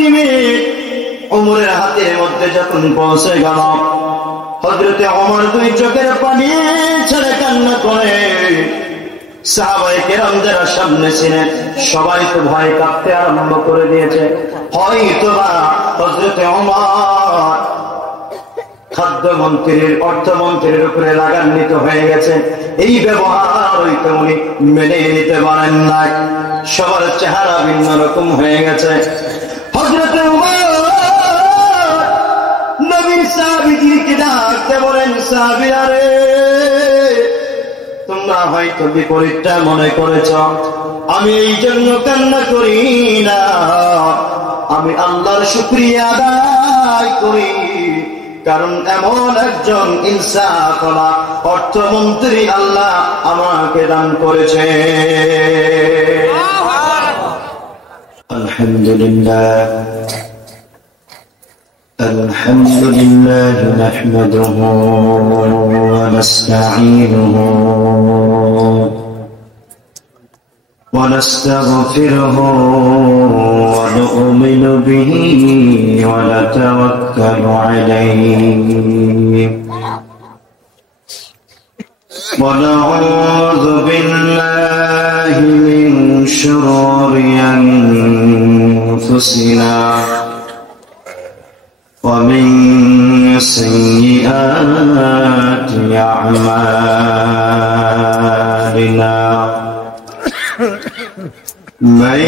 Minute ওমরের হাতের মধ্যে যখন পৌঁছে গেল, হযরতে ওমর দুই চোখের পানি ছেড়ে কান্না করে। সাহাবায়ে কেরাম যারা সামনে ছিলেন সবাই তো ভয় কাঁপতে আরম্ভ করে দিয়েছে। হয়তোবা হযরতে ওমর খাদ্যমন্ত্রীর অর্থমন্ত্রীর উপরে লাগান্বিত হয়ে গেছে, এই ব্যবহার হয়তো উনি মেনে নিতে পারেন না। সবার চেহারা ভিন্ন রকম হয়ে গেছে। হযরতে ওমর নবীর সাহাবীদেরকে ডাকতে বলেন, সাহাবীরা রে, তোমরা হয়তো বিপরীতটা মনে করেছ। আমি এই জন্য কান্না করি না, আমি আল্লাহর শুকরিয়া আদায় করি, কারণ এমন একজন ইনসাফওয়ালা অর্থমন্ত্রী আল্লাহ আমাকে দান করেছে। আলহামদুলিল্লাহ আলহামদুলিল্লাহ নাহমাদুহু ওয়া নাস্তাঈনুহু ونستغفره ونؤمن به ونتوكل عليه ونعوذ بالله من شرور أنفسنا ومن سيئات أعمالنا من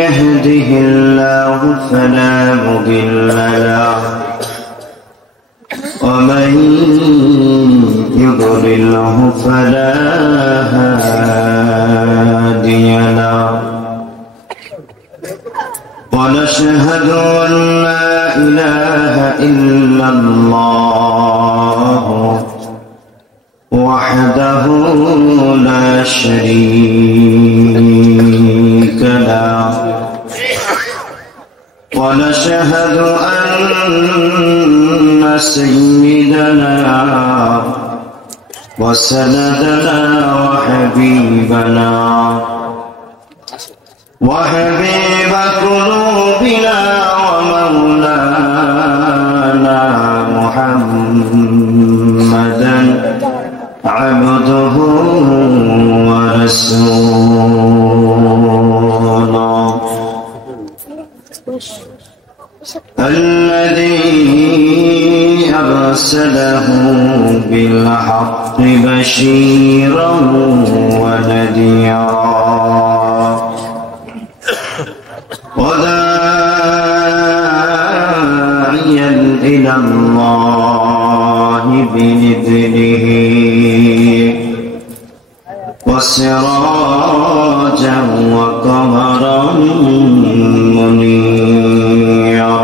يهده الله فلا مضل له ومن يضلله فلا هادي له ونشهد أن لا إله إلا الله وحده لا شريك له ونشهد أن سيدنا وسندنا وحبيب قلوبنا ومولانا محمدا عبده ورسوله الذي أرسله بالحق بشيرا ونذيرا وداعيا إلى الله بإذنه وسراجا وقمرا منيرا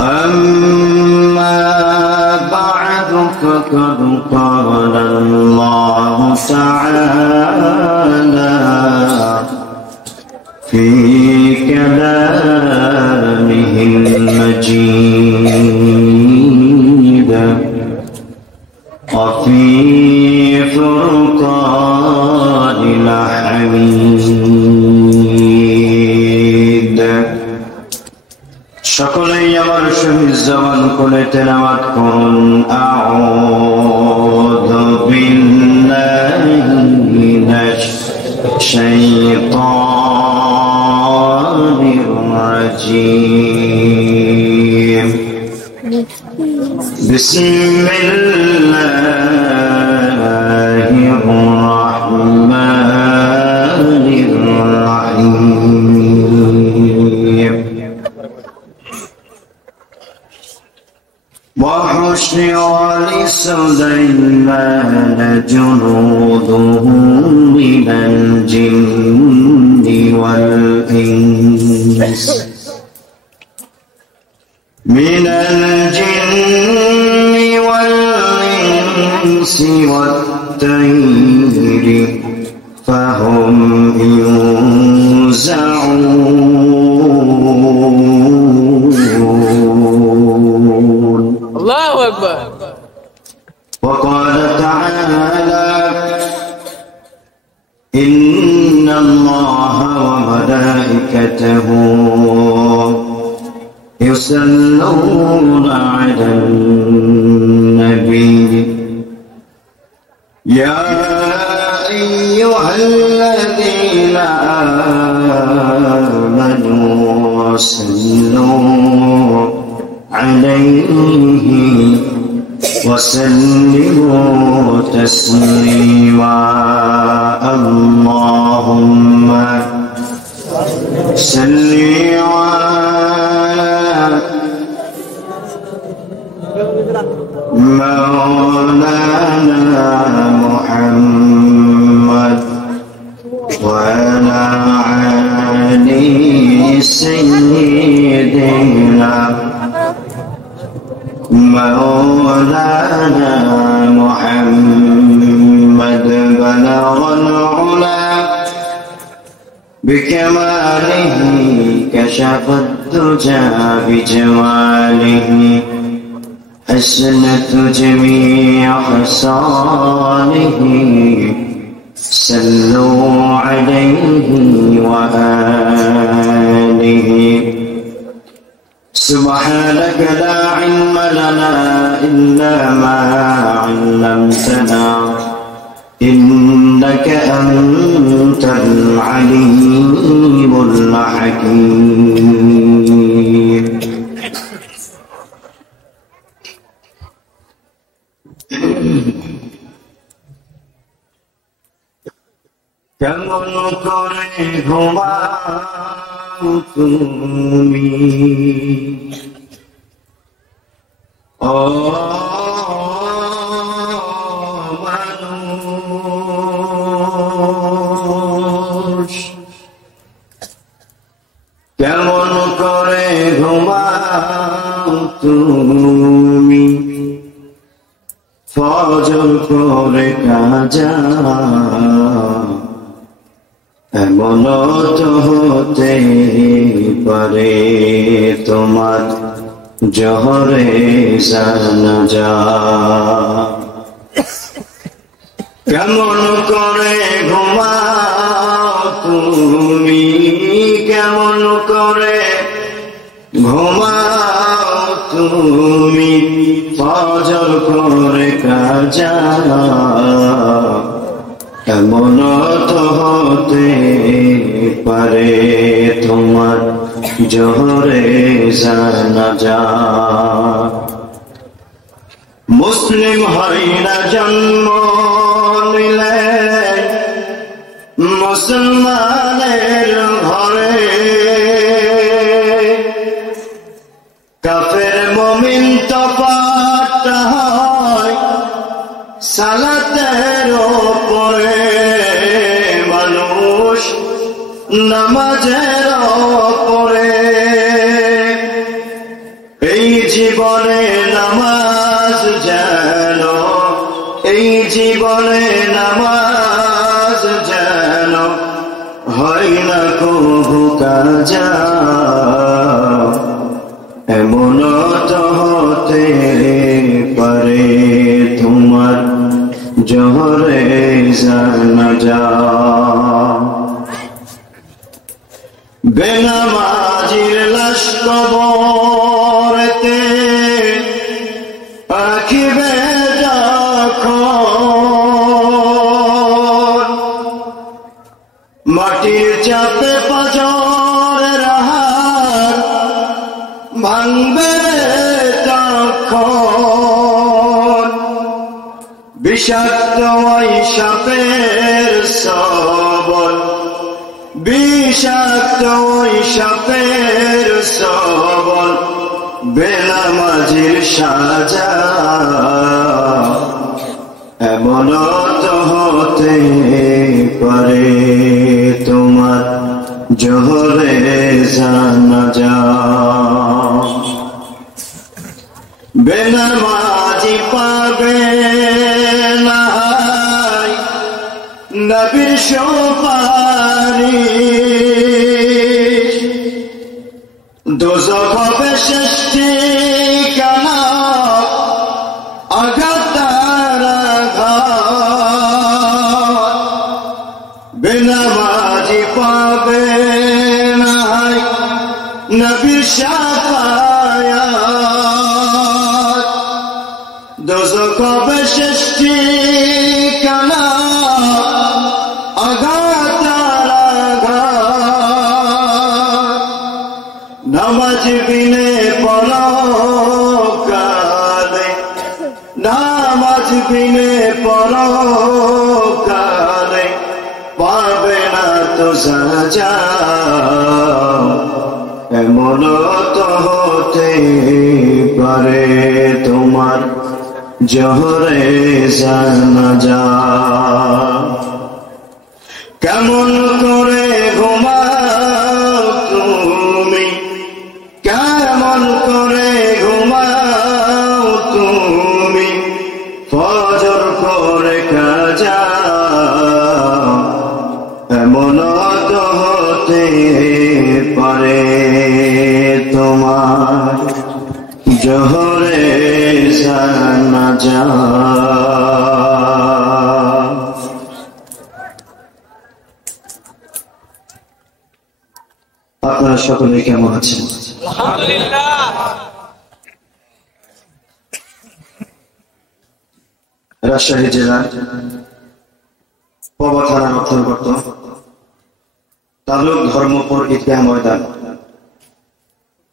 أما بعد فقد قال الله تعالى في كلامه المجيد وفي فرقان الحميد সকলেই আমার সহিত জবান খুলে তেলাওয়াত করুন আউযু বিল্লাহি মিনাশ শাইতানির রাজীম বিসমিল্লাহির রাহমানির রাহিম وحشر لسليمان جنوده من الجن والإنس والطير فهم يوزعون الله أكبر وقال تعالى يا أيها الذين آمنوا صلوا عليه وسلموا تسليما اللهم صل على مولانا محمد وعلى آل سيدنا مولانا محمد بلغ العلا بكماله كشف الدجى بجماله حسنت جميع خصاله صلوا عليه وآله سبحانك لا علم لنا إلا ما علمتنا إنك أنت العليم الحكيم কেমন করে ঘুমাও তুমি ও মানুষ কেমন করে ঘুমাও তুমি ফজর করে কাজা এমন তো হতে পারে তোমার জহরে জানাজা কেমন করে ঘুমাও তুমি কেমন করে ঘুমাও তুমি ফজর করে কাজা এমন তো হতে পারে তোমার জোহরে জানাজা মুসলিম হয় না জন্ম নিলে মুসলমানের ঘরে কাফের মুমিন তফাৎ হয় সালাতের উপরে মানুষ নামাজের উপরে এই জীবনে নামাজ যেন এই জীবনে নামাজ যেন হয় না কবু কাজা এমন তো হতে পারে তোমার জোহরে জানাজা বেনামাজির লাশ কবরেতে রাখিবে যখন মাটির চাপে পাঁজরের হাত ভাঙবে তখন বিষাক্ত ওই সাপের সবল বিষাক্ত ওই সাপের সবল বেনামাজির সাজা এমন তো হতে পারে তোমার জোহরে জানাজা বেনামাজি পাবে না নবীর সুপারিশ দোজখ হবে শেষ ঠিকানা আঘাতার আঘাত বেনামাজি পাবে না নবীর শাফায়াত দোজখ কবে শেষ ঠিকানা আঘাত নামাজ বিনে পরকালে নামাজ বিনে পরকালে পাবে না তো সাজা এমন তো হতে পারে তোমার জোহরে জানাজা কেমন করে ঘুমাও তুমি কেমন করে ঘুমাও তুমি ফজর করে কাজা এমন তো হতে পারে তোমার জোহরে জানাজা আপনারা সকলে কেমন আছেন? আলহামদুলিল্লাহ। রাজশাহী জেলার পবা থানার অন্তর্গত তালুক ধর্মপুর ঈদগাহ ময়দান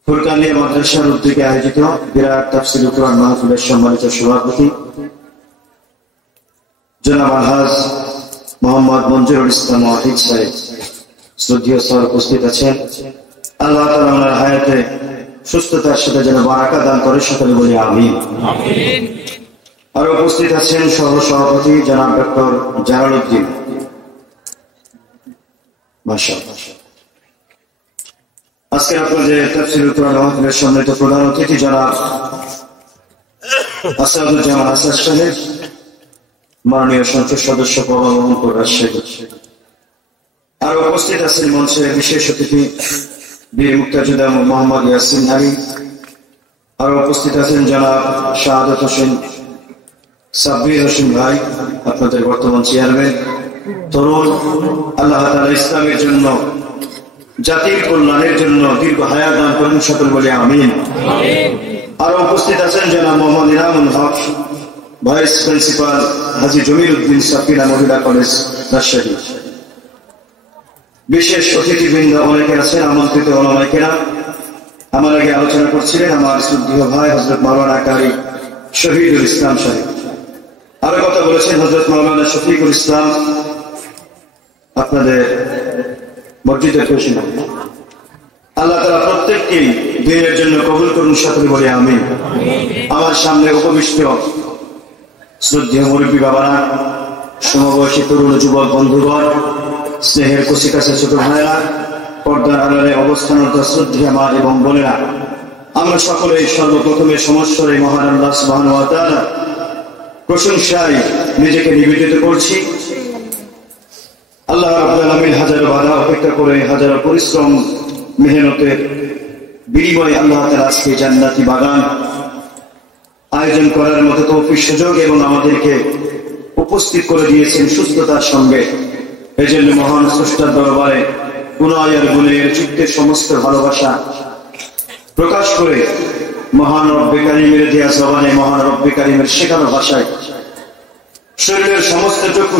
ফুরকানিয়া মাদ্রাসার উদ্যোগে আয়োজিত বিরাট তাফসীর কোরআন মাহফিলের সম্মানিত সভাপতি জনাব আলহাজ মোহাম্মদ মঞ্জুরুল ইসলাম ওয়াহিদ সাহেব শ্রদ্ধেয় স্যার উপস্থিত আছেন। আল্লাহ তাআলা ওনার হায়াতে সুস্থতার সাথে যেন বারাকা দান করে সকলে বলি আমিন। আর উপস্থিত আছেন সহ সভাপতি জনাব ডক্টর জালালউদ্দিন। মাশাআল্লাহ। আজকে আপনাদের তাফসীর কোরআন মাহফিলের সম্মানিত প্রধান অতিথি জনাব আসাদুজ্জামান আসাদ সাহেব, মাননীয় সংসদ সদস্য পবা মোহাম্মদপুর রাজশাহী। আর উপস্থিত আছেন মঞ্চে বিশেষ অতিথি বীর মুক্তিযোদ্ধা মোহাম্মদ ইয়াসিন আলী। আর উপস্থিত আছেন জনাব শাহাদাত হোসেন সাব্বির হোসেন ভাই, আপনাদের বর্তমান চেয়ারম্যান তরুণ। আল্লাহ তাআলা ইসলামের জন্য জাতির কল্যাণের জন্য দীর্ঘ হায়াত দান করুন সকলে বলে আমিন। আর উপস্থিত আছেন জনাব মোহাম্মদ ইনামুল হক, ভাইস প্রিন্সিপাল হাজী জমির উদ্দিন সাফিনা মহিলা কলেজ রাজশাহী। বিশেষ অতিথিবৃন্দ অনেকে আছেন, আমন্ত্রিত ওলামায়ে কেরাম। আমার আগে আলোচনা করছিলেন আমার শ্রদ্ধেয় ভাই হযরত মাওলানা কারি শহীদুল ইসলাম সাহেব। আরো কথা বলেছেন হযরত মাওলানা শফিকুল ইসলাম, আপনাদের মসজিদের প্রেসিডেন্ট। আল্লাহ তাআলা প্রত্যেককেই দিনের জন্য কবুল করুন সকলে বলে আমিন। আমার সামনে উপবিষ্ট শ্রদ্ধেয় মুরব্বী বাবারা, সমবয়সী তরুণ যুবক বন্ধুগণ, স্নেহের কচি কাছে ছোট ভাইরা, পর্দার আড়ালে অবস্থানরত শ্রদ্ধেয় মা এবং বোনেরা, আমরা সকলে সর্বপ্রথমে সমস্বরে মহান আল্লাহ সুবহানাহু ওয়া তাআলা প্রশংসায় নিজেকে নিবেদিত করছি। আল্লাহ রাব্বুল আলামিন হাজারো বাধা উপেক্ষা করে হাজারো পরিশ্রম মেহনতের বিনিময়ে আল্লাহ তাআলা আজকে জান্নাতি বাগান আয়োজন করার মতো তৌফিক সুযোগ এবং আমাদেরকে উপস্থিত করে দিয়েছেন সুস্থতার সঙ্গে। এই জন্য মহান স্রষ্টার দরবারে গুনাহের গুণের চিত্তের সমস্ত ভালোবাসা প্রকাশ করে মহান রব্বে কারিমের দেয়া জবানে মহান রব্বে কারিমের শেখানো ভাষায় শরীরের সমস্ত চক্ষু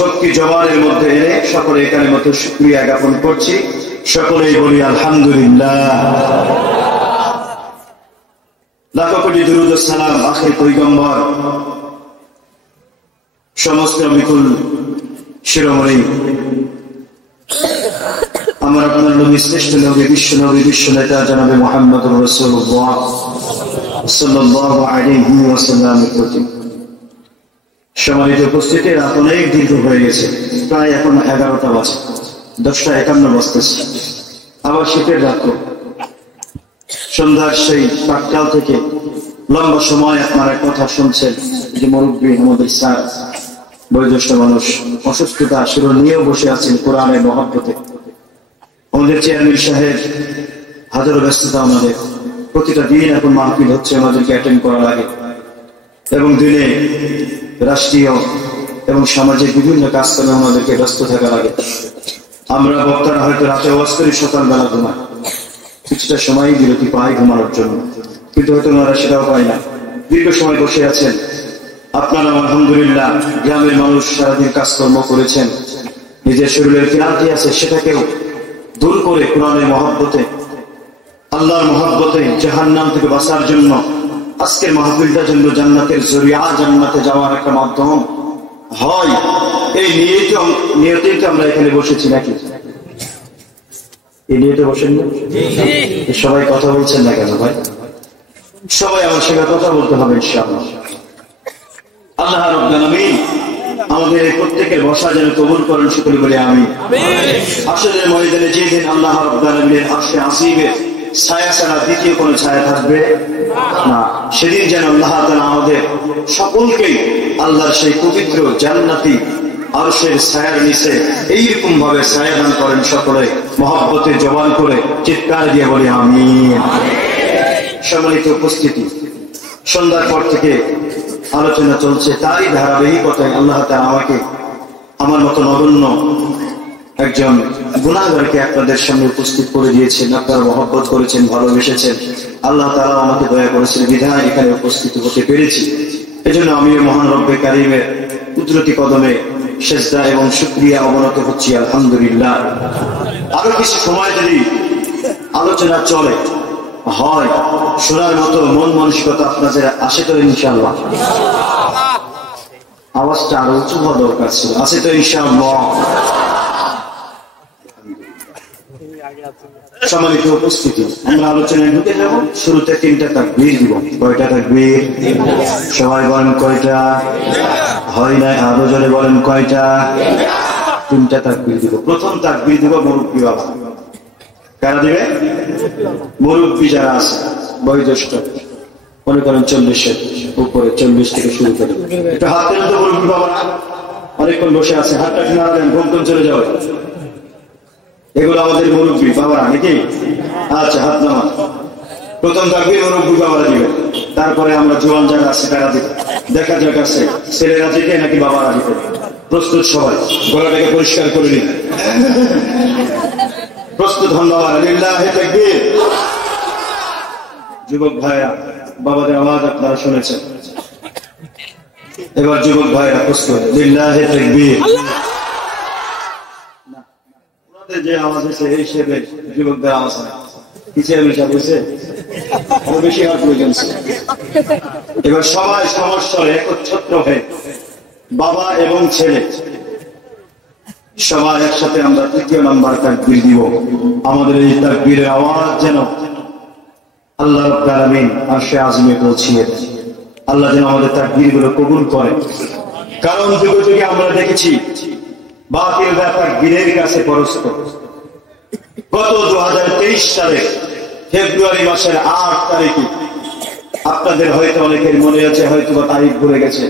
শক্তি জবানের মধ্যে এনে সকলে এখানে মতো শুকরিয়া জ্ঞাপন করছি। সকলেই বলি আলহামদুলিল্লাহ। লাখ কোটি দুরূদ ও সালাম আখির পয়গম্বর সমস্ত বিকুল শিরোমণি আমার আপনার নবী শ্রেষ্ঠ নবী বিশ্ব নেতা জনাবে মুহাম্মদুর রাসূলুল্লাহ সাল্লাল্লাহু আলাইহি ওয়াসাল্লামের প্রতি সম্মানিত উপস্থিতি। রাত অনেক দীর্ঘ হয়ে গেছে, প্রায় এখন 11টা বাজে, 10:51 বাজতেছে। আবার শীতের রাত, সন্ধ্যার সেই পাটকাল থেকে লম্বা সময় আপনারা কথা শুনছেন যে মুরব্বী আমাদের স্যার বয়োজ্যেষ্ঠ মানুষ অসুস্থতা শিরো নিয়েও বসে আছেন কোরআনের মহব্বতে। আমাদের চেয়ারম্যান সাহেব হাজারো ব্যস্ততা, আমাদের প্রতিটা দিন এখন মাহফিল হচ্ছে, আমাদেরকে অ্যাটেন্ড করা লাগে এবং দিনে রাষ্ট্রীয় এবং সামাজিক বিভিন্ন কাজকর্মে আমাদেরকে ব্যস্ত থাকা লাগে। আমরা বক্তারা হয়তো রাতে ওয়াজ করি, সকালবেলা ঘুমাই, কিছুটা সময় বিরতি পাই ঘুমানোর জন্য, কিন্তু হয়তো ওনারা সেটাও পায় না। দীর্ঘ সময় বসে আছেন, আপনারা আলহামদুলিল্লাহ গ্রামের মানুষ সারাদিন কাজকর্ম করেছেন, নিজের শরীরের ক্লান্তি আছে সেটাকেও দূর করে কোরআনের মহব্বতে, আল্লাহর মহব্বতে জাহান্নাম থেকে বাঁচার জন্য আজকের মাহফিলটার জন্য জান্নাতের জরিয়া, জান্নাতে যাওয়ার একটা মাধ্যম হয়, এই নিয়তেই তো আমরা এখানে বসেছি নাকি? এই নিয়তে বসেন না? সবাই কথা বলছেন না কেন ভাই? সবাই আমার সঙ্গে কথা বলতে হবে ইনশাআল্লাহ। আল্লাহ রাব্বুল আলামিন আমাদের প্রত্যেকের বসা যেন কবুল করেন, সকলে বলে আমিন। আসরের ময়দানে যেদিন আল্লাহ রাব্বুল আলামিনের আরশে আসিমের ছায়া ছাড়া দ্বিতীয় কোনো ছায়া থাকবে না, সেদিন যেন আল্লাহ তাআলা আমাদের সকলকেই আল্লাহর সেই পবিত্র জান্নাতি আরশের ছায়ার নিচে এইরকম ভাবে ছায়া দান করেন। সকলে মহব্বতে জবান করে চিৎকার দিয়ে বলি আমিন। সম্মানিত উপস্থিতি, সন্ধ্যার পর থেকে আলোচনা চলছে, তারই ধারাবাহিকতায় আল্লাহ তাআলা আমাকে আমার মতো নগণ্য একজন গুনাহগারকে আপনাদের সামনে উপস্থিত করে দিয়েছেন। আপনারা মহব্বত করেছেন, ভালোবেসেছেন, আল্লাহ তাআলা আমাকে দয়া করেছেন বিধায় এখানে উপস্থিত হতে পেরেছি। এজন্য আমি মহান রব্বে কারীমের কুদরতি কদমে সেজদা এবং শুকরিয়া অবনত হচ্ছি আলহামদুলিল্লাহ। আরো কিছু সময় যদি আলোচনা চলে হয়, শোনার মতো মন মানসিকতা আপনাদের আসে তো ইনশাআল্লাহ? আওয়াজটা আরো উঁচু হওয়া দরকার ছিল, আছে তো ইনশাআল্লাহ? সম্মানিত উপস্থিতি, আমরা আলোচনায় ঢুকে যাব। শুরুতে 3টা তাকবীর দিব। কয়টা তাকবীর? সবাই বলেন কয়টা? হয় না, আরো জোরে বলেন কয়টা? 3টা তাকবীর দিব। প্রথম তাকবীর দিব মুরব্বী বাবা। কারা দিবে? মুরব্বী যারা আছে, বয়োজ্যেষ্ঠ, মনে করেন 40-এর উপরে, 40 থেকে শুরু করে। একটু হাত তুলে তো মুরব্বী বাবা, অনেকক্ষণ বসে আছে, হাতটা নাড়া দেন, ঘুম চলে যাবে। এগুলো আমাদের মুরব্বী বাবারা নাকি? আচ্ছা, হাত নামা। প্রথম তাকবীর মুরব্বী বাবারা দিবে, তারপরে আমরা জোয়ান যারা আছে তারা দিবে। দেখা যাক আছে ছেলেরা দিতে নাকি বাবারা দিতে। প্রস্তুত সবাই? গলাটাকে পরিষ্কার করে নিন। প্রস্তুত হন বাবা? লিল্লাহি তাকবীর। যুবক ভাইরা, বাবাদের আওয়াজ আপনারা শুনেছেন, এবার যুবক ভাইরা প্রস্তুত? লিল্লাহি তাকবীর। যে আওয়াজ হয়েছে এই হিসেবে যুবকদের আওয়াজ হয় কিসের মিশা হয়েছে, বেশি হাত প্রয়োজন। এবার সবাই সমস্যায় একত্র হয়ে বাবা এবং ছেলে সবাই একসাথে আমরা 3য় নাম্বার তাকবীর দিব। আমাদের এই তাকবীরের আওয়াজ যেন আল্লাহ রাব্বুল আলামিন আরশে আযমে পৌঁছিয়ে দেন। আল্লাহ যেন আমাদের তাকবীরগুলো কবুল করেন। কারণ যুগে যুগে আমরা দেখেছি বাতিল তাকবীরের কাছে পরস্ত। গত 2023 সালে ফেব্রুয়ারি মাসের 8 তারিখে, আপনাদের হয়তো অনেকের মনে আছে, হয়তো বা তারিখ ভুলে গেছে,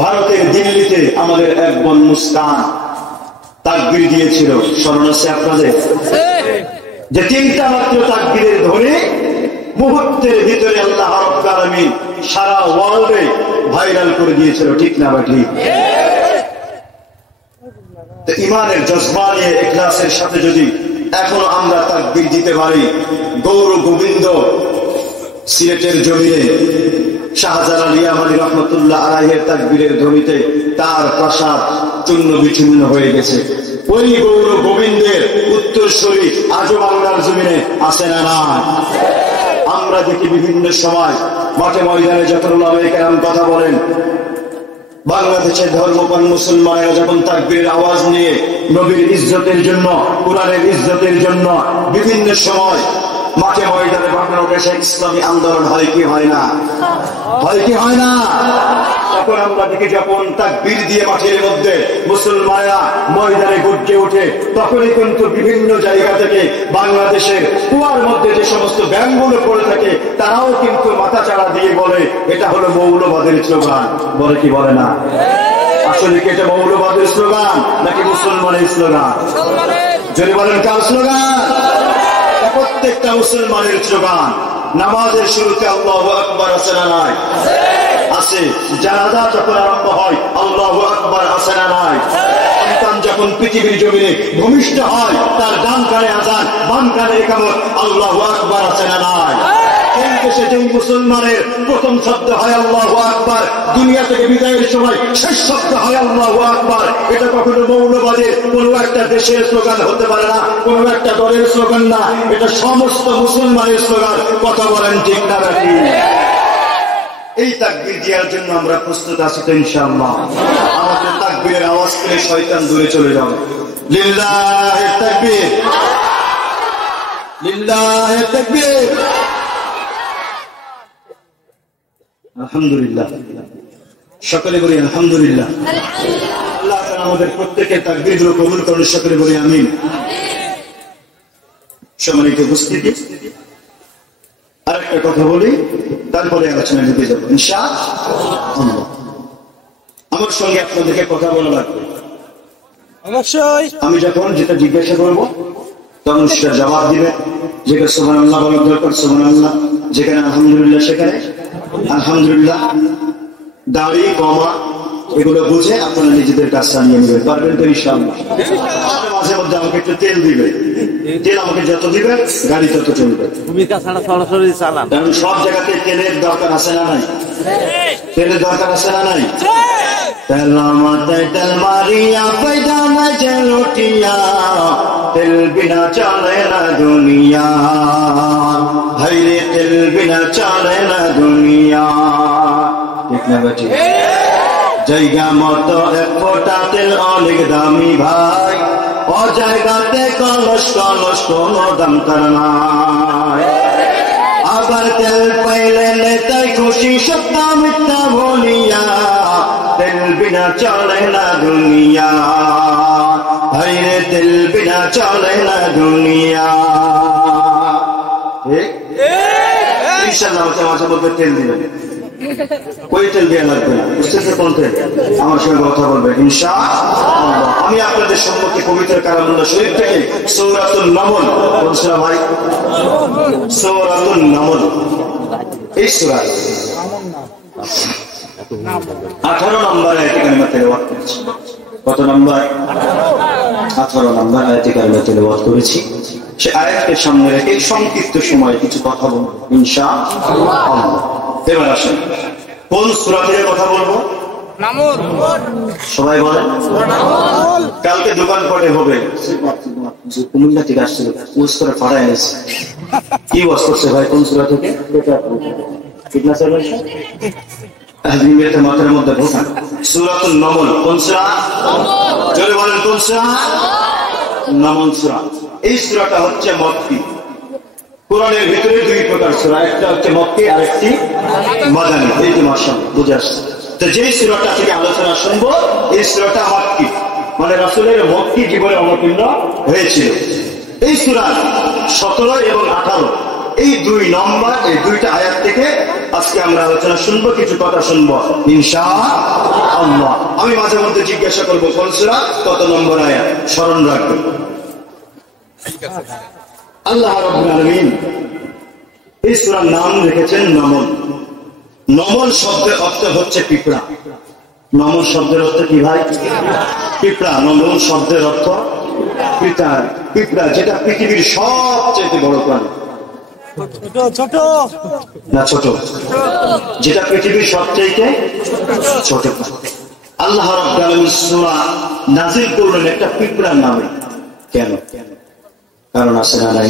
ভারতের দিল্লিতে আমাদের এক বোন মুস্কান তাকবীর দিয়েছিল। স্মরণ আছে আপনাদের? যে 3টা মাত্র তাকবীরের ধরে মুহূর্তের ভিতরে আল্লাহ রাব্বুল আলামিন সারা ওয়ার্ল্ডে ভাইরাল করে দিয়েছিল। ঠিক না বা ঠিক? ইমানের জজবা নিয়ে ইখলাসের সাথে যদি এখনো আমরা তাকবীর দিতে পারি, গৌর গোবিন্দ সিলেটের জমিনে শাহজালাল ইয়ামানী রহমতুল্লাহ আলাইহির তাকবীরের ধ্বনিতে তার প্রাসাদ চূর্ণ বিচূর্ণ হয়ে গেছে। ওই গৌর গোবিন্দের উত্তরসূরি আজও বাংলার জমিনে আছে না না? আমরা দেখি বিভিন্ন সময় মাঠে ময়দানে যখন উলামায়ে কেরাম কথা বলেন, বাংলাদেশের ধর্মপ্রাণ মুসলমানেরা যখন তাকবীরের আওয়াজ নিয়ে নবীর ইজ্জতের জন্য, কুরআনের ইজ্জতের জন্য বিভিন্ন সময় মাঠে ময়দানে বাংলাদেশে ইসলামী আন্দোলন হয় কি হয় না? হয় কি হয় না? তখন আমরা দেখি যখন তাকবীর দিয়ে মাঠের মধ্যে মুসলমানেরা ময়দানে গর্জে ওঠে, তখনই কিন্তু বিভিন্ন জায়গা থেকে বাংলাদেশের কুয়ার মধ্যে যে সমস্ত ব্যাংকগুলো পড়ে থাকে তারাও কিন্তু মাথা চাড়া দিয়ে বলে এটা হলো মৌলবাদের স্লোগান। বলে কি বলে না? আসলে কি এটা মৌলবাদের স্লোগান নাকি মুসলমানের স্লোগান? যদি বলেন কার স্লোগান? প্রত্যেকটা মুসলমানের স্লোগান। নামাজের শুরুতে আল্লাহু আকবার আছে না নাই? আছে। জানাজা যখন আরম্ভ হয় আল্লাহু আকবার আছে না নাই? সন্তান যখন পৃথিবীর জমিনে ভূমিষ্ঠ হয় তার ডান কানে আযান, বাম কানে ইকামত, আল্লাহু আকবার আছে না নাই? এই দেশে যেই মুসলমানের প্রথম শব্দ হয় আল্লাহু আকবার, দুনিয়া থেকে বিদায়ের সময় শেষ শব্দ হয় আল্লাহু আকবার, এটা কখনো মৌলবাদের কোন একটা দেশের স্লোগান হতে পারে না, কোন একটা দলের স্লোগান না, এটা সমস্ত মুসলমানের স্লোগান। কথা বলেন ঠিক না নাকি? এই তাকবীর দেওয়ার জন্য আমরা প্রস্তুত আছি তো ইনশাআল্লাহ। আমাদের তাকবীরের আওয়াজ পেলে শয়তান দূরে চলে যাবে। লিল্লাহি তাকবীর, লিল্লাহি তাকবীর। আলহামদুলিল্লাহ, সকলে বলি আলহামদুলিল্লাহ। আল্লাহ তাআলা আমাদের প্রত্যেকের তাকবীরগুলো কবুল করুন, সকলে বলি আমিন। সম্মানিত উপস্থিতি, আরেকটা কথা বলি, তারপরে আলোচনা ঢুকে যাবো ইনশাআল্লাহ। আমার সঙ্গে আপনাদেরকে কথা বলা লাগবে অবশ্যই। আমি যখন যেটা জিজ্ঞাসা করবো তখন সেটা জবাব দিবে। যেখানে সুবহানাল্লাহ বলার দরকার সুবহানাল্লাহ, যেখানে আলহামদুলিল্লাহ সেখানে আলহামদুলিল্লাহ। দাড়ি কমা এগুলো বুঝে আপনারা নিজেদের কাজটা নিয়ে নেবেন, পারবেন তো ইনশাআল্লাহ? মাঝে মধ্যে আমাকে একটু তেল দিবে, তেল আমাকে যত দিবে গাড়ি তত চলবে। কারণ সব জায়গাতে তেলের দরকার আছে না নাই? তেলের দরকার আছে না নাই? তেল মাথায় তেল মারিয়া পয়দা না জলোটিয়া, তেল বিনা চলে না দুনিয়া, ভাইরে তেল বিনা চলে না দুনিয়া। ঠিক না বেটি? জায়গা মতো এক ফোঁটা তেল অনেক দামি ভাই, ও জায়গাতে কলস কলস কোনো দাম তার নাই। আবার তেল পাইলে নেতাই খুশি সত্য মিথ্যা বলিয়া, তেল বিনা চলে না দুনিয়া, ভাইরে তেল বিনা চলে না দুনিয়া। ইনশাআল্লাহ মাঝে মধ্যে তেল দিবেন, কোই তেল দেওয়া লাগবে না, বুঝতেছে? কোন তেল? আমার সঙ্গে কথা বলবে ইনশাআল্লাহ। আমি আপনাদের সম্মুখে পবিত্র কালামুল্লাহ শরীফ থেকে সূরাতুন নামল, কোন সূরা ভাই? সূরাতুন নামল। এই সূরা 18 নম্বর আয়াতে কারিমা তেলাওয়াত করেছি। কত নম্বর? 18 নম্বর আয়াতে কারিমা তেলাওয়াত করেছি। সে আয়াতকে সামনে রেখে সংক্ষিপ্ত সময়ে কিছু কথা বলবো ইনশাআল্লাহ। এবার আসেন, কোন সূরা থেকে কথা বলবো? নামল। সবাই বলেন কালকে দোকান পড়ে হবে। কুমিল্লা থেকে আসছে, ওয়াজ করে পাড়ায় এনেছে। কি ওয়াজ করছে ভাই? কোন সূরা থেকে? কীটনাশক মাথার মধ্যে ঢোকা। সূরাতুন নামল। কোন সূরা? জোরে বলেন কোন সূরা? নামল সূরা। এই সূরাটা হচ্ছে মক্কি। কোরআনের ভিতরে দুই প্রকার সূরা, একটা হচ্ছে মক্কি আর একটি মাদানী। এই যে মাশাআল্লাহ বুঝে আসছে। তো যেই সূরাটা থেকে আলোচনা শুনবো এই সূরাটা মক্কি, মানে রাসূলের মক্কি জীবনে অবতীর্ণ হয়েছিল। এই সূরা 17 এবং 18 এই দুই নম্বর, এই দুইটা আয়াত থেকে আজকে আমরা আলোচনা শুনবো, কিছু কথা শুনবো ইনশাআল্লাহ। আমি মাঝে মধ্যে জিজ্ঞাসা করবো কোন সূরা কত নম্বর আয়াত, স্মরণ রাখবেন। আল্লাহ রাব্বুল আলামিন এই সূরার নাম রেখেছেন নামল। নমল শব্দের অর্থ হচ্ছে পিঁপড়া। নমল শব্দের অর্থ কি ভাই? পিঁপড়া। নমল শব্দের অর্থ পিঁপড়া, যেটা পৃথিবীর সবচেয়ে বড় প্রাণী। ছোট না ছোট? যেটা পৃথিবীর সবচেয়ে ছোট। আল্লাহ রাব্বুল আলামিন সূরা নাযিল করলেন একটা পিঁপড়ার নামে। কেন? কারণ আছে না নাই?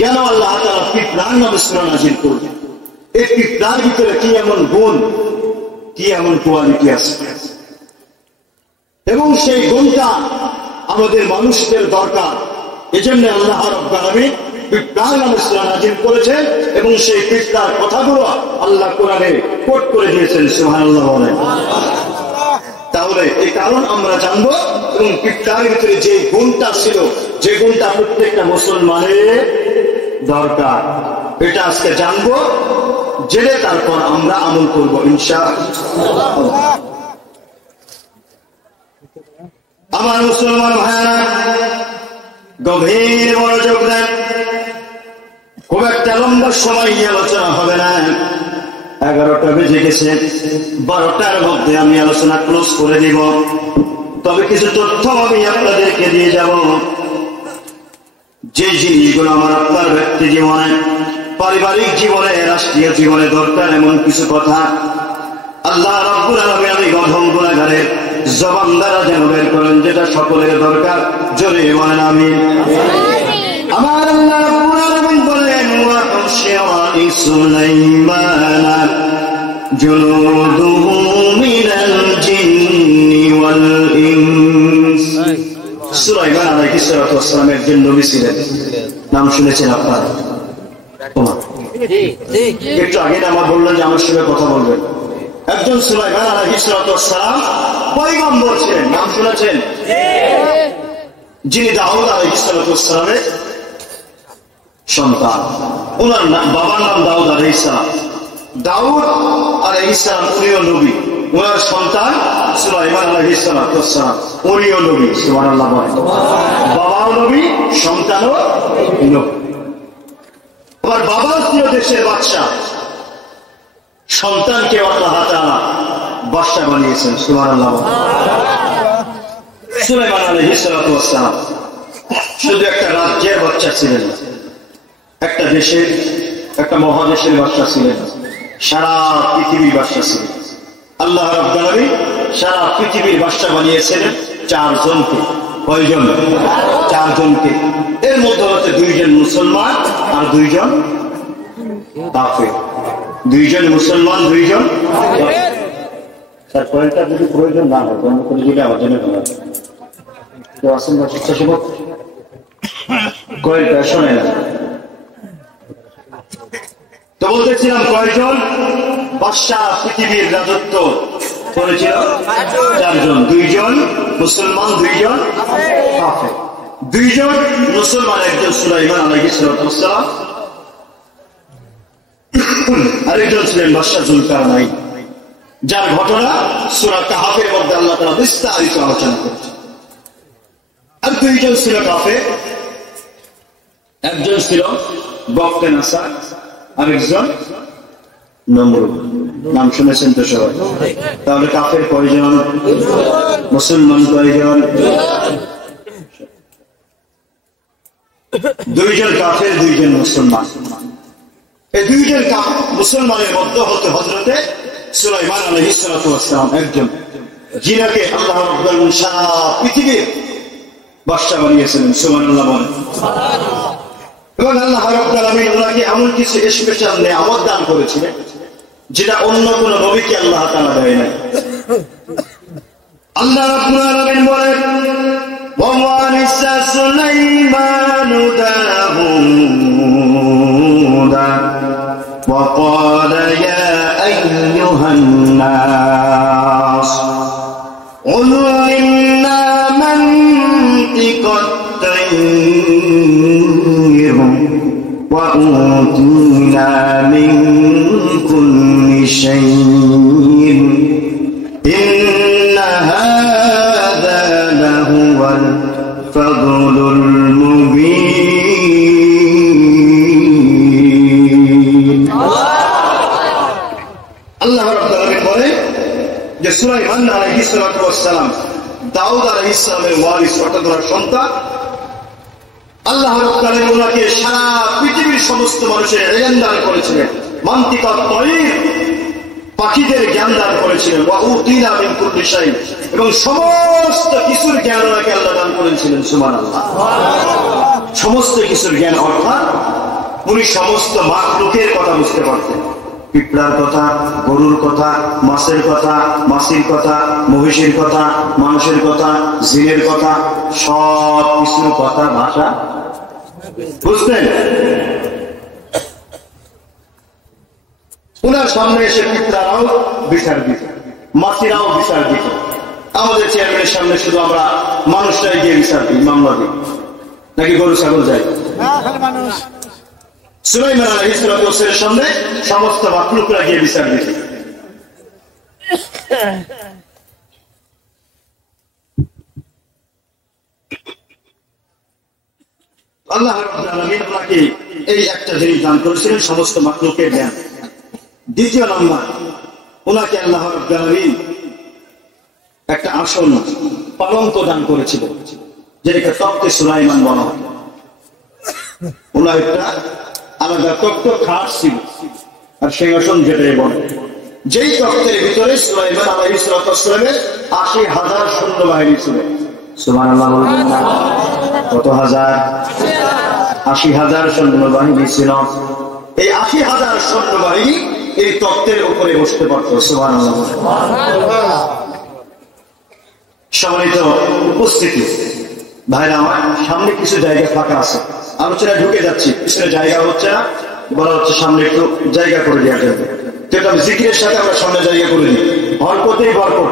কেন আল্লাহ তাআলা পিঁপড়ার নামে সূরা নাযিল করলেন? এই পিঁপড়ার ভিতরে কি এমন গুণ, কি এমন কোয়ালিটি আছে, এবং সেই গুণটা আমাদের মানুষদের দরকার। এজন্য আল্লাহ রাব্বুল আলামিন পিঁপড়ার নামে সূরা নাযিল করেছেন, এবং সেই পিঁপড়ার কথাগুলো আল্লাহ কোরআনে কোট করে দিয়েছেন। সুবহানাল্লাহ বলেন। তাহলে এই কারণ আমরা জানবো, এবং পিঁপড়ার ভিতরে যে গুণটা ছিল, যে গুণটা প্রত্যেকটা মুসলমানের দরকার, এটা আজকে জানবো। জেনে তারপর আমরা আমল করবো ইনশাআল্লাহ। আমার মুসলমান ভাইরা গভীর মনোযোগ দেন। খুব একটা লম্বা সময় আলোচনা হবে না, 11টা বেজে গেছে। 12টার মধ্যে আমি আলোচনা ক্লোজ করে দিব। তবে কিছু তথ্য আমি আপনাদেরকে দিয়ে যাব। যে জিনিসগুলো আমার আপনার ব্যক্তি জীবনে, পারিবারিক জীবনে, রাষ্ট্রীয় জীবনে দরকার এমন কিছু কথা আল্লাহ রাব্বুল আলামিন আমি গঠন গুনাহগারের জবান দ্বারা যেন বের করেন, যেটা সকলের দরকার। জোরে বলেন আমিন। আমার আল্লাহ রাব্বুল আলামিন বলেন ওয়া হুশিরা সুলাইমানা জুনুদুহু মিনাল জিন্নি ওয়াল ইনস। সুলাইমান আলাইহিস সালাতু ওয়াস সালাম একজন নবী ছিলেন, নাম শুনেছেন আপনারা? একটু আগে আমার বললেন যে আমার সঙ্গে কথা বলবেন। একজন সুলাইমান আলাইহিস সালাতু ওয়াস সালাম পয়গম্বর ছিলেন, নাম শুনেছেন? যিনি দাউদ আলাইহিস সালাতু ওয়াস সালামের সন্তান। ওনার বাবার নাম দাউদ আলাইহিস সালাম। দাউদ আলাইহিস সালাম উনিও নবী, ওনার সন্তান সুলাইমান আলাইহিস সালাতু ওয়াস সালাম উনিও নবী। সুবহানাল্লাহ। বাবাও নবী, সন্তানও নবী। আমার বাবা ছিল দেশের বাদশাহ, সন্তানকে আল্লাহ তাআলা বাদশাহ বানিয়েছেন। সুবহানাল্লাহ। সুলাইমান আলাইহিস সালাতু ওয়াস সালাম শুধু একটা রাজ্যের বাদশা ছিলেন, একটা দেশের, একটা মহাদেশের বাদশা ছিলেন, সারা পৃথিবীর বাদশা ছিলেন। আল্লাহ রাব্বুল আলামিন সারা পৃথিবীর বাদশা বানিয়েছিলেন চারজনকে। কয়জন? চারজনকে। এর মধ্যে হচ্ছে দুইজন মুসলমান আর দুইজন কাফের। দুইজন মুসলমান, দুইজন কাফের। স্যার কয়েকটা যদি প্রয়োজন না হয় অন্য কোনো দিলে আমার জন্য ভালো হবে। কেউ আসেন না স্বেচ্ছাসেবক? কয়েকটা শোনে না তো বলতেছিলাম কয়জন বাদশা পৃথিবীর রাজত্ব করেছিল? চারজন। দুইজন মুসলমান, দুইজন কাফের। দুইজন মুসলমান, একজন সুলাইমান আলাইহিস সালাতু ওয়াস সালাম, আরেকজন ছিলেন বাদশা যুলকারনাইন, যার ঘটনা সূরা কাহফের মধ্যে আল্লাহ তাআলা বিস্তারিত আলোচনা করেছেন। আর দুইজন ছিল কাফের, একজন ছিল বখতেনাসার, আরেকজন নমরুদ। নাম শুনেছেন তো সবাই? তাহলে কাফের কয়জন? মুসলমান কয়জন? দুইজন কাফের, দুইজন মুসলমান। এই দুইজন মুসলমানের মধ্যে হতে হযরতে সুলাইমান আলাইহিস সালাতু ওয়াস সালাম একজন, যিনাকে আল্লাহ রাব্বুল আলামিন সারা পৃথিবীর বাদশা বানিয়েছিলেন। সুবহানাল্লাহ। এবং আল্লাহ রাব্বুল আলামিন ওনাকে এমন কিছু স্পেশাল নিয়ামত দান করেছিলেন যেটা অন্য কোন নবীকে আল্লাহ তাআলা দেয় নাই। আল্লাহ রাব্বুল আলামিন বলেন ওয়া ওয়ারিসা সুলাইমানু দাউদা ওয়া ক্বালা ইয়া আইয়ুহান নাস উল্লিমনা মানতিকাত তাইর ওয়া উতিনা মিন কুল্লি শাইইন ইন্না হাযা লাহুয়াল ফাদলুল মুবিন। আল্লাহ রাব্বুল আলামিন বলে যে সুলাইমান আলাইহিস সালাতু ওয়াস সালাম দাউদ আলাইহিস সালামের ওয়ারিস, অর্থাৎ ওনার সন্তান। আল্লাহ রাব্বুল আলামিন ওনাকে সারা পৃথিবীর সমস্ত মানুষের ইলম দান করেছিলেন, মানতিকাত তাইর, পাখিদের জ্ঞান দান করেছিলেন, ওয়া উতিনা মিন কুল্লি শাইইন, এবং সমস্ত কিছুর জ্ঞান ওনাকে আল্লাহ দান করেছিলেন। সুবহানাল্লাহ। সমস্ত কিছুর জ্ঞান অর্থাৎ উনি সমস্ত মাখলুকের কথা বুঝতে পারতেন। পিঁপড়ার কথা, গরুর কথা, মাছের কথা, মাছির কথা, মহিষের কথা, মানুষের কথা, জিনের কথা, সব কিছুর কথা, ভাষা বুঝতেন। উনার সামনে এসে পিঁপড়ারাও বিচার দিত, মাছিরাও বিচার দিত। আমাদের চেয়ারম্যানের সামনে শুধু আমরা মানুষরাই গিয়ে বিচার দিই, মামলা দিই, নাকি গরু ছাগল যায়? সুলাইমান আলাইহিস সালাতু ওয়াস সালামের সামনে সমস্ত মাখলুকরা গিয়ে বিচার দিত। আল্লাহ রাব্বুল আলামিন ওনাকে এই একটা জিনিস দান করেছিলেন, সমস্ত মাখলুকের জ্ঞান। দ্বিতীয় নম্বর, ওনাকে আল্লাহ রাব্বুল আলামিন একটা আসন, পালঙ্ক দান করেছিলেন, যেটাকে তখতে সুলাইমান বলা হয়। ওনার একটা আলাদা তক্ত খাট ছিল, আর সিংহাসন যেটাই বলে, যেই তক্তের ভিতরে সুলাইমান আলাইহিস সালামের ৮০,০০০ সৈন্যবাহিনী ছিল। সুবহানাল্লাহ বলবেন না? কত হাজার? ৮০,০০০ সৈন্যবাহিনী ছিল। এই ৮০,০০০ সৈন্যবাহিনী এই তক্তের উপরে বসতে পারত। সুবহানাল্লাহ। সম্মানিত উপস্থিতি ভাইরা আমার, সামনে কিছু জায়গা ফাঁকা আছে, আলোচনা ঢুকে যাচ্ছি, পিছনে জায়গা হচ্ছে না, বলা হচ্ছে সামনে একটু জায়গা করে দেওয়া যাবে। যেটা জিকিরের সাথে আমরা সামনে জায়গা করে দিই, বরকতেই বরকত।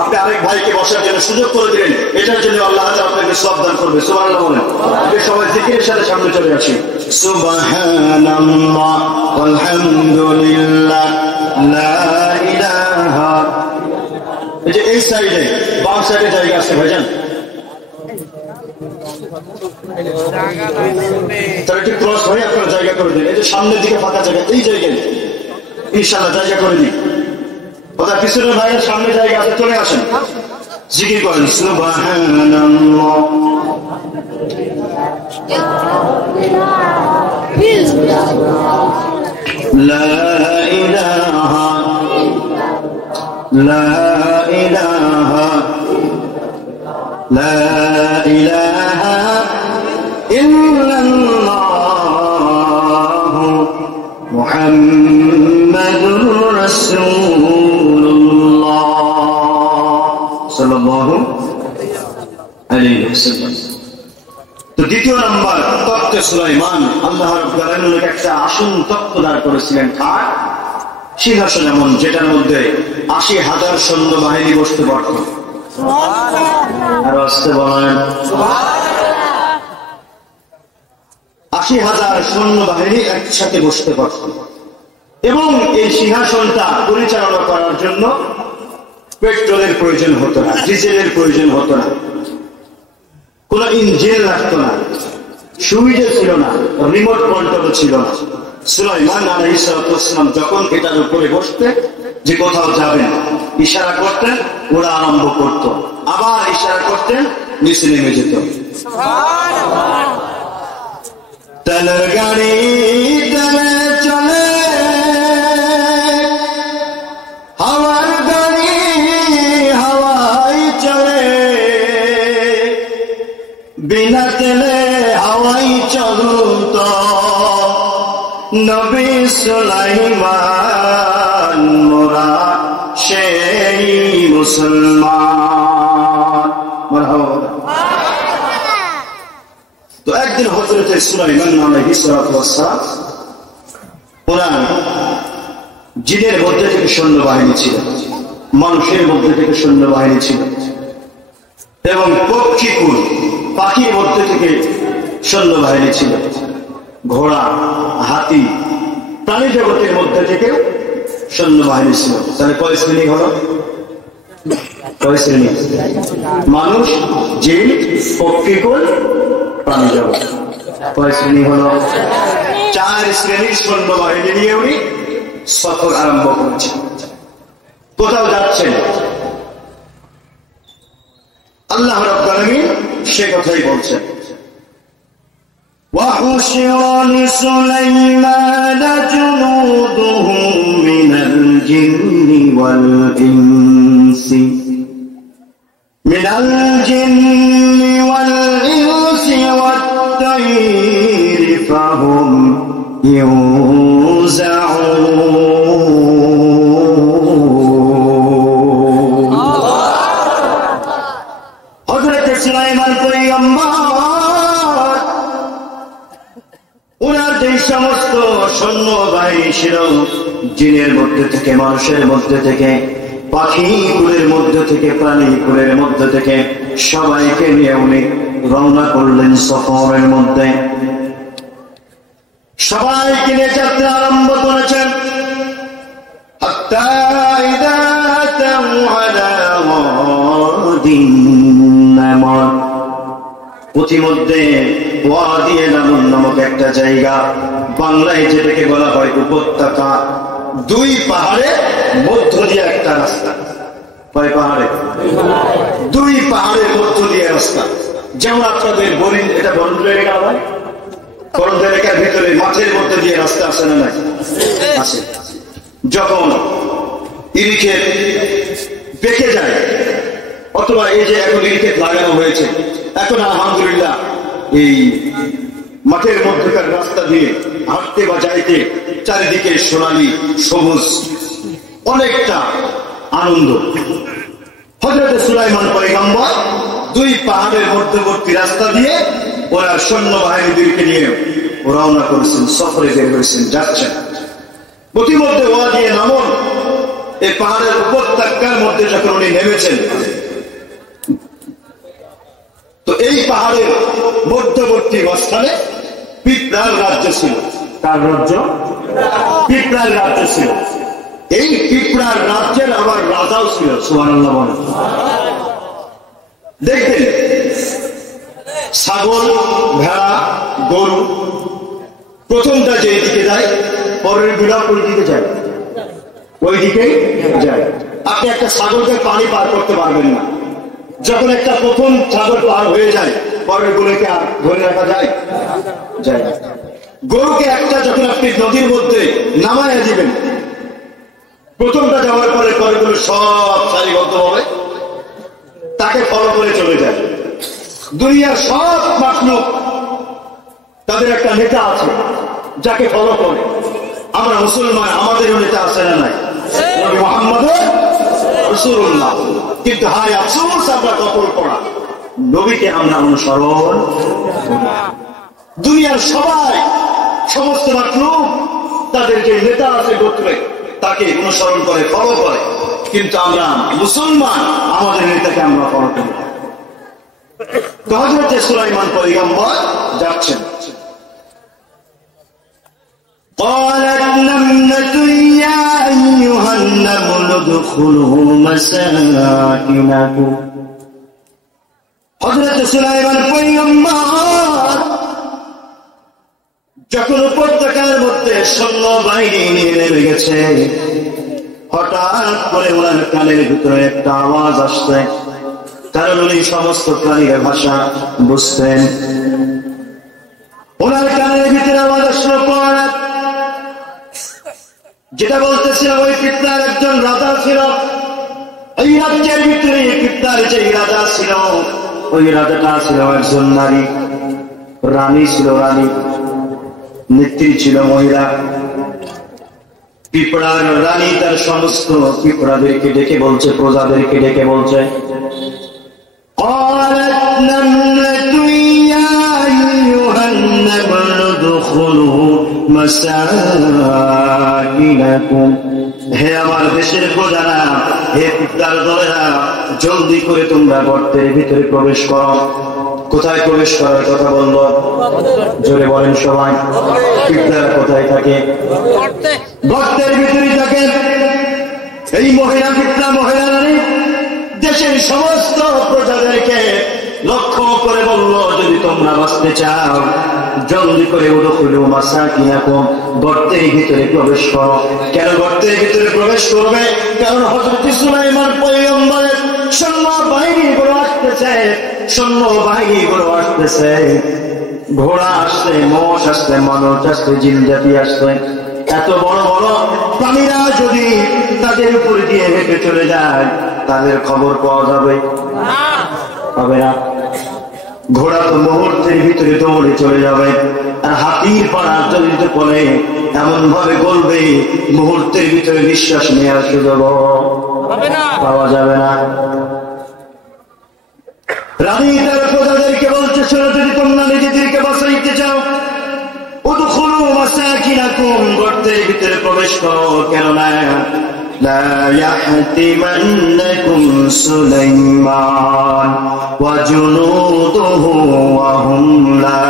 আপনি আরেক ভাইকে বসার জন্য সুযোগ করে দিলেন, এটার জন্য আল্লাহ আপনাকে সওয়াব দান করবে। সুবহানাল্লাহ বলেন। আপনি সবাই জিকিরের সাথে সামনে চলে আসি। সুবহানাল্লাহ আলহামদুলিল্লাহ লা ইলাহা। এই যে এই সাইডে বাম সাইডে জায়গা আছে ভাইজান, তার একটু ক্রস হয়ে আপনারা জায়গা করে দিন। এই যে সামনের দিকে ফাঁকা জায়গা, এই জায়গায় ইনশাআল্লাহ জায়গা করে দিন। ওদের পিছনের ভাইয়ের সামনে জায়গা আছে, চলে আসেন, জিকির করেন। সুবহানাল্লাহ লা ইলাহা লা ইলাহা লা ইলাহা ইল্লাল্লাহ মুহাম্মাদুর রাসূলুল্লাহ সাল্লাল্লাহু আলাইহি ওয়াসাল্লাম। তো দ্বিতীয় নাম্বার তক্তে সুলাইমান, আল্লাহ রাব্বুল আলামিন একটা আসন তক্ত দাঁড় করেছিলেন, খাট সিংহাসন এমন, যেটার মধ্যে ৮০,০০০ সৈন্যবাহিনী বসতে পারত। আর আসতে বলেন ৮০,০০০ সৈন্যবাহিনী একসাথে বসতে পারত। এবং এই সিংহাসনটা পরিচালনা করার জন্য পেট্রোলের প্রয়োজন হতো না, ডিজেলের প্রয়োজন হতো না, কোন ইঞ্জিন লাগতো না, সুইচও ছিল না, রিমোট কন্ট্রোলও ছিল না। সুলাইমান আলাইহিস সালাম যখন এটার উপরে বসতে, যে কোথাও যাবেন, ইশারা করতেন, ওরা আরম্ভ করত, আবার ইশারা করতেন, নিচে নেমে যেত। তেলের গাড়ি তেলে চলে, হাওয়ার গাড়ি হাওয়াই চলে, বিনা তেলে হাওয়াই চলত নবী সুলাইমান, মোরা সেই মুসলমান। তো একদিন হযরত সুলাইমান আলাইহিস সালাম, ওনার জিনের মধ্যে থেকে সৈন্যবাহিনী ছিল, মানুষের মধ্যে থেকে সৈন্যবাহিনী ছিল, এবং পক্ষীকুল পাখির মধ্যে থেকে সৈন্যবাহিনী ছিল, ঘোড়া হাতি প্রাণী জগতের মধ্যে থেকে সৈন্যবাহিনী ছিল। তাহলে কয় শ্রেণী হলো? কয় শ্রেণী? মানুষ, জিন, পক্ষীকুল, প্রাণী জগৎ। কয় শ্রেণী হলো? 4 শ্রেণীর সৈন্যবাহিনী নিয়ে উনি সফর আরম্ভ করেছেন। কোথাও যাচ্ছেন, আল্লাহ রাব্বুল আলামিন সে কথাই বলছেন। وحشر لسليمان جنوده من الجن والإنس والطير فهم يوزعون। হযরত সুলাইমান পয়গম্বর ওনার যে সমস্ত সৈন্যবাহিনী ছিল, জিনের মধ্যে থেকে, মানুষের মধ্যে থেকে, পাখি কুলের মধ্যে থেকে, প্রাণী কুলের মধ্যে থেকে সবাইকে নিয়ে উনি রওনা করলেন সফরের মধ্যে। সবাইকে নিয়ে যাত্রা আরম্ভ করেছেন। হাত্তা ইযা আতাউ আলা ওয়াদিন নামর, পথিমধ্যে ওয়াদি নামুন নামক একটা জায়গা, বাংলায় যেটাকে বলা হয় উপত্যকা, 2 পাহাড়ের মধ্য দিয়ে একটা রাস্তা। কয় পাহাড়ে? 2 পাহাড়ের মধ্য দিয়ে রাস্তা। যেমন আপনাদের বরিন, এটা বরিন্দ্র এলাকা হয়, করন্দ এলাকার ভিতরে মাঠের মধ্যে দিয়ে রাস্তা আসে না নাই? আসে। যখন ইরিকেট পেকে যায়, অথবা এই যে এখন ইরিকেট লাগানো হয়েছে, এখন আলহামদুলিল্লাহ এই মাঠের মধ্যকার রাস্তা দিয়ে হাঁটতে বা যাইতে চারিদিকে সোনালী সবুজ, অনেকটা আনন্দ। হযরত সুলাইমান পয়গম্বর দুই পাহাড়ের মধ্যবর্তী রাস্তা দিয়ে ওরা সৈন্যবাহিনীদেরকে নিয়ে রওনা করেছেন, সফরে বের করেছেন, যাচ্ছেন। প্রতিমধ্যে ওয়া দিয়ে নামন এই পাহাড়ের উপত্যকার মধ্যে যখন উনি নেমেছেন, তো এই পাহাড়ের মধ্যবর্তী অবস্থানে পিঁপড়ার রাজ্য ছিল। তার রাজ্য পিঁপড়ার রাজ্য ছিল। এই পিঁপড়ার রাজ্যের আবার রাজাও ছিল। সুবহানাল্লাহ বলেন। দেখবেন ছাগল, ভেড়া, গরু প্রথমটা যেই দিকে যায়, পরের গুলা ওই দিকে যায়, ওই দিকেই যায়। আপনি একটা ছাগলকে পানি পার করতে পারবেন না। যখন একটা প্রথম ছাগল পার হয়ে যায়, পরের গুলোকে আর ধরে রাখা যায়? যায় না। গরুকে একটা যখন আপনি নদীর মধ্যে নামাইয়া দিবেন, প্রথমটা যাওয়ার পরে পরেরগুলো সব সারিবদ্ধ হবে, তাকে ফলো করে চলে যায়। দুনিয়ার সব মাখলুক তাদের একটা নেতা আছে যাকে ফলো করে। আমরা মুসলমান, আমাদেরও নেতা আছে না নাই? নবী মুহাম্মদ রাসূলুল্লাহ। কিন্তু হায় আফসোস, আমরা কপল পড়া নবীকে আমরা অনুসরণ। দুনিয়ার সবাই, সমস্ত মাখলুক তাদের যে নেতা আছে গোত্রে, তাকে অনুসরণ করে, ফলো করে। কিন্তু আমরা মুসলমান, আমাদের নেতাকে আমরা ফলো করি। তো হযরত সুলাইমান পয়গম্বর যাচ্ছেন। قالت نملة يا أيها النمل ادخلوا مساكنكم। হযরত সুলাইমান পয়গম্বর যখন উপত্যকার মধ্যে সৈন্যবাহিনী নিয়ে নেমে গেছে, হঠাৎ করে ওনার কানের ভিতরে একটা আওয়াজ আসছে। কারণ উনি সমস্ত প্রাণীর ভাষা বুঝতেন। ওনার কানের ভিতরে আওয়াজ আসলো, যেটা বলতেছিল ওই পিঁপড়ার একজন রাজা ছিল। এই রাজ্যের ভিতরে পিঁপড়ার যে রাজা ছিল, ওই রাজাটা ছিল একজন নারী, রানী ছিল, রানী নেত্রী ছিল, মহিলা। পিঁপড়ার রানী তার সমস্ত পিঁপড়াদেরকে ডেকে বলছে, প্রজাদেরকে ডেকে বলছে, قالت نملة يا أيها النمل ادخلوا مساكنكم। হে আমার দেশের প্রজারা, হে পিঁপড়ার দলেরা, জলদি করে তোমরা গর্তের ভিতরে প্রবেশ করো। কোথায় প্রবেশ করার কথা বললো? জোরে বলেন সবাই। পিঁপড়ারা কোথায় থাকে? গর্তের ভিতরে থাকে। এই মহিলা পিঁপড়া, মহিলা রানী দেশের সমস্ত প্রজাদেরকে লক্ষ্য করে বলল, যদি তোমরা বাঁচতে চাও, জলদি করে উদখুলু মাসাকিনাকুম, গর্তের ভিতরে প্রবেশ করো। কেন গর্তের ভিতরে প্রবেশ করবে? কারণ হযরত সুলাইমান পয়গম্বরের সৈন্যবাহিনীগুলো আসতেছে, সৈন্যবাহিনীগুলো আসতেছে, ঘোড়া আসছে, মোষ আসছে, মানুষ আসছে, জিনজাতি আসছে। এত বড় বড় প্রাণীরা যদি তাদের উপরে দিয়ে হেঁটে চলে যায়, তাদের খবর পাওয়া যাবে? হবে না। ঘোড়া তো মুহূর্তের ভিতরে দৌড়ে চলে যাবে, আর হাতির পাড়া চলিত পরে এমন ভাবে গলবে, মুহূর্তের ভিতরে নিঃশ্বাস নেওয়ার সুযোগ পাওয়া যাবে না। রানী তার প্রজাদেরকে বলছে, শোনো, যদি তোমরা নিজেদেরকে বাঁচাইতে চাও, উদখুলু মাসাকিনাকুম, গর্তের ভিতরে প্রবেশ করো। কেননা লা ইয়াহতিমান্নাকুম সুলাইমান ওয়া জুনুদুহু ওয়া হুম লা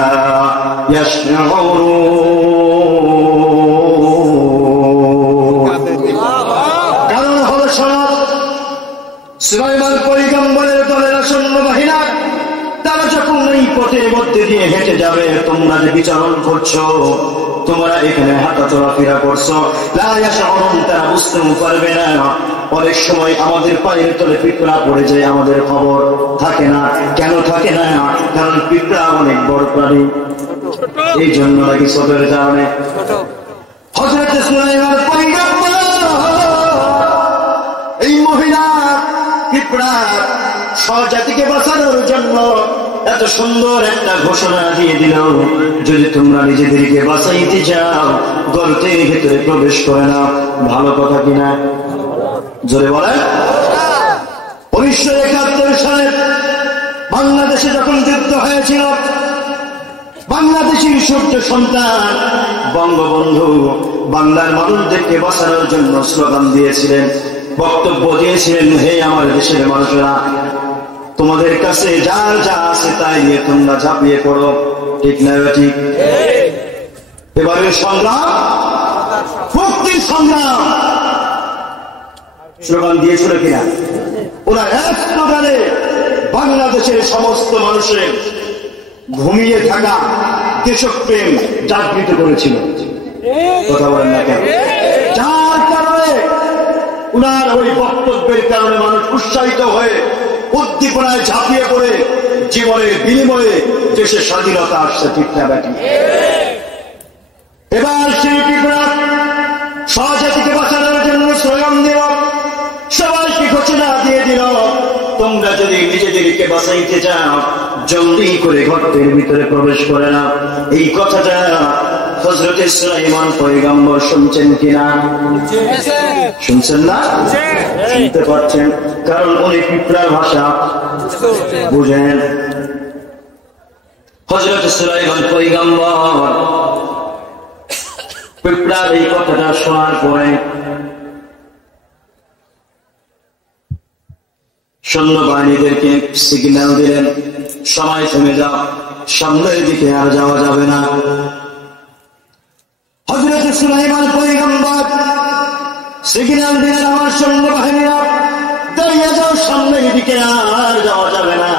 ইয়াশউরুন। কারণ হলো, শোনো, সুলাইমান পয়গম্বরের দলের সৈন্যবাহিনী তারা যখন এই পথের মধ্যে দিয়ে হেঁটে যাবে, তোমরা যে বিচরণ করছো, তোমরা এখানে হাঁটা চলাফেরা করছো, তারা বুঝতেও পারবে না। অনেক সময় আমাদের পায়ের তলে পিঁপড়া পড়ে যায়, আমাদের খবর থাকে না। কেন থাকে না? কারণ পিঁপড়া অনেক বড় প্রাণী। এই জন্য নাকি ছোটরে জানে হযরত সুলাইমান পয়গম্বর এই মহিলা পিঁপড়া স্বজাতিকে বাঁচানোর জন্য এত সুন্দর একটা ঘোষণা দিয়ে দিল, যদি তোমরা নিজেদেরকে বাঁচাইতে চাও গর্তের ভিতরে প্রবেশ করে না। ভালো কথা কিনা? জোরে বলেন। 1971 সালে বাংলাদেশে যখন যুদ্ধ হয়েছিল, বাংলাদেশের সূর্য সন্তান বঙ্গবন্ধু বাংলার মানুষদেরকে বাঁচানোর জন্য স্লোগান দিয়েছিলেন, বক্তব্য দিয়েছিলেন, হে আমার দেশের মানুষেরা, তোমাদের কাছে যার যা আছে তাই নিয়ে তোমরা ঝাঁপিয়ে পড়ো। ঠিক না? ঠিক। এবারে সংগ্রাম, মুক্তির সংগ্রাম স্লোগান দিয়েছিল কিনা? ওরা এক স্লোগানে বাংলাদেশের সমস্ত মানুষের ঘুমিয়ে থাকা দেশপ্রেম জাগৃত করেছিল। কথা বলেন না কেন? যার কারণে উনার ওই বক্তব্যের কারণে মানুষ উৎসাহিত হয়ে উদ্দীপনায় ঝাঁপিয়ে পড়ে জীবনের বিনিময়ে দেশের স্বাধীনতা আসছে। ঠিক না ব্যাটি? এবার সেই পিঁপড়া স্বজাতিকে বাঁচানোর জন্য স্লোগান দিল, সবাইকে ঘোষণা দিয়ে দিল, তোমরা যদি নিজেদেরকে বাঁচাইতে চাও জলদি করে গর্তের ভিতরে প্রবেশ করে না। এই কথাটা হযরত সুলাইমান পয়গম্বর শুনছেন কিনা? শুনছেন না? শুনতে পাচ্ছেন, কারণ উনি পিঁপড়ার ভাষা বুঝেন। হযরত সুলাইমান পয়গম্বর পিঁপড়ার এই কথাটা শোনার পরে সৈন্যবাহিনীদেরকে সিগন্যাল দিলেন, সময় থেমে যাও, সামনের দিকে আর যাওয়া যাবে না। হযরত সুলাইমান পয়গম্বর সিগন্যাল দিলেন, আমার সৈন্যবাহিনীরা দাঁড়িয়ে যাও, সামনের দিকে আর যাওয়া যাবে না।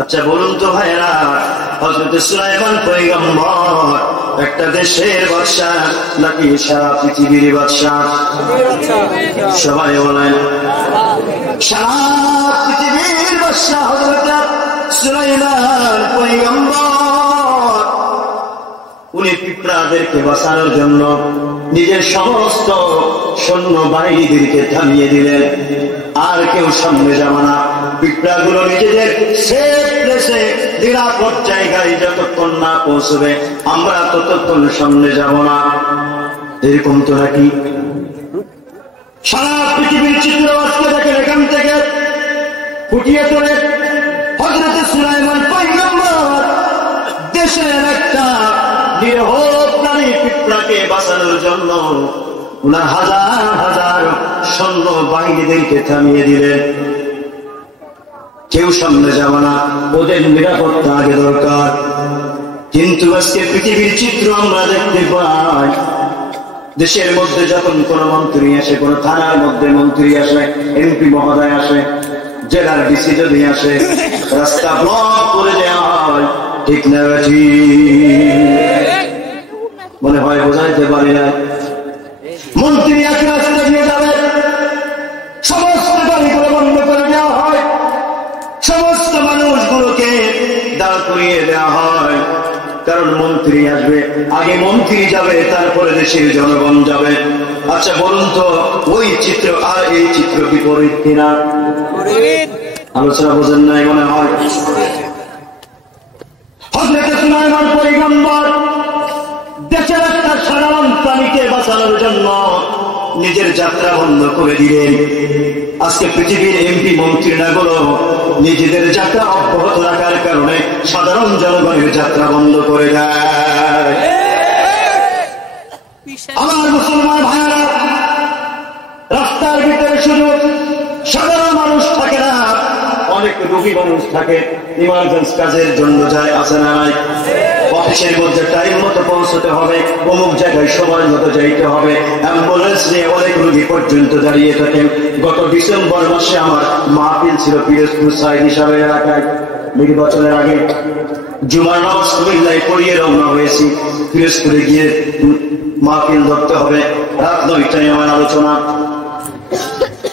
আচ্ছা বলুন তো ভাইরা, হযরত সুলাইমান পয়গম্বর একটা দেশের বাদশা নাকি সারা পৃথিবীর বাদশা? সবাই বলেন সারা পৃথিবীর বাদশা হযরত সুলাইমান পয়গম্বর। উনি পিঁপড়াদেরকে বাঁচানোর জন্য নিজের সমস্ত সৈন্যবাহিনীদেরকে থামিয়ে দিলেন, আর কেউ সামনে যাবে না। পিঁপড়াগুলো নিজেদের সেফ প্লেসে নিরাপদ জায়গায় যতক্ষণ না পৌঁছবে আমরা ততক্ষণ সামনে যাব না। এরকম তো নাকি সারা পৃথিবীর চিত্র আজকে দেখেন, এখান থেকে ফুটিয়ে তোলে হযরত সুলাইমান পয়গম্বর দেশের একটা নিরীহ প্রাণী পিঁপড়াকে বাঁচানোর জন্য উনার হাজার হাজার সৈন্য বাহিনীদেরকে থামিয়ে দিলেন। কেউ সামনে যাবে না, ওদের নিরাপত্তা আগে দরকার। কিন্তু আজকে পৃথিবীর চিত্র আমরা দেখতে পাই, দেশের মধ্যে যখন কোন মন্ত্রী আসে, কোন থানার মধ্যে মন্ত্রী আসে, এমপি মহোদয় আসে, জেলার ডিসি যদি আসে, রাস্তা ব্লক করে দেওয়া হয়। ঠিক না? মনে হয় বোঝাইতে পারি না। মন্ত্রী এক রাস্তা দিয়ে যাবে, সমস্ত গাড়িগুলো বন্ধ করে দেওয়া হয়, সমস্ত মানুষগুলোকে দাঁড় করিয়ে দেওয়া হয়, কারণ মন্ত্রী আসবে, আগে মন্ত্রী যাবে, তারপরে দেশের জনগণ যাবে। আচ্ছা বলুন তো ওই চিত্র আর এই চিত্র বিপরীত কিনা? আলোচনা বোঝেন নাই মনে হয়। হযরত সুলাইমান পয়গম্বর দেশের একটা সাধারণ প্রাণীকে বাঁচানোর জন্য নিজের যাত্রা বন্ধ করে দিলেন। আজকে পৃথিবীর এমপি মন্ত্রীরা গুলো নিজেদের যাত্রা অব্যাহত রাখার কারণে সাধারণ জনগণের যাত্রা বন্ধ করে দেয়। আমার মুসলমান ভাইয়েরা, রাস্তার ভিতরে শুধু সাধারণ মানুষ থাকে না, অনেক রোগী মানুষ থাকে, ইমার্জেন্সি কাজের জন্য যায়, আছে না নাই? অফিসের মধ্যে টাইম মতো পৌঁছতে হবে, অমুক জায়গায় সময় মতো যাইতে হবে, অ্যাম্বুলেন্স নিয়ে অনেক রোগী পর্যন্ত দাঁড়িয়ে থাকেন। গত ডিসেম্বর মাসে আমার মাহফিল ছিল পিরোজপুর সাইদ হিসাবে এলাকায়। নির্বাচনের আগে জুমার নামাজ কুমিল্লায় পড়িয়ে রওনা হয়েছি, পিরোজপুরে গিয়ে মাহফিল ধরতে হবে। রাত 9টায় আমার আলোচনা,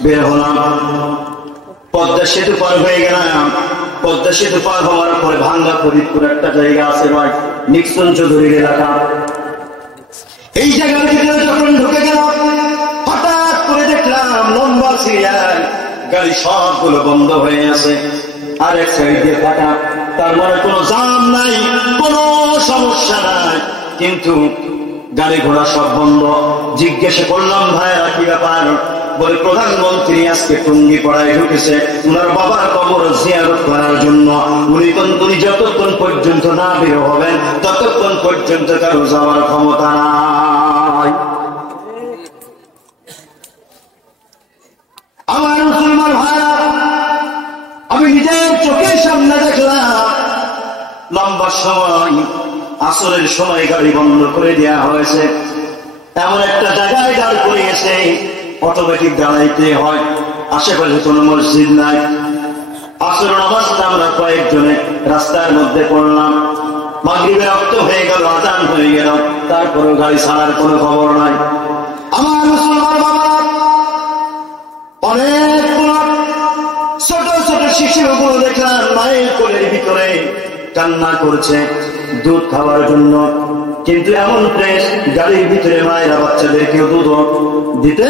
বের হলাম, পদ্মা সেতু পার হয়ে গেলাম, পদ্মা সেতু পার হওয়ার পরে ভাঙ্গা ফরিদপুর একটা জায়গা আছে ভাই, নিক্সন চৌধুরীর এলাকা। এই জায়গার ভিতরে যখন ঢুকে গেলাম, হঠাৎ করে দেখলাম লম্বা সিরিয়াল, গাড়ি সবগুলো বন্ধ হয়ে আছে, আর এক সাইড দিয়ে ফাঁকা। তার মানে কোনো জাম নাই, কোনো সমস্যা নাই, কিন্তু গাড়ি ঘোড়া সব বন্ধ। জিজ্ঞাসা করলাম, ভাইয়া কি ব্যাপার? বলে প্রধানমন্ত্রী আজকে টুঙ্গি পড়ায় ঢুকেছে উনার বাবার কবর জিয়ারত করার জন্য। উনি যতক্ষণ পর্যন্ত না বের হবেন ততক্ষণ পর্যন্ত কারো যাওয়ার ক্ষমতা নাই। আমার মুসলমান ভাইরা, আমি নিজের চোখের সামনে দেখলাম লম্বা সময় আসরের সময় গাড়ি বন্ধ করে দেওয়া হয়েছে। এমন একটা জায়গায় দাঁড় করিয়েছে, অটোমেটিক দাঁড়াইতে হয়, আশেপাশে কোনো মসজিদ নাই। আসর নামাজটা আমরা কয়েকজনে রাস্তার মধ্যে পড়লাম, মাগরিবের রক্ত হয়ে গেল, আজান হয়ে গেল, তারপরেও গাড়ি ছাড়ার কোনো খবর নাই। আমার মুসলমান বাবা, অনেক ছোট ছোট শিশুগুলো দেখলাম মায়ের কোলের ভিতরে কান্না করছে দুধ খাওয়ার জন্য, কিন্তু এমন প্রেস গাড়ির ভিতরে মায়েরা বাচ্চাদেরকেও দুধ দিতে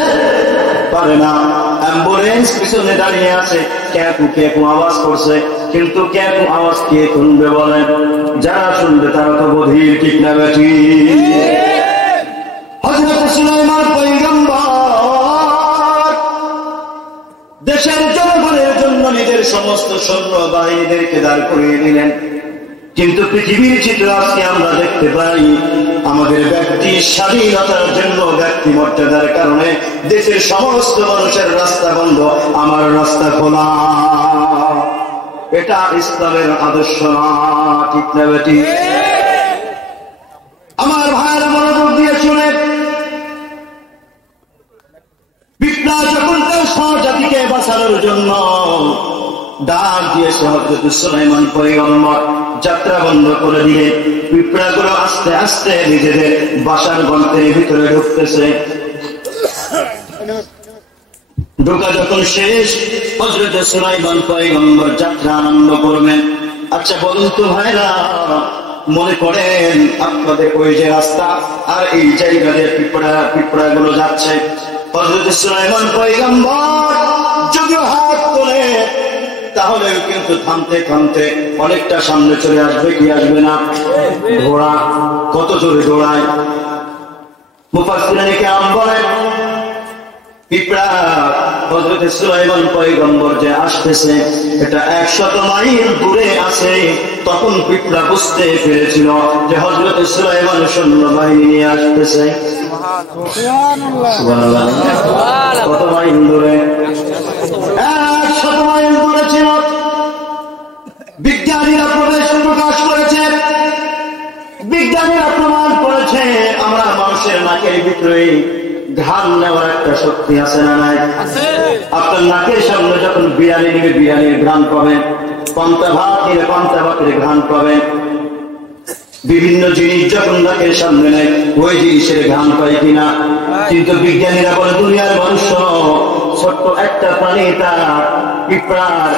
পারে না। অ্যাম্বুলেন্স পিছনে দাঁড়িয়ে আছে, ক্যাকু ক্যাকু আওয়াজ করছে, কিন্তু ক্যাকু আওয়াজ কে শুনবে বলেন? যারা শুনবে তারা তো বধির, ঠিক না বেটি? হযরত সুলাইমান পয়গম্বর দেশের জনগণের জন্য নিজের সমস্ত সৈন্য বাহিনীদেরকে দাঁড় করিয়ে দিলেন, কিন্তু পৃথিবীর চিত্র আজকে আমরা দেখতে পাই আমাদের ব্যক্তি স্বাধীনতার জন্য, ব্যক্তি মর্যাদার কারণে দেশের সমস্ত মানুষের রাস্তা বন্ধ, আমার রাস্তা খোলা। এটা ইসলামের আদর্শ না, ঠিক না বেটি? আমার ভাইয়েরা মনোযোগ দিয়ে শুনে, বিপ্লব যখন তার সহজাতিকে বাঁচানোর জন্য ডাক দিয়েছে, হযরত সুলাইমান পয়গম্বর যাত্রা বন্ধ করে দিয়ে পিঁপড়াগুলো আস্তে আস্তে নিজেদের বাসার গর্তের ভিতরে ঢুকতেছে। ঢোকা যখন শেষ, হযরত সুলাইমান পয়গম্বর যাত্রা আরম্ভ করবেন। আচ্ছা বলুন তো ভাইরা, মনে করেন আপনাদের ওই যে রাস্তা আর এই জায়গাতে পিঁপড়াগুলো যাচ্ছে, হযরত সুলাইমান পয়গম্বর যদিও হাত তোলে তাহলে কিন্তু থামতে থামতে অনেকটা সামনে চলে আসবে, কি আসবে না? ঘোড়া কত জোরে দৌড়ায়। মুফাসসিরিনে কেরাম বলেন, পিঁপড়া হযরত সুলাইমান পয়গম্বর যে আসতেছে এটা 100 মাইল দূরে আছে, তখন পিঁপড়া বুঝতে পেরেছিল যে হযরত সুলাইমান সৈন্যবাহিনী নিয়ে আসতেছে। সুবহানাল্লাহ। কত মাইল দূরে? 100 মাইল দূরে ছিল। বিজ্ঞানীরা প্রকাশ করেছে, বিজ্ঞানীরা প্রমাণ করেছে আমরা মানুষের নাকের ভিতরে ঘ্রাণ নেওয়ার একটা শক্তি আছে না নাই? আপনার নাকের সামনে যখন বিরিয়ানি নিবে বিরিয়ানির ঘ্রাণ পাবেন, পান্তা ভাত নিলে পান্তা ভাতের ঘ্রাণ পাবেন। বিভিন্ন জিনিস যখন নাকের সামনে নেয় ওই জিনিসের ঘ্রাণ পাই কিনা? কিন্তু বিজ্ঞানীরা বলে দুনিয়ার মানুষ ছোট্ট একটা প্রাণী, তার পিঁপড়ার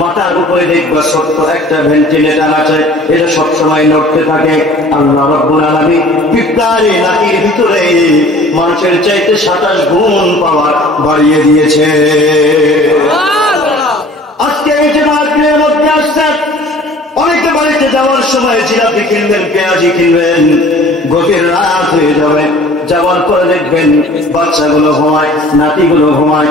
মাথার উপরে দেখবা ছোট্ট একটা ভেন্টিলেটর আছে, এটা সবসময় নড়তে থাকে। আল্লাহ রাব্বুল আলামিন পিঁপড়ার নাকের ভিতরে মানুষের চাইতে 27 গুণ পাওয়ার বাড়িয়ে দিয়েছে। আজকে এই যে মার্কেটের মধ্যে আসছে, অনেকে বাড়িতে যাওয়ার সময় জিলাপি কিনবেন, পেঁয়াজি কিনবেন, গভীর রাত হয়ে যাবে, যাওয়ার পরে দেখবেন বাচ্চাগুলো ঘুমায়, নাতিগুলো ঘুমায়,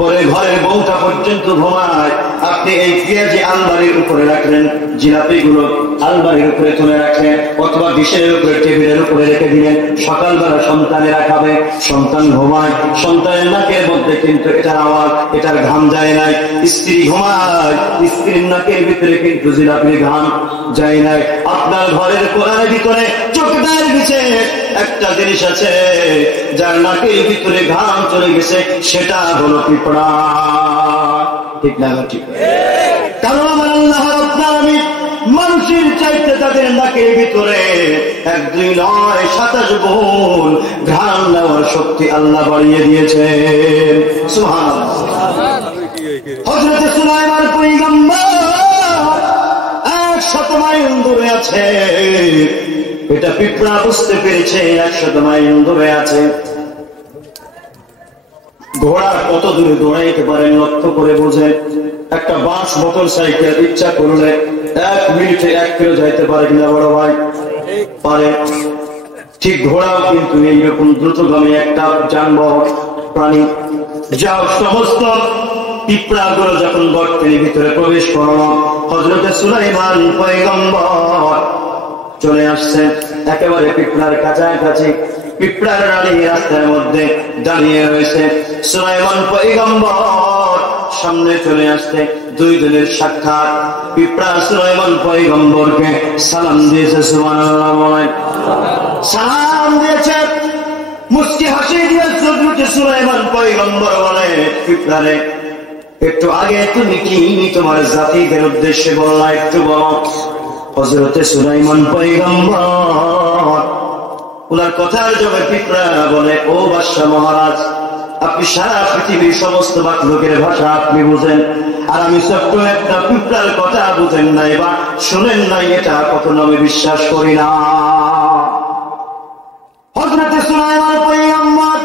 বলে ঘরের বউটা পর্যন্ত ঘুমায়। আপনি এই পেঁয়াজি আলমারির উপরে রাখলেন, জিলাপিগুলো আলমারির উপরে তুলে রাখলেন, অথবা ডিশের উপরে টেবিলের উপরে রেখে দিলেন, সকালবেলা সন্তানেরা খাবে, সন্তান ঘুমায়, সন্তানের নাকের মধ্যে কিন্তু এটার আওয়াজ, এটার ঘাম যায় নাই। স্ত্রী ঘুমায়, স্ত্রীর নাকের ভিতরে কিন্তু জিলাপির ঘাম যায় নাই। আপনার ঘরের কোণার ভিতরে চোখটার নিচে একটা জিনিস আছে যার নাকের ভিতরে ঘাম চলে গেছে, সেটা হলো পিঁপড়া। ঠিক না? ঠিক। কারণ আমার আল্লাহ রাব্বুল আলামিন মানুষের চাইতে তাদের নাকের ভিতরে 1 2 নয় 27 গুণ ঘ্রাণ নেওয়ার শক্তি আল্লাহ বাড়িয়ে দিয়েছে। সুবহানাল্লাহ। হযরত সুলাইমান পয়গম্বর 100 মাইল দূরে আছে। এটা পিঁপড়া বুঝতে পেরেছে 100 মাইল দূরে আছে। ঘোড়া কত দূরে দৌড়াইতে পারেন লক্ষ্য করে বোঝেন। একটা বাস মোটর সাইকেল ইচ্ছা করলে 1 মিনিটে 1 কিলো যাইতে পারে কিনা বড় ভাই? পারে। ঠিক ঘোড়াও কিন্তু এইরকম দ্রুতগামী একটা যানবাহন প্রাণী। যা সমস্ত পিঁপড়াগুলো যখন গর্তের ভিতরে প্রবেশ করল, হযরত সুলাইমান পয়গম্বর চলে আসছেন একেবারে পিঁপড়ার কাছাকাছি। পিঁপড়ার রানী রাস্তার মধ্যে দাঁড়িয়ে রয়েছে। সুলাইমান পয়গম্বর সামনে চলে আসছে। দুইজনের সাক্ষাৎ। পিঁপড়া সুলাইমান পয়গম্বরকে সালাম দিয়েছে। সুবহানাল্লাহ বলেন। সালাম দিয়েছে, মুস্কি হাসি দিয়ে সুলাইমান পয়গম্বর বলে, পিঁপড়ারে একটু আগে তুমি কি তোমার জাতিদের উদ্দেশ্যে বললা, একটু বলো। হযরতে সুলাইমান পয়গম্বর ওনার কথার জবাবে পিঁপড়া বলে, ও বাদশা মহারাজ, আপনি সারা পৃথিবীর সমস্ত লোকের ভাষা আপনি বুঝেন, আর আমি ছোট্ট একটা পিঁপড়ার কথা বুঝেন নাই বা শুনেন নাই, এটা কখনো আমি বিশ্বাস করি না। হযরতে সুলাইমান পয়গম্বর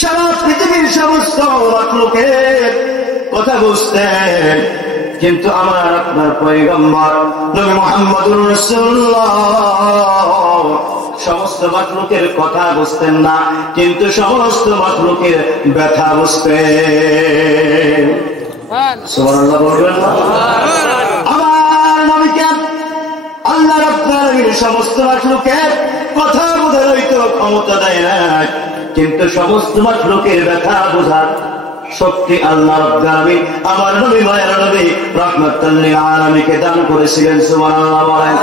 সারা পৃথিবীর সমস্ত লোকের কথা বুঝতেন, কিন্তু আমার আপনার পয়গম্বর নবী মুহাম্মদুর রাসূলুল্লাহ সমস্ত মাখলুকের কথা বুঝতেন না, কিন্তু সমস্ত মাখলুকের ব্যথা বুঝতেন। সুবহানাল্লাহ বলবেন না? আমার নবীকে আল্লাহ রাব্বুল আলামিন সমস্ত মাখলুকের কথা বোঝার হয়তো ক্ষমতা দেয় না, কিন্তু সমস্ত মাখলুকের ব্যথা বোঝার শক্তি আল্লাহ রাব্বুল আলামিন আমার নবী মায়ের নবী রাহমাতাল লিল আলামিনকে দান করেছিলেন। সুবহানাল্লাহ বলেন।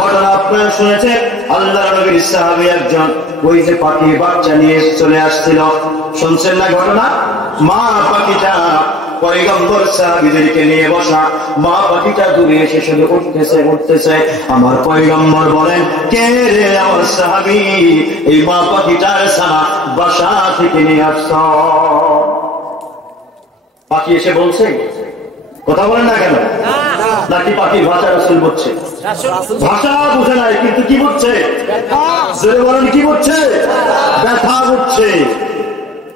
ঘটনা আপনারা শুনেছেন, আল্লাহর নবীর সাহাবী একজন ওই যে পাখি বাচ্চা নিয়ে চলে আসছিল, শুনছেন না ঘটনা? মা পাখিটা পয়গম্বর সাহাবীদেরকে নিয়ে বসা, মা পাখিটা দূরে এসে শুধু উঠতেছে। আমার পয়গম্বর বলেন, কে রে আমার সাহাবী, এই মা পাখিটার ছানা বাসা থেকে নিয়ে আসছ? পাখি এসে বলছে, কথা বলেন না কেন? নাকি পাখির ভাষা রাসূল বুঝছে? ভাষা বুঝে নাই, কিন্তু কি বুঝছে? জোরে বলেন, কি বুঝছে? ব্যথা বুঝছে।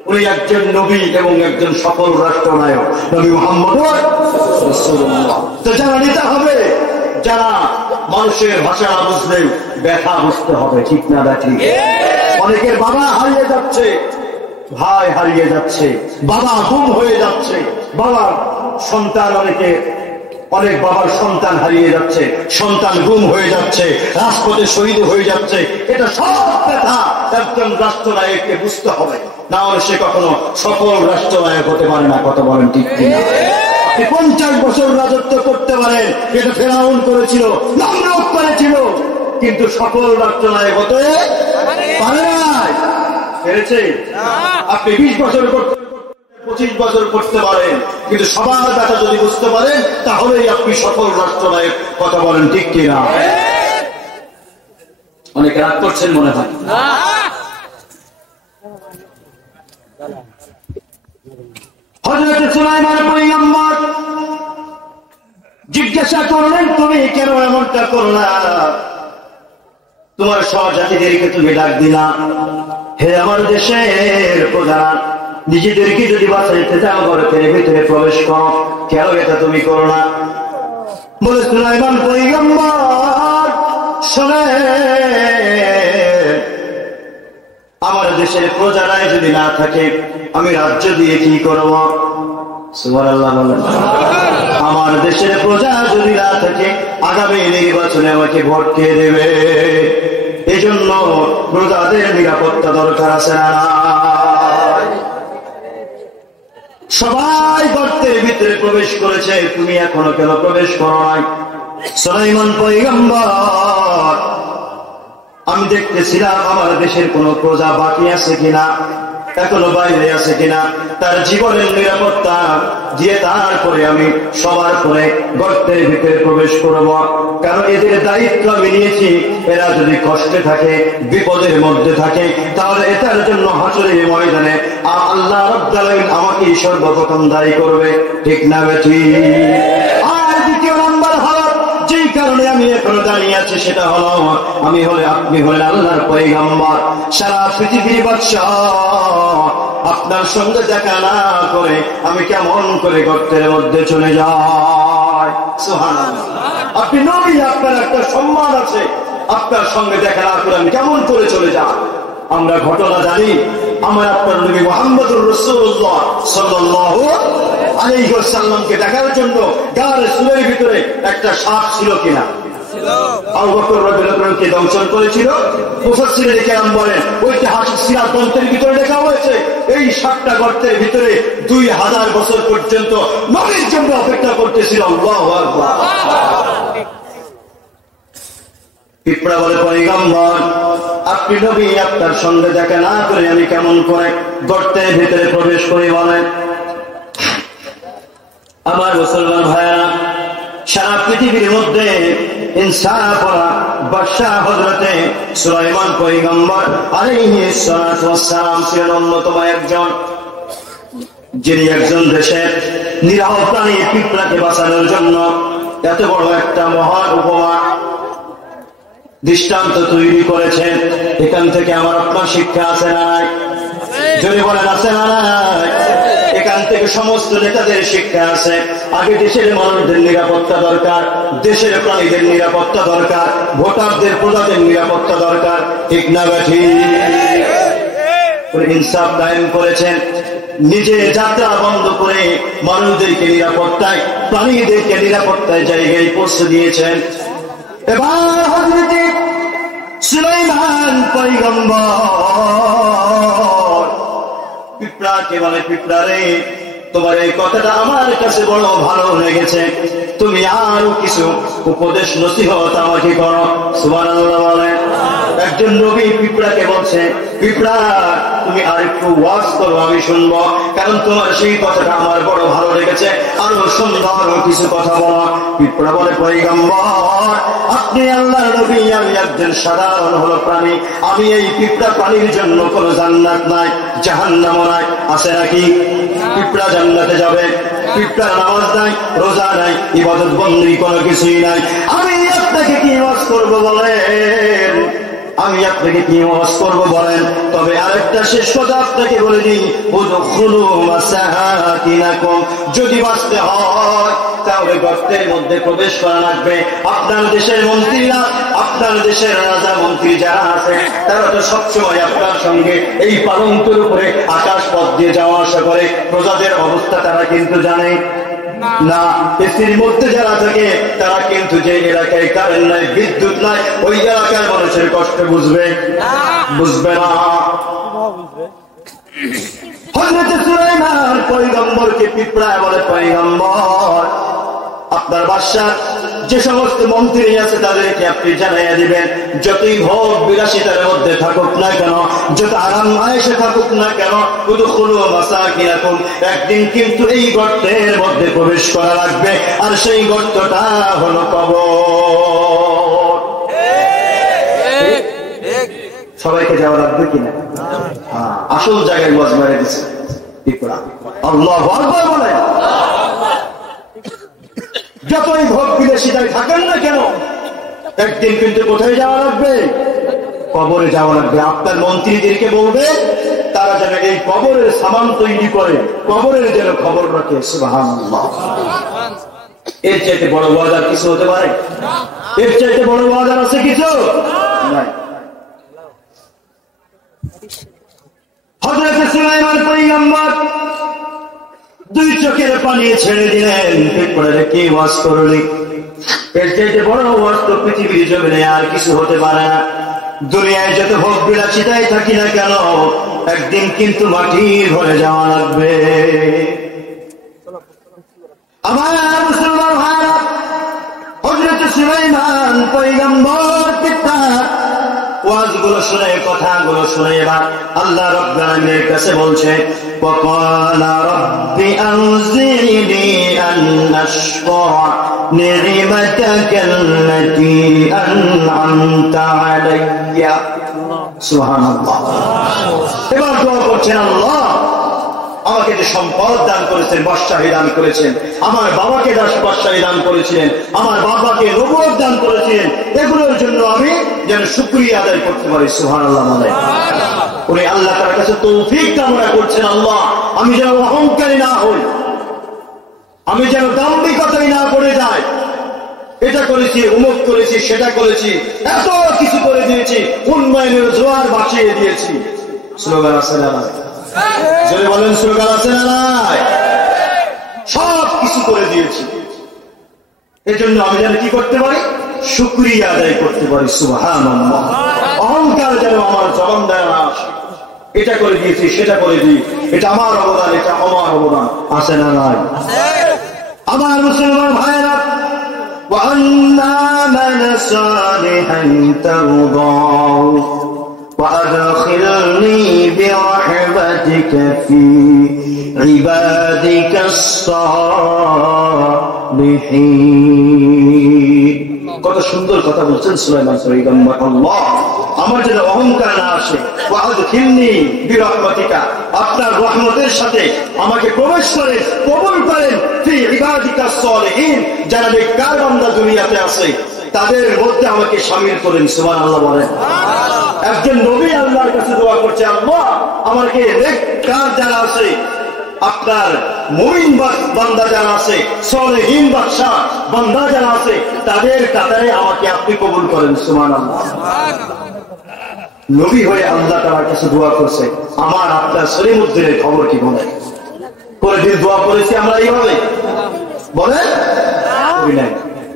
উনি একজন নবী এবং একজন সফল রাষ্ট্রনায়ক, নবী মুহাম্মদ রাসূলুল্লাহ। তো যারা নিতে হবে, যারা মানুষের ভাষা না বুঝলে ব্যথা বুঝতে হবে, ঠিক না ব্যাঠি? অনেকের বাবা হারিয়ে যাচ্ছে, ভাই হারিয়ে যাচ্ছে, বাবা গুম হয়ে যাচ্ছে, বাবার সন্তান অনেক বাবার সন্তান হারিয়ে যাচ্ছে, সন্তান গুম হয়ে যাচ্ছে, রাজপথে শহীদ হয়ে যাচ্ছে। এটা সব ব্যথা একজন রাষ্ট্রনায়ককে বুঝতে হবে, না হলে সে কখনো সফল রাষ্ট্রনায়ক হতে পারে না। কথা বলেন ঠিক কিনা? 50 বছর রাজত্ব করতে পারেন, এটা ফেরাউন করেছিল, নমরুদ করেছিল, কিন্তু সফল রাষ্ট্রনায়ক হতে পারে নাই। পেরেছে? আপনি 20 বছর 25 বছর করতে পারেন, কিন্তু সবার ব্যথা যদি বুঝতে পারেন, তাহলেই আপনি সফল রাষ্ট্রনায়ক। কথা বলেন ঠিক কিনা? অনেকে রাগ করছেন মনে হয়। হযরত সুলাইমান পয়গম্বর জিজ্ঞাসা করলেন, তুমি কেন এমনটা করলা? তোমার সহজাতিদেরকে তুমি ডাক দিলা, হে আমার দেশের প্রজা, নিজেদেরকে যদি বাঁচাইতে চাও ঘরের ভিতরে প্রবেশ করো, কেন এটা তুমি করো না? বলে সুলাইমান পয়গম্বর, শোনে, আমার দেশের প্রজারাই যদি না থাকে, আমি রাজ্য দিয়ে কি করব? সুবহানাল্লাহ বলেন। আমার দেশের প্রজা যদি না থাকে, আগামী নির্বাচনে আমাকে ভোট কে দেবে? এই জন্য প্রজাদের নিরাপত্তা দরকার আছে না? সবাই গর্তের ভিতরে প্রবেশ করেছে, তুমি এখনো কেন প্রবেশ করো নাই? সুলাইমান পয়গম্বর, আমি দেখতেছিলাম আমার দেশের কোন প্রজা বাকি আছে কিনা, এখনো বাইরে আছে কিনা, তার জীবনের নিরাপত্তা দিয়ে তারপরে আমি সবার পরে গর্তের ভিতরে প্রবেশ করব। কারণ এদের দায়িত্ব আমি নিয়েছি, এরা যদি কষ্টে থাকে, বিপদের মধ্যে থাকে, তাহলে এটার জন্য হাসরের ময়দানে আল্লাহ রাব্বুল আলামিন আমাকে সর্বপ্রথম দায়ী করবে, ঠিক না বেঠি? আর দ্বিতীয় নাম্বার হলো কারণে আমি এখনো দাঁড়িয়ে আছি, সেটা হলো আপনি হলেন আল্লাহর পয়গম্বর। সারা পৃথিবীর বাদশাহ, আপনার সঙ্গে দেখা না করে আমি কেমন করে গর্তের মধ্যে চলে যাই? সুবহানাল্লাহ। আপনি নবী, আপনার একটা সম্মান আছে, আপনার সঙ্গে দেখা না করে আমি কেমন করে চলে যাই? আমরা ঘটনা জানি, আমার আপনার নবী মুহাম্মদুর রাসূলুল্লাহ সাল্লাল্লাহু আলাইহি ওয়াসাল্লামকে দেখার জন্য গারে সুরের ভিতরে একটা সাপ ছিল কিনা? আবু বকর রাদিয়াল্লাহু আনহু কে দংশন করেছিল। মুফাসসিরিনে কেরাম বলেন ঐতিহাসিক সিরাত গ্রন্থের ভিতরে লেখা হয়েছে এই সাতটা গর্তের ভিতরে 2000 বছর পর্যন্ত নবীর জন্য অপেক্ষা করতেছিল। আল্লাহু আকবার। পিঁপড়া বলে, পয়গম্বর আপনি নবী, আপনার সঙ্গে দেখা না করে আমি কেমন করে গর্তের ভিতরে প্রবেশ করি বলেন? আমার মুসলমান ভাইয়েরা, সারা পৃথিবীর মধ্যে ইনসাফ করা বাদশাহ হযরতে সুলাইমান পয়গম্বর আলাইহিস সালাতু ওয়াস সালাম ছিলেন অন্যতম একজন, যিনি একজন দেশের নিরীহ প্রাণী পিঁপড়াকে বাঁচানোর জন্য এত বড় একটা মহান উপমা দৃষ্টান্ত তৈরি করেছেন। এখান থেকে আমার আপনার শিক্ষা আছে না? যদি বলেন আছে না? এখান থেকে সমস্ত নেতাদের শিক্ষা আছে। আগে দেশের মানুষদের নিরাপত্তা দরকার, দেশের প্রাণীদের নিরাপত্তা দরকার, ভোটারদের প্রজাদের নিরাপত্তা দরকার, ঠিক না বেঠি? ইনসাফ কায়েম করেছেন, নিজে যাত্রা বন্ধ করে মানুষদেরকে নিরাপত্তায়, প্রাণীদেরকে নিরাপত্তায় জায়গায় পৌঁছে দিয়েছেন। এবার হযরত সুলাইমান পয়গম্বর পিঁপড়াকে বলে, পিঁপড়া রে, তোমার এই কথাটা আমার কাছে বড় ভালো লেগেছে, তুমি আরো কিছু উপদেশ নসিহত আমাকে করো। সুবহানাল্লাহ বলে। একজন নবী পিঁপড়াকে বলছে, পিঁপড়া তুমি আরেকটু ওয়াজ করো, আমি শুনবো, কারণ তোমার সেই কথাটা আমার বড় ভালো লেগেছে, আরো সুন্দর কিছু কথা বলো। পিঁপড়া বলে, পয়গম্বর আপনি আল্লাহর নবী, আমি একজন সাধারণ হলো প্রাণী, আমি এই পিঁপড়া প্রাণীর জন্য কোনো জান্নাত নাই, জাহান্নাম নাই, আছে নাকি? পিঁপড়া জান্নাতে যাবে? পিঁপড়ার নামাজ নাই, রোজা নাই, ইবাদত বন্দেগী কোনো কিছুই নাই। আমি আপনাকে কি ওয়াজ করবো বলেন? আমি আপনাকে কি ওয়াজ করবো বলেন? তবে আরেকটা শেষ কথা আপনাকে বলে দিই, উদখুলু মাসাকিনাকুম, যদি বাঁচতে হয় তাহলে গর্তের মধ্যে প্রবেশ করা লাগবে। আপনার দেশের মন্ত্রীরা, আপনার দেশের রাজা মন্ত্রী যারা আছে, তারা তো সবসময় আপনার সঙ্গে এই পালঙ্কের উপরে আকাশ পথ দিয়ে যাওয়া আসা করে, প্রজাদের অবস্থা তারা কিন্তু জানে না। এসির মধ্যে যারা থাকে তারা কিন্তু যে এলাকায় কারেন্ট নাই, বিদ্যুৎ নাই, ওই এলাকার মানুষের কষ্ট বুঝবে না। হযরত সুলাইমান পয়গম্বরকে পিঁপড়া বলে, পয়গম্বর আপনার বাদশাহ যে সমস্ত মন্ত্রী আছে তাদেরকে আপনি জানাইয়া দিবেন, যতই ভোগ বিলাসিতার মধ্যে থাকুক না কেন, যত আরাম আয়েশে থাকুক না কেন, উদখুলু মাসাকিনাকুম, একদিন কিন্তু এই গর্তের মধ্যে প্রবেশ করা লাগবে, আর সেই গর্তটা হলো কবর। সবাইকে যাওয়া লাগবে কিনা? আসল জায়গায় ওয়াজ মেরে দিচ্ছে পিঁপড়া। আল্লাহু আকবার বলে। যতই ভোগ বিলাসিতায় থাকেন না কেন, একদিন কিন্তু কোথায় যাওয়া লাগবে? কবরে যাওয়া লাগবে। আপনার মন্ত্রীদেরকে বলবে তারা যেন এই কবরের সামান তৈরি করে, কবরের যেন খবর রাখে। সুবহানাল্লাহ। এর চাইতে বড় ওয়াজ আর কিছু হতে পারে? এর চাইতে বড় ওয়াজ আর আছে কিছু? নাই। হযরত সুলাইমান পয়গম্বর দুই চোখের পানি ছেড়ে দিলেন, পিঁপড়ারে কি ওয়াজ করলি? এর চাইতে বড় ওয়াজ তো পৃথিবীর জমিনে আর কিছু হতে পারে না। দুনিয়ায় যত ভোগ বিলাসিতায় থাকি না কেন, একদিন কিন্তু মাটির ঘরে যাওয়া লাগবে। আমার মুসলমান ভাইরা, হযরত সুলাইমান পয়গম্বর পিতা ওয়াজগুলো শুনে, কথাগুলো শুনে এবার আল্লাহ রাব্বুল আলামিনের কাছে বলছে, ওয়াকালা রাব্বি আনজিনি আন আশকুরা নি'মাতাকাল্লাতী আন'আমতা আলাইয়া। সুবহানাল্লাহ। এবার দোয়া করছেন, আল্লাহ আমাকে যে সম্পদ দান করেছেন, বাদশাহী দান করেছেন, আমার বাবাকে বাদশাহী দান করেছিলেন, আমার বাবাকে নবুয়ত দান করেছিলেন, এগুলোর জন্য আমি যেন শুকরিয়া আদায় করতে পারি। সুবহানাল্লাহ। মানে উনি আল্লাহ তাআলার কাছে তৌফিক কামনা করছেন, আল্লাহ আমি যেন অহংকারী না হই, আমি যেন দাম্ভিকতায় না পড়ে যাই, এটা করেছি, অমুক করেছি, সেটা করেছি, এত কিছু করে দিয়েছি, উন্নয়নের জোয়ার ভাসিয়ে দিয়েছি। স্লোগান আছে না নাই? যদি বলেন স্লোগান আছে না নাই? সব কিছু করে দিয়েছি, এজন্য আমি যেন কি করতে পারি? শুকরিয়া আদায় করতে পারি। সুবহানাল্লাহ। অহংকার যেন আমার জবান দেয় না আসে, এটা করে দিয়েছি, সেটা করে দিই, এটা আমার অবদান, এটা আমার অবদান, আছে না নাই? আমার মুসলমান ভাইয়েরা, وأن عمل صالحا ترضاه وأدخلني برحمتك في عبادك الصالحين। কত সুন্দর কথা বলছেন সুলাইমান পয়গম্বর। আল্লাহ আমার যেন অহংকার না আসে, ওয়াদখিলনি বিরহমাতিকা, আপনার রহমতের সাথে আমাকে প্রবেশ করেন, কবুল করেন, ফি ইবাদিকাস সালিহিন, যারা নেককার বান্দা দুনিয়াতে আছে তাদের মধ্যে আমাকে শামিল করেন। সুবহানাল্লাহ বলেন। একজন নবী আল্লাহর কাছে দোয়া করছে, আল্লাহ আমাকে নেককার যারা আছে, আপনার মুমিন বান্দা যারা আছে, সালেহীন বাদশা বান্দা যারা আছে, তাদের কাতারে আমাকে আপনি কবুল করেন। সুবহানাল্লাহ। নবী হয়ে আল্লাহ তাআলার কাছে দোয়া করছে, আমার আপনার সলিমুদ্দিনের খবর কি বলে? পরের দোয়া করেছি আমরা এইভাবে বলেন,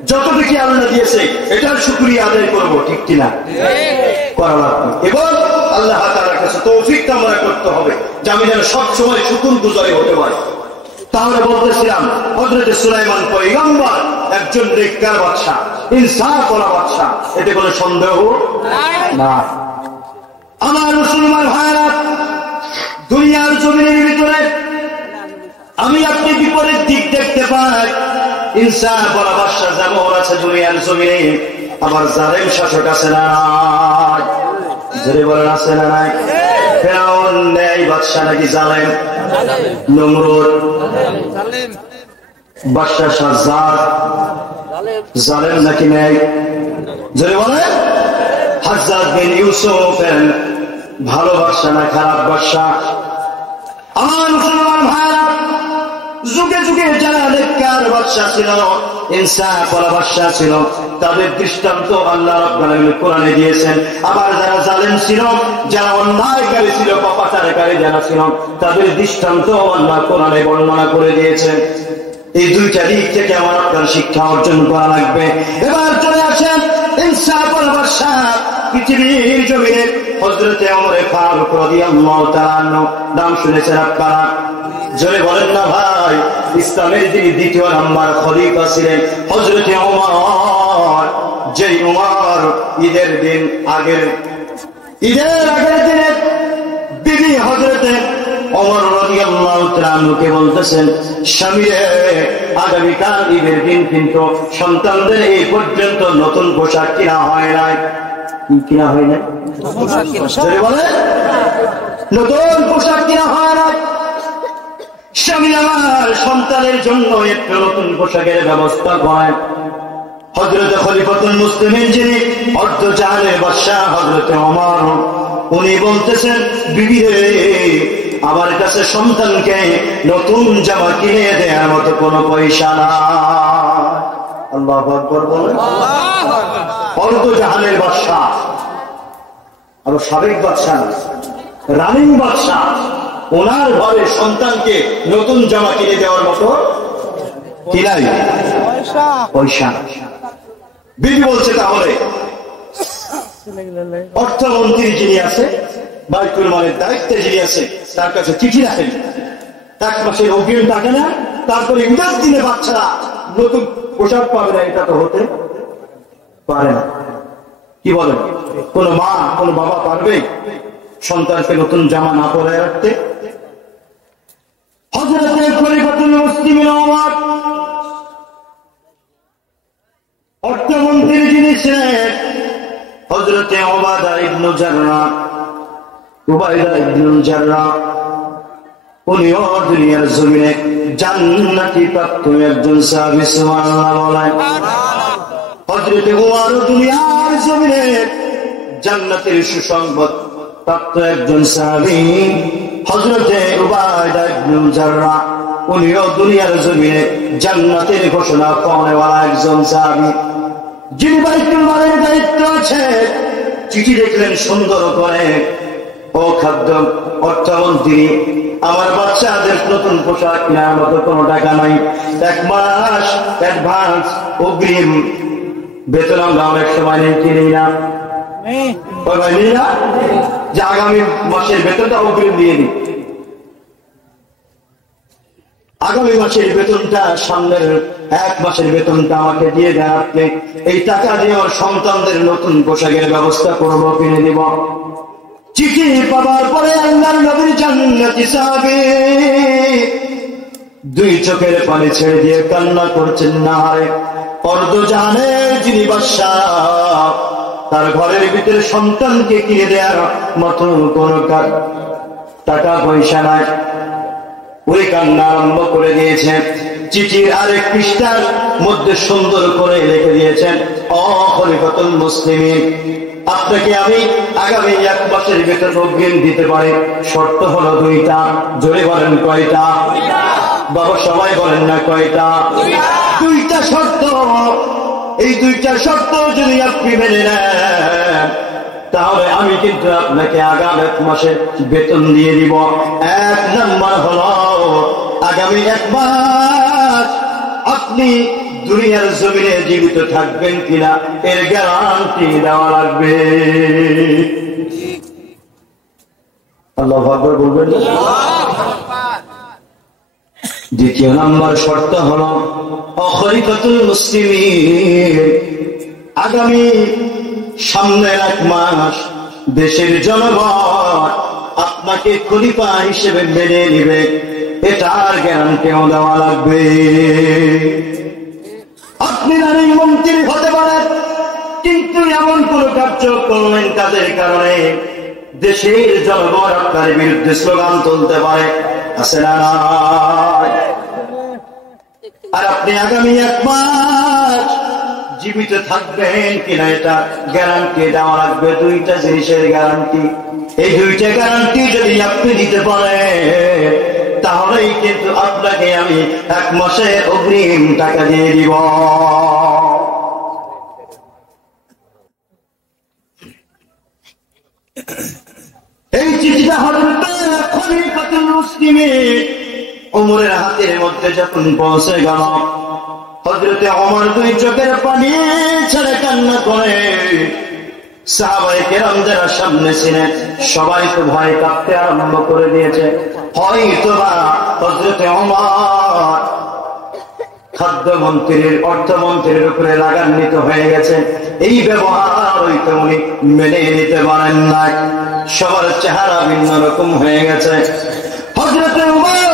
যতটুকু আল্লাহ দিয়েছে এটার শুকরিয়া আদায় করবো, ঠিক কিনা? করা লাগবে। এবং আল্লাহ তাআলার কাছে তৌফিক কামনা করতে হবে যে আমি যেন সবসময় শুকরগুজারি হতে পারি। তাহলে বলতেছিলাম হযরত সুলাইমান পয়গম্বর একজন নেককার বাদশা, ইনসাফ ওয়ালা বাদশা, এতে কোনো সন্দেহ না। আমার মুসলমান ভাইরা, দুনিয়ার জমিনের ভিতরে আমি আপনি বিপরীত দিক দেখতে পাই। ইনসাফ ওয়ালা বাদশা যেমন আছে দুনিয়ার জমিনে, আবার জালেম শাসক আছে না নাই? যদি বলেন আছে না নাই? ফেরাউন ন্যায় বাদশা নাকি জালেম? নমরুদ বাদশা শাহজাদ জালেম নাকি ন্যায়? যদি বলেন হাজ্জাজ বিন ইউসুফ ভালো বাদশা না খারাপ বাদশা? আমার মুসলমান ভাইরা, যুগে যুগে যারা নেককার বাদশা ছিল, ইনসাফ ওয়ালা বাদশা ছিল, তাদের দৃষ্টান্ত আল্লাহ রাব্বুল আলামিন কোরআনে দিয়েছেন। আবার যারা জালেম ছিল, যারা অন্যায়কারী ছিল, পাপাচারকারী যারা ছিল, তাদের দৃষ্টান্ত আল্লাহ কোরআনে বর্ণনা করে দিয়েছেন। এই দুইটা দিক থেকে আমার আপনার শিক্ষা অর্জন করা লাগবে। এবার চলে আসেন ইনসাফ ওয়ালা বাদশা পৃথিবীর জমিনে হযরতে ওমর ফারুক রাদিয়াল্লাহু তাআলা আনহু, নাম শুনেছেন আপনারা? জোরে বলেন না ভাই। ইসলামের যিনি দ্বিতীয় নাম্বার খলিফা ছিলেন হযরতে ওমর, যেই ওমর ঈদের আগের দিনে বিবি হযরতে ওমর রাদিয়াল্লাহু তাআলা আনহুকে বলতেছেন, স্বামী রে, আগামীকাল ঈদের দিন কিন্তু সন্তানদের এই পর্যন্ত নতুন পোশাক কিনা হয় নাই। কিনা হয় নাই? বলে নতুন পোশাক কিনা হয় নাই। স্বামী আমার সন্তানের জন্য একটু নতুন পোশাকের ব্যবস্থা করেন। হযরত খলিফাতুল মুসলিমিন যিনি অর্ধ জাহানের বাদশাহ হযরতে ওমর, উনি বলতেছেন, বিবি রে, আমার কাছে সন্তানকে নতুন জামা কিনে দেওয়ার মতো কোনো পয়সা নাই। আল্লাহু আকবার বলেন। অর্ধ জাহানের বাদশাহ, আর সাবেক বাদশাহ, রানিং বাদশাহ, ওনার ঘরে সন্তানকে নতুন জামা কিনে দেওয়ার মতো কি নাই? পয়সা। বিবি বলছে, তাহলে অর্থমন্ত্রী যিনি আছে, বাইতুল মালের দায়িত্বে যিনি আছে, তার কাছে চিঠি রাখেন, এক মাসের অগ্রিম টাকা না, তারপরে ঈদের দিনে বাচ্চারা নতুন পোশাক পাবে না, এটা তো হতে পারে না। কি বলেন? কোন মা কোন বাবা পারবে সন্তানকে নতুন জামা না পরে রাখতে? হযরতে খলিফাতুল মুসলিমিন ওমর, অর্থমন্ত্রী যিনি ছিলেন হযরতে উবাইদা ইবনে জাররাহ, উনিও দুনিয়ার জমিনে জান্নাতি প্রাপ্ত একজন সাহাবী, সুবহানাল্লাহ বলেন। হযরত উমর দুনিয়ার জমিনে জান্নাতের সুসংবাদ প্রাপ্ত একজন সাহাবী, হযরত উবাইদা ইবনে জাররাহ উনিও দুনিয়ার জমিনে জান্নাতের ঘোষণা পাওয়াওয়ালা একজন সাহাবী, যিনি বাইতুল মালের দায়িত্ব আছে। চিঠি দেখলেন সুন্দর করে, ও খাদ্য অর্থমন্ত্রী, আমার বাচ্চাদের নতুন পোশাক কেনার মতো কোনো টাকা নাই, 1 মাস অ্যাডভান্স অগ্রিম বেতন আমরা অনেক সময় কিনি না, যে আগামী মাসের বেতনটা অগ্রিম দিয়ে দিই, আগামী মাসের বেতনটা সামনের 1 মাসের বেতনটা আমাকে দিয়ে দেন, আপনি এই টাকা দিয়ে আমার সন্তানদের নতুন পোশাকের ব্যবস্থা করবো, কিনে দিব। চিঠি পাবার পরে আল্লাহর নবীর জান্নাতি সাহাবী 2 চোখের পানি ছেড়ে দিয়ে কান্না করছেন, না রে অর্ধজাহানের যিনি বাদশাহ, তার ঘরের ভিতরে সন্তানকে কিনে দেওয়ার মতো কোন টাকা পয়সা নাই। ওই কান্না আরম্ভ করে দিয়েছেন। চিঠির আরেক পৃষ্ঠার মধ্যে সুন্দর করে লিখে দিয়েছেন, ও খলিফাতুল মুসলিমিন, আপনাকে আমি আগামী 1 মাসের বেতন অগ্রিম দিতে পারি, শর্ত হলো 2টা। জোরে বলেন কয়টা? বাবা সবাই বলেন না কয়টা? 2টা শর্ত। এই 2টা শর্ত যদি আপনি মেনে নেন, তাহলে আমি কিন্তু আপনাকে আগামী 1 মাসের বেতন দিয়ে দিব। 1 নাম্বার হলো, আগামী 1 মাস আপনি দুনিয়ার জমিনে জীবিত থাকবেন কিনা এর গ্যারান্টি দেওয়া লাগবে। আল্লাহু আকবার বলবেন। 2 নম্বর শর্ত হলো, খলিফাতুল মুসলিমিন, আগামী সামনের 1 মাস দেশের জনগণ আপনাকে খলিফা হিসেবে মেনে নিবে, এটার গ্যারান্টিও দেওয়া লাগবে। আপনি নারী মন্ত্রী হতে পারেন, কিন্তু এমন কোন কার্য করলেন তাদের কারণে দেশের জনগণ আপনার বিরুদ্ধে স্লোগান তুলতে পারে, আছে না? আর আপনি আগামী 1 মাস জীবিত থাকবেন কিনা এটা গ্যারান্টি দেওয়া লাগবে। 2টা জিনিসের গ্যারান্টি। এই 2টা গ্যারান্টি যদি আপনি দিতে পারেন, তাহলেই কিন্তু আপনাকে আমি 1 মাসে অগ্রিম টাকা দিয়ে দিব। এই চিঠিটা হযরত খলিফাতুল মুসলিমিন ওমরের হাতের মধ্যে যখন পৌঁছে গেল, হযরত ওমর 2 চোখের পানি ছেড়ে কান্না করে। সাহাবায়ে কেরাম যারা সামনে ছিলেন সবাই তো ভয় কাঁপতে আরম্ভ করে দিয়েছে। হয়তোবা হযরত ওমর খাদ্যমন্ত্রীর অর্থমন্ত্রীর উপরে লাগান্বিত হয়ে গেছে, এই ব্যবহার হয়তো উনি মেনে নিতে পারেন না। সবার চেহারা ভিন্ন রকম হয়ে গেছে। হযরত ওমর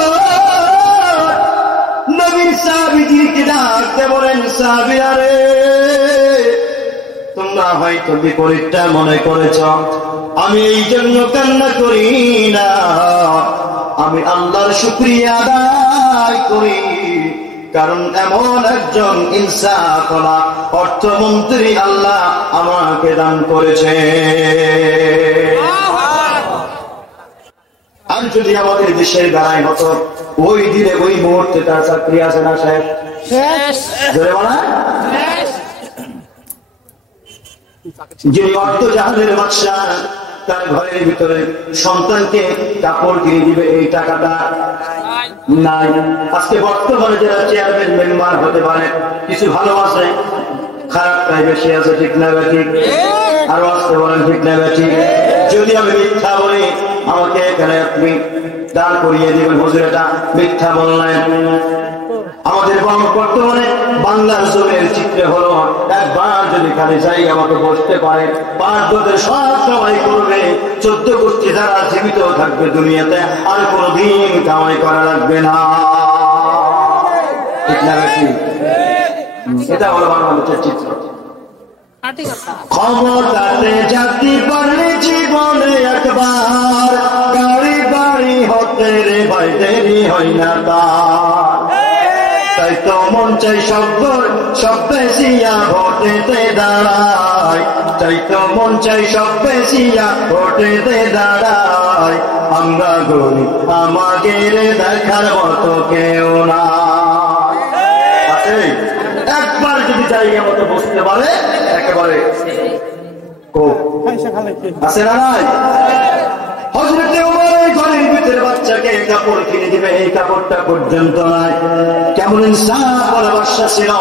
নবীর সাহাবীদেরকে ডাকতে বলেন, সাহাবীরা রে, তোমরা হয়তো বিপরীতটা মনে করেছ। আমি এই জন্য কান্না করি না, আমি আল্লাহর শুকরিয়া আদায় করি, কারণ এমন একজন ইনসাফওয়ালা অর্থমন্ত্রী আল্লাহ আমাকে দান করেছে। আর যদি আমাদের দেশের বেলায় হতো, ওই দিনে ওই মুহূর্তে তার চাকরি আছে না শেষ? যিনি অর্ধজাহানের বাদশা, তার ঘরের ভিতরে সন্তানকে কাপড় কিনে দিবে, এই টাকাটা নাই। আজকে বর্তমানে যারা চেয়ারম্যান মেম্বার হতে পারে, কিছু ভালো আছে, খারাপটাই বেশি আছে, ঠিক না ঠিক? আরো আসতে বলেন, ঠিক না ঠিক? যদি আমি মিথ্যা বলি, আমাকে এখানে আপনি দাঁড় করিয়ে দিবেন, হুজুর এটা মিথ্যা বললেন। আমাদের বর্তমানে বাংলার জমির চিত্র হলো, একবার যদি খালি চাই আমাকে বসতে পারে, 5 বছর সব সবাই করবে, 14 গোষ্ঠী যারা জীবিত থাকবে দুনিয়াতে, আর কোনদিন কামাই করা লাগবে না, ঠিক না ঠিক? এটা হলো বাংলাদেশের চিত্র। ক্ষমতাতে জাতি পারে জীবনে একবার, গাড়ি বাড়ি হতে করতে রে ভাই দেরি হয় না তার। তাই তো মন চাই সব বেশিয়া ভোটেতে দাঁড়ায়, তাই তো মন চাই সব বেশিয়া ভোটেতে দাঁড়ায়। আমরা গরিব আমাদের দেখার মতো কেউ না আছে। একবার যদি জায়গা মতো বসতে পারে একেবারে আছে না নাই? হযরতে ওমর এই ঘরের ভিতরে বাচ্চাকে কাপড় কিনে দিবে, এই কাপড়টা পর্যন্ত নাই। কেমন ইনসাফ ভালোবাসা ছিল,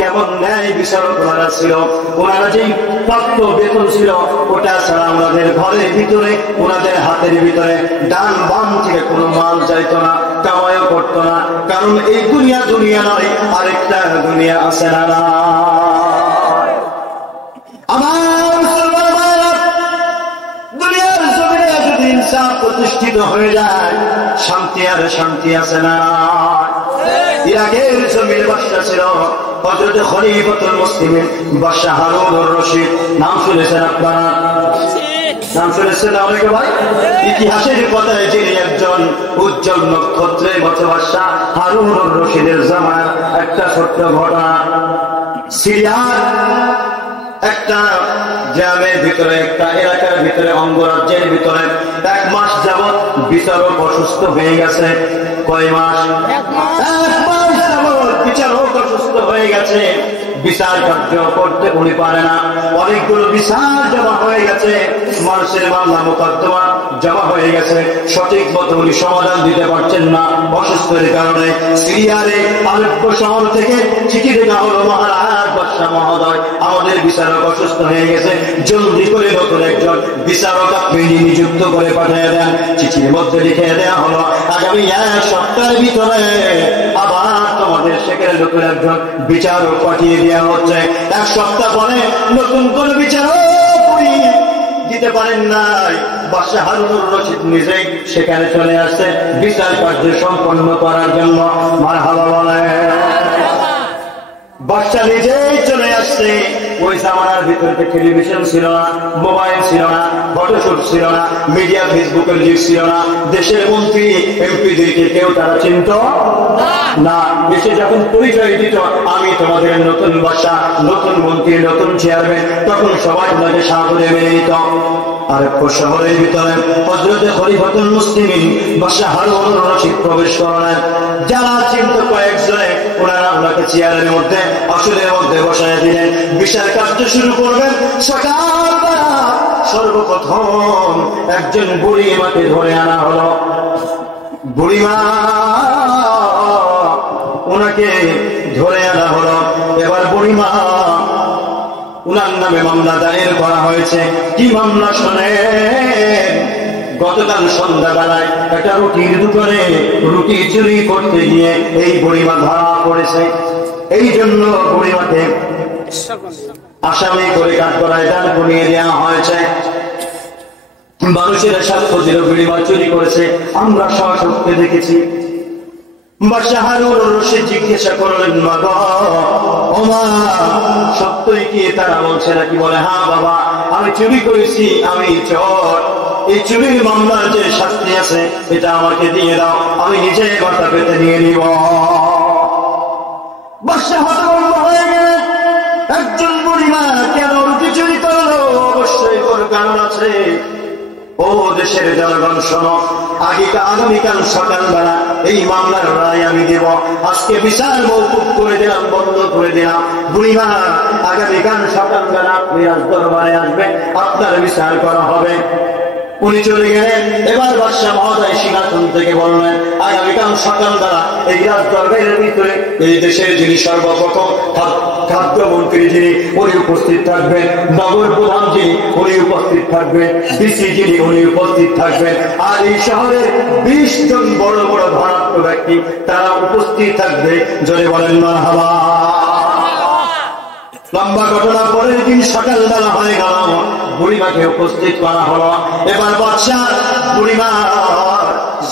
কেমন ন্যায় বিচারক ওনারা ছিল। ওনারা যেই প্রাপ্ত বেতন ছিল ওটা ছাড়া ওনাদের ঘরের ভিতরে ওনাদের হাতের ভিতরে ডান বাম থেকে কোনো মাল যাইতো না, কামাইও করতো না। কারণ এই দুনিয়া নয়, আরেকটা দুনিয়া আছে না। আমার দুনিয়ার জমিনে যদি ইনসাফ প্রতিষ্ঠিত হয়ে যায়, শান্তি আর শান্তি আছে না। ইরাকের জমির বাদশা ছিল হযরত খলিফাতুল মুসলিমিন বাদশা হারুনুর রশিদ। নাম শুনেছেন আপনারা? নাম শুনেছেন অনেকে ভাই? ইতিহাসের পাতায় যিনি একজন উজ্জ্বল নক্ষত্রের মতো বাদশা হারুনুর রশিদের জামানার একটা ছোট্ট ঘটনা। সিরিয়ার একটা গ্রামের ভিতরে, একটা এলাকার ভিতরে, অঙ্গরাজ্যের ভিতরে 1 মাস যাবৎ বিচারক অসুস্থ হয়ে গেছে। কয় মাস? 1 মাস যাবৎ বিচারক অসুস্থ হয়ে গেছে। বিচার কার্য করতে উনি পারে না। অনেকগুলো বিচার জমা হয়ে গেছে, মানুষের মামলা মোকদ্দমা জমা হয়ে গেছে, সঠিক মতো উনি সমাধান দিতে পারছেন না অসুস্থের কারণে। সিরিয়ারে আলেপ্পো শহর থেকে চিঠি দেওয়া হলো, মহারাজ বাদশা মহোদয় আমাদের বিচারক অসুস্থ হয়ে গেছে, জলদি করে নতুন একজন বিচারক আপনি নিযুক্ত করে পাঠিয়ে দেন। চিঠির মধ্যে লিখে দেওয়া হলো আগামী 1 সপ্তাহের ভিতরে আবার তোমাদের সেখানে নতুন একজন বিচারক পাঠিয়ে দেওয়া হচ্ছে। 1 সপ্তাহ পরে নতুন কোন বিচারক দিতে পারেন নাই। বাদশা হারুনুর রশিদ নিজেই সেখানে চলে আসছে বিচার কার্য সম্পন্ন করার জন্য। মারহাবা বলে। বাদশা নিজেই চলে আসছে। ওই জামানার ভিতরে টেলিভিশন ছিল না, মোবাইল ছিল না, ফটোশুট ছিল না, মিডিয়া ফেসবুকের যুগ ছিল না। দেশের মন্ত্রী এমপিদেরকে কেউ তারা চিনত না। দেশে যখন পরিচয় দিত আমি তোমাদের নতুন বাদশা, নতুন মন্ত্রী, নতুন চেয়ারম্যান, তখন সবাই তাদের সাদরে মেনে নিত। আলেপ্পো শহরের ভিতরে হযরতে খলিফাতুল মুসলিমিন বাদশা হারুনুর রশিদ প্রবেশ করলেন। যারা চিন্ত কয়েকজনে ওনারা ওনাকে চেয়ারের মধ্যে, আসনের মধ্যে বসায় দিলেন। বিচার কার্য শুরু করবেন। সকালবেলা সর্বপ্রথম একজন বুড়িমাকে ধরে আনা হলো। বুড়িমা ওনাকে ধরে আনা হলো। এবার বুড়িমা উনার নামে মামলা দায়ের করা হয়েছে। কি মামলা শোনেন? গতকাল সন্ধ্যাবেলায় একটা রুটির দোকানে রুটি চুরি করতে গিয়ে এই বুড়িমা ধরা পড়েছে। এই জন্য বুড়িমাকে আসামি করে কাঠগড়ায় দাঁড় করিয়ে দেওয়া হয়েছে। মানুষের সাক্ষ্য দিল বুড়িমা চুরি করেছে, আমরা স্বচক্ষে দেখেছি। বাদশা হারুনুর রশিদ জিজ্ঞাসা করলেন, মা গো, ও মা, সত্যই কি তারা বলছে নাকি? বলে, হ্যাঁ বাবা, আমি চুরি করেছি, আমি চোর। এই চুরির মামলার যে শাস্তি আছে এটা আমাকে দিয়ে দাও, আমি নিজে মাথা পেতে নিয়ে নিব। বাদশা হতভম্ব হয়ে গেলেন। একজন বুড়িমা কেন রুটি চুরি করলো? অবশ্যই কোনো কারণ আছে। ও দেশের জনগণ শোনো, আগামীকাল সকালবেলা এই মামলার রায় আমি দেব। আজকে বিচার মওকুফ করে দিলাম, বন্ধ করে দিলাম। বুড়িমা, আগামীকাল সকালবেলা আপনি রাজদরবারে আসবেন, আপনার বিচার করা হবে। উনি চলে গেলেন। এবার বাদশা মহোদয় সিংহাসন থেকে বললেন, আগামীকাল সকালবেলা এই রাজদরবারের ভিতরে এই দেশের যিনি সর্বপ্রথম খাদ্যমন্ত্রী যিনি উনি উপস্থিত থাকবেন, নগর প্রধান যিনি উনি উপস্থিত থাকবেন, ডিসি যিনি উনি উপস্থিত থাকবেন, আর এই শহরের 20 জন বড় বড় ধনাঢ্য ব্যক্তি তারা উপস্থিত থাকবে। জোরে বলেন মারহাবা। লম্বা ঘটনা পরের দিন সকালবেলা হয়ে গেল, বুড়িমাকে উপস্থিত করা হলো। এবার বাদশা বুড়িমা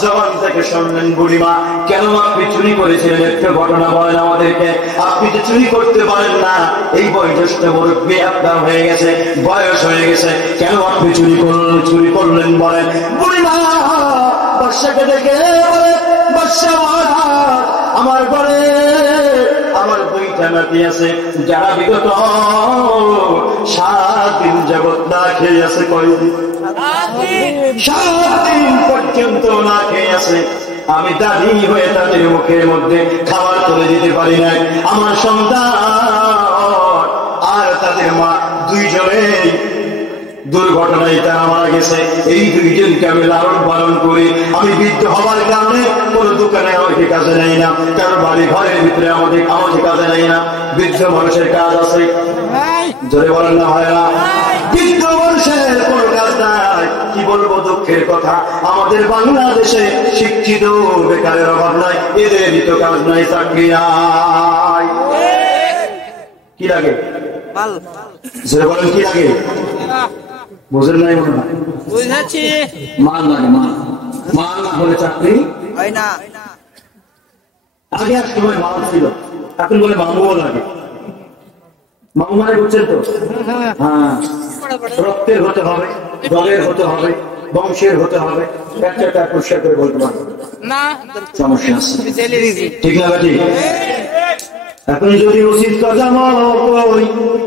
জবান থেকে শুনলেন, বুড়িমা কেন আপনি চুরি করেছিলেন? একটা ঘটনা বলেন আমাদেরকে। আপনি তো চুরি করতে পারেন না, এই বয়োজ্যেষ্ঠ মুরব্বী আপনার হয়ে গেছে, বয়স হয়ে গেছে, কেন আপনি চুরি করলেন বলেন। বুড়িমা বাদশাকে দেখে বলে, বাদশা মহারাজ, আমার ঘরে আমার দুইটা নাতি আছে, যারা বিগত 7 দিন যাবৎ না খেয়ে আছে। কয়দিন? 7 দিন পর্যন্ত না খেয়ে আছে। আমি দাবি হয়ে তাদের মুখের মধ্যে খাবার তুলে দিতে পারি নাই। আমার সন্তান আর তাদের মা দুইজনেই দুর্ঘটনায় তারা মারা গেছে। এই দুইজনকে আমি লালন পালন করি। আমি বৃদ্ধ হওয়ার কারণে কোন দোকানে আমাকে কাজে নেই না, কারো বাড়ি ঘরের ভিতরে আমাকে কাজে নেই না। বৃদ্ধ মানুষের কাজ আছে, জোরে বলেন না ভাইরা? বৃদ্ধ মানুষের কোন কাজ নাই। কি বলবো দুঃখের কথা, আমাদের বাংলাদেশে শিক্ষিত বেকারের অভাব নাই, এদেরই তো কাজ নাই, চাকরি নাই। কি লাগে? জোরে বলেন কি লাগে? বুঝেন নাই মনে হয়? বুঝাচ্ছি, মান লাগে। মান না হলে চাকরি হয় না। আগে এক সময় মান ছিল, এখন বলে মামুও লাগে। মামু মানে বুঝছেন তো? হ্যাঁ, রক্তের হতে হবে, দলের হতে হবে, বংশের হতে হবে। একটা পরিষ্কার করে বলতে পারবো না, সমস্যা আছে। ঠিক না ঠিক? এখন যদি উচিত কথা কই,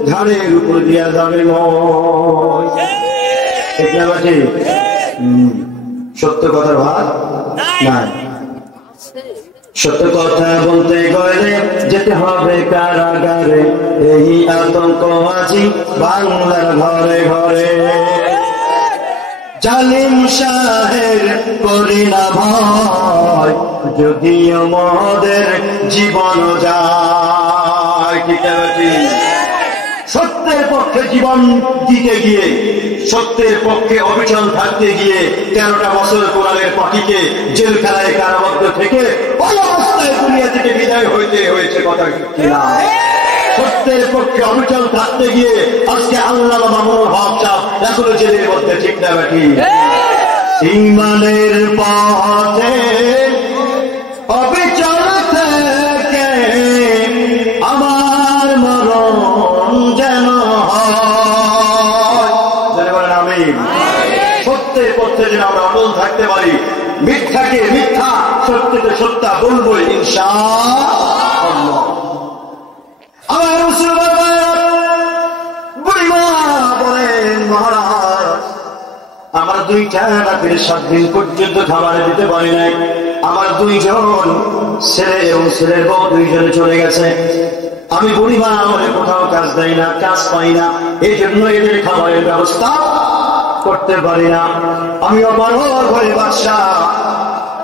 ঘাড়ের উপর দিয়া যাবে ঠিক না ঠিক? সত্য কথার ভাত নাই। সত্য কথা বলতে গেলে যেতে হবে কারাগারে, এই আতঙ্ক আজি বাংলার ঘরে ঘরে। জালিম শাহের করি না ভয়, যদিও মদের জীবন যায়। সত্যের পক্ষে জীবন দিতে গিয়ে, সত্যের পক্ষে অবিচল থাকতে গিয়ে 13টা বছর কোরআনের পাখিকে জেলখানায় কারাবদ্ধ থেকে ওই অবস্থায় দুনিয়া থেকে বিদায় হইতে হয়েছে। কথা কিনা? সত্যের পক্ষে অবিচল থাকতে গিয়ে আজকে আল্লামা মামুনুল হক সাহেব এখনো জেলের মধ্যে। ঠিক না বাকি? ঈমানের পথে অবিচল থেকে আমার মরণ যেন হয়। আমিন। সত্যের পথে যেন আমরা অটল থাকতে পারি, মিথ্যাকে মিথ্যা, সত্যকে সত্য বলবো ইনশাআল্লাহ। আমার বুড়িমা বলেন, মহারাজ আমার দুইটা রাতের 7 দিন পর্যন্ত খাবার দিতে পারি নাই। আমার 2 জন ছেলে এবং ছেলের বউ 2 জনে চলে গেছে। আমি বুড়িমা আমাদের কোথাও কাজ দেয় না, কাজ পাই না, এই জন্য এদের খাবারের ব্যবস্থা করতে পারি না। আমি অপারগ হয়ে বাদশা,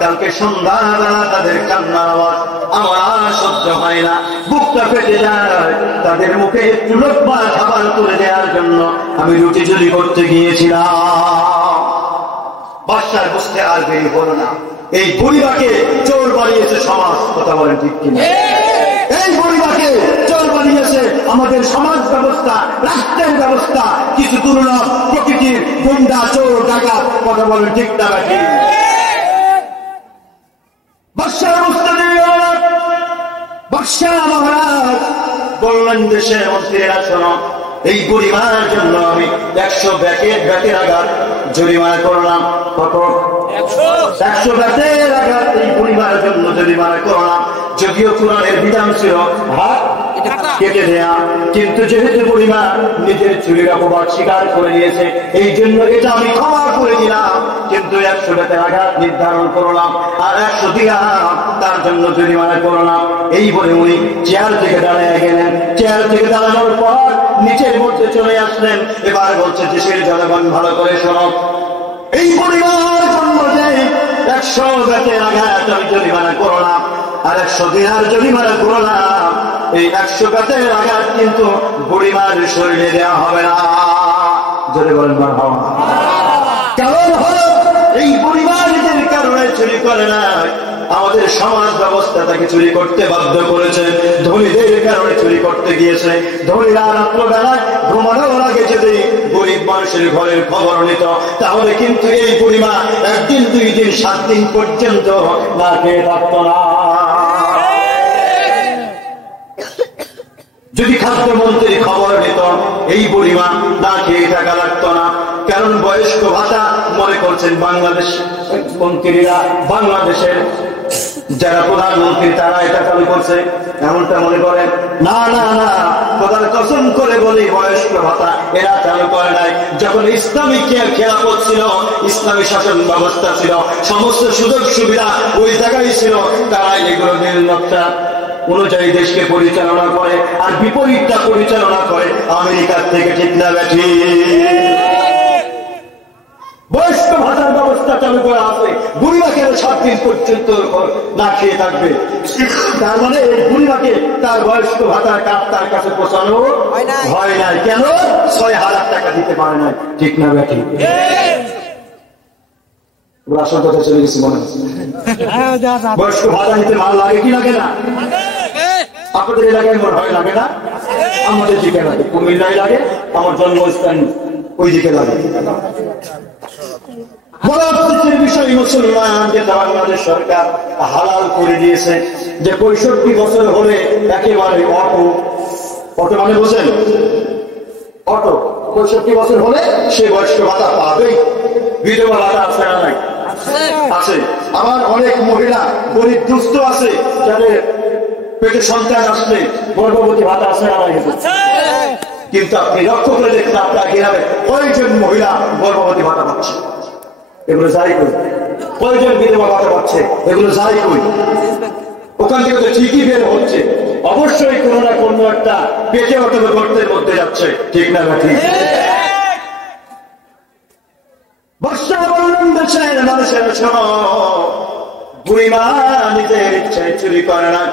কালকে সন্ধ্যাবেলা তাদের কান্নার আওয়াজ আমার আর সহ্য হয় না, বুকটা ফেটে যায়। তাদের মুখে একটু লোকমা খাবার তুলে দেওয়ার জন্য আমি রুটি চুরি করতে গিয়েছিলাম। বাদশার বুঝতে আর দেরি হলো না, এই বুড়িমাকে চোর বানিয়েছে সমাজ। কথা বলেন ঠিক কিনা? এই বুড়িমাকে চোর বানিয়েছে আমাদের সমাজ ব্যবস্থা, রাষ্ট্রের ব্যবস্থা। কিছু দুর্লভ প্রকৃতির গুন্ডা, চোর, ডাকাত। কথা বলেন ঠিক না বাকি? বাদশার বুঝতে দেরি হলো না। বাদশা মহারাজ বললেন, দেশের মন্ত্রীরা শোনো, এই বুড়িমার জন্য আমি 100 ব্যাটের আঘাত জরিমানা করলাম। কত? 100 ব্যাটের আঘাত এই বুড়িমার জন্য জরিমানা করলাম। যদিও কোরআনের বিধান ছিল হাত কেটে দেয়া, কিন্তু যেহেতু বুড়িমা নিজের চুরির অপবাদ স্বীকার করে নিয়েছে, এই জন্য এটা আমি ক্ষমা করে দিলাম। কিন্তু 100 ব্যাটের আঘাত নির্ধারণ করলাম, আর 100 দিরহাম তার জন্য জরিমানা করলাম। এই বলে উনি চেয়ার থেকে দাঁড়িয়ে গেলেন। চেয়ার থেকে দাঁড়ানোর পর নিচের মধ্যে চলে আসলেন। এবার বলছে, দেশের জনগণ ভালো করে শোনো, এই পরিবার জন্য যে 100 ব্যাটের আঘাত আমি জরিমানা করলাম আর 100 দিরহাম জরিমানা করলাম, এই 100 ব্যাটের আঘাত কিন্তু বুড়িমার শরীরে দেওয়া হবে না। যদি বলেন মারহাবা। কারণ হলো এই বুড়িমার নিজের কারণে চুরি করে না, আমাদের সমাজ ব্যবস্থা তাকে চুরি করতে বাধ্য করেছে। ধনীদের কারণে চুরি করতে গিয়েছে। ধনীরা রাত্রবেলায় ঘুমানোর আগে যদি গরিব মানুষের ঘরের খবর নিত, তাহলে কিন্তু এই বুড়িমা 1 দিন 2 দিন 7 দিন পর্যন্ত না খেয়ে থাকত না। যদি খাদ্যমন্ত্রী খবর নিত, এই বুড়িমা না খেয়ে থাকা লাগতো না। কারণ বয়স্ক ভাতা মনে করছেন বাংলাদেশ মন্ত্রীরা, বাংলাদেশের যারা প্রধানমন্ত্রী তারা এটা চালু করছে এমনটা মনে করেন? না না না, খোদার কসম করে বলি বয়স্ক ভাতা এরা চালু করে নাই। যখন ইসলামী খেলাফত ছিল, ইসলামী শাসন ব্যবস্থা ছিল, সমস্ত সুযোগ সুবিধা ওই জায়গায় ছিল, তারাই এগুলো নীল নকশা অনুযায়ী দেশকে পরিচালনা করে, আর বিপরীতটা পরিচালনা করে আমেরিকার থেকে। ঠিক না ব্যাঠি? বয়স্ক ভাতার ব্যবস্থা চালু করা আছে, বুড়িমাকে 7 দিন পর্যন্ত না খেয়ে থাকবে। তার মানে এই বুড়িমাকে তার বয়স্ক ভাতার কাজ তার কাছে পৌঁছানো হয় নাই। কেন? 6,000 টাকা দিতে পারে নাই। ঠিক না ব্যাঠি? আসল কথা চলে গেছি মনে হচ্ছে। বয়স্ক ভাতা নিতে ভালো লাগে কি লাগে না? আপনাদের এলাকায় মোর ভয় লাগে না? আমাদের দিকে লাগে, কুমিল্লায় লাগে, আমার জন্মস্থান ওই দিকে লাগে। বিষয় মুসলমান যে বাংলাদেশ সরকার হালাল করে দিয়েছে যে 65 বছর হলে একেবারে অটো মানে বোঝেন, অটো 65 বছর হলে সে বয়স্ক ভাতা পাবে। বিধবা ভাতা আছে না? নাই, আছে। আবার অনেক মহিলা গরিব দুস্থ আছে, যাদের পেটে সন্তান আসলে গর্ভবতী ভাতা আছে না? নাই। কিন্তু আপনি লক্ষ্য করে দেখেন আপনার গ্রামে কয়েকজন মহিলা গর্ভবতী ভাতা পাচ্ছে, এগুলো যাই করি। কয়েকজন বিধবা ভাতা পাচ্ছে, এগুলো যাই করি। ওখান থেকে তো ঠিকই বের হচ্ছে, অবশ্যই কোনো না কোনো একটা পেটে অথবা গর্তের মধ্যে যাচ্ছে। ঠিক না? ঠিক। বর্ষা বললেন দেশের মানুষের শোনো, বুড়িমা নিজের ইচ্ছায় চুরি করে না,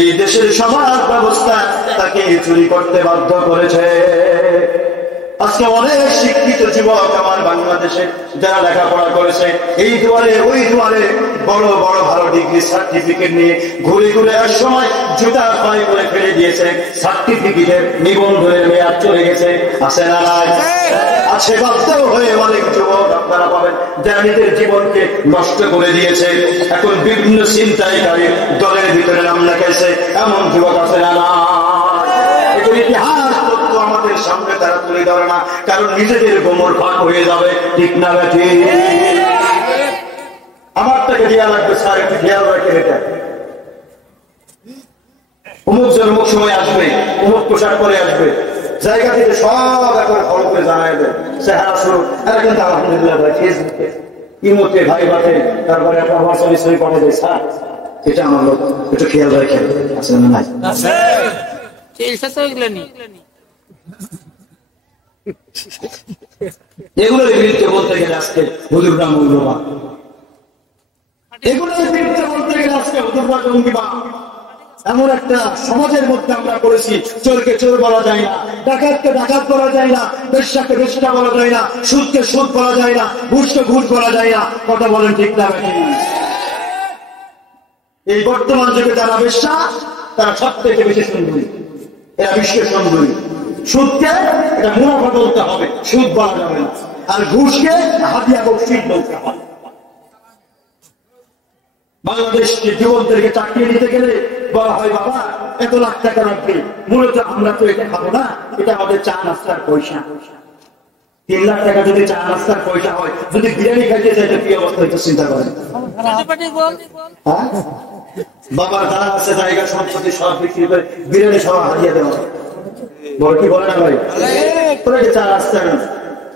এই দেশের সমাজ ব্যবস্থা তাকে চুরি করতে বাধ্য করেছে। আজকে অনেক শিক্ষিত যুবক আমার বাংলাদেশে যারা লেখাপড়া করেছে, এই দুয়ারে ওই দুয়ারে বড় বড় ভালো ডিগ্রি সার্টিফিকেট নিয়ে ঘুরে ঘুরে এক সময় জুতা পায়ে করে ফেলে দিয়েছে, সার্টিফিকেটের নিবন্ধনের মেয়াদ চলে গেছে। আছে না? আছে। বাধ্য হয়ে অনেক যুবক আপনারা পাবেন যারা নিজের জীবনকে নষ্ট করে দিয়েছে, এখন বিভিন্ন ছিনতাইকারী দলের ভিতরে নাম লেখাইছে, এমন যুবক আছে না? এগুলো ইতিহাস তথ্য আমাদের সামনে তারা তুলে ধরে না, কারণ নিজেদের গোমর ফাঁক হয়ে যাবে। ঠিক না ব্যাঠি? আমারটাকে দেওয়া লাগবে, স্যার একটু খেয়াল রাখেন, এটা অমুক জন অমুক সময় আসবে, অমুক পোশাক পরে আসবে, জায়গা থেকে সব একবার ফলো করে জানাই দেয় চেহারা শুরু। এরা কিন্তু আলহামদুলিল্লাহ ভাই ফেসবুকে ইমোতে ভাই বাতে তারপরে একটা হোয়াটসঅ্যাপে ছবি পাঠিয়ে দেয়, স্যার এটা আমার লোক, একটু খেয়াল রাখেন। আছে না? নাই। এগুলোর বিরুদ্ধে বলতে গেলে আজকে হুজুররা মূল্যবান, এগুলোর বিরুদ্ধে বলতে গেলে আজকে হুজুররা জঙ্গিবাদ। এমন একটা সমাজের মধ্যে আমরা করেছি, চোরকে চোর বলা যায় না, ডাকাতকে ডাকাত বলা যায় না, বেশ্যাকে বেশ্যা বলা যায় না, সুদকে সুদ বলা যায় না, ঘুষকে ঘুষ বলা যায় না। কথা বলেন ঠিক না? এই বর্তমান যুগে যারা বেশ্যা তারা সব থেকে বেশি সুন্দরী, এরা বিশ্বের সুন্দরী। সুদকে এটা মুনাফা বলতে হবে, সুদ বলা যাবে না, আর ঘুষকে হাতিয়া বকশিশ বলতে হবে। বাংলাদেশকে যুবকদেরকে চাকরি দিতে গেলে বলা হয় বাবা এত লাখ টাকা রাখবে, মূলত আমরা তো এটা খাবো না, এটা আমাদের চা নাস্তার পয়সা। 3 লাখ টাকা যদি চা নাস্তার পয়সা হয়, যদি বিরিয়ানি খাইতে চাই কি অবস্থা হয়তো চিন্তা করেন। বাবার দাঁড়া আছে, জায়গা সম্পত্তি সব বিক্রি করে বিরিয়ানি সব হারিয়ে দেওয়া, বড় কি বলে না ভাই? চা নাস্তা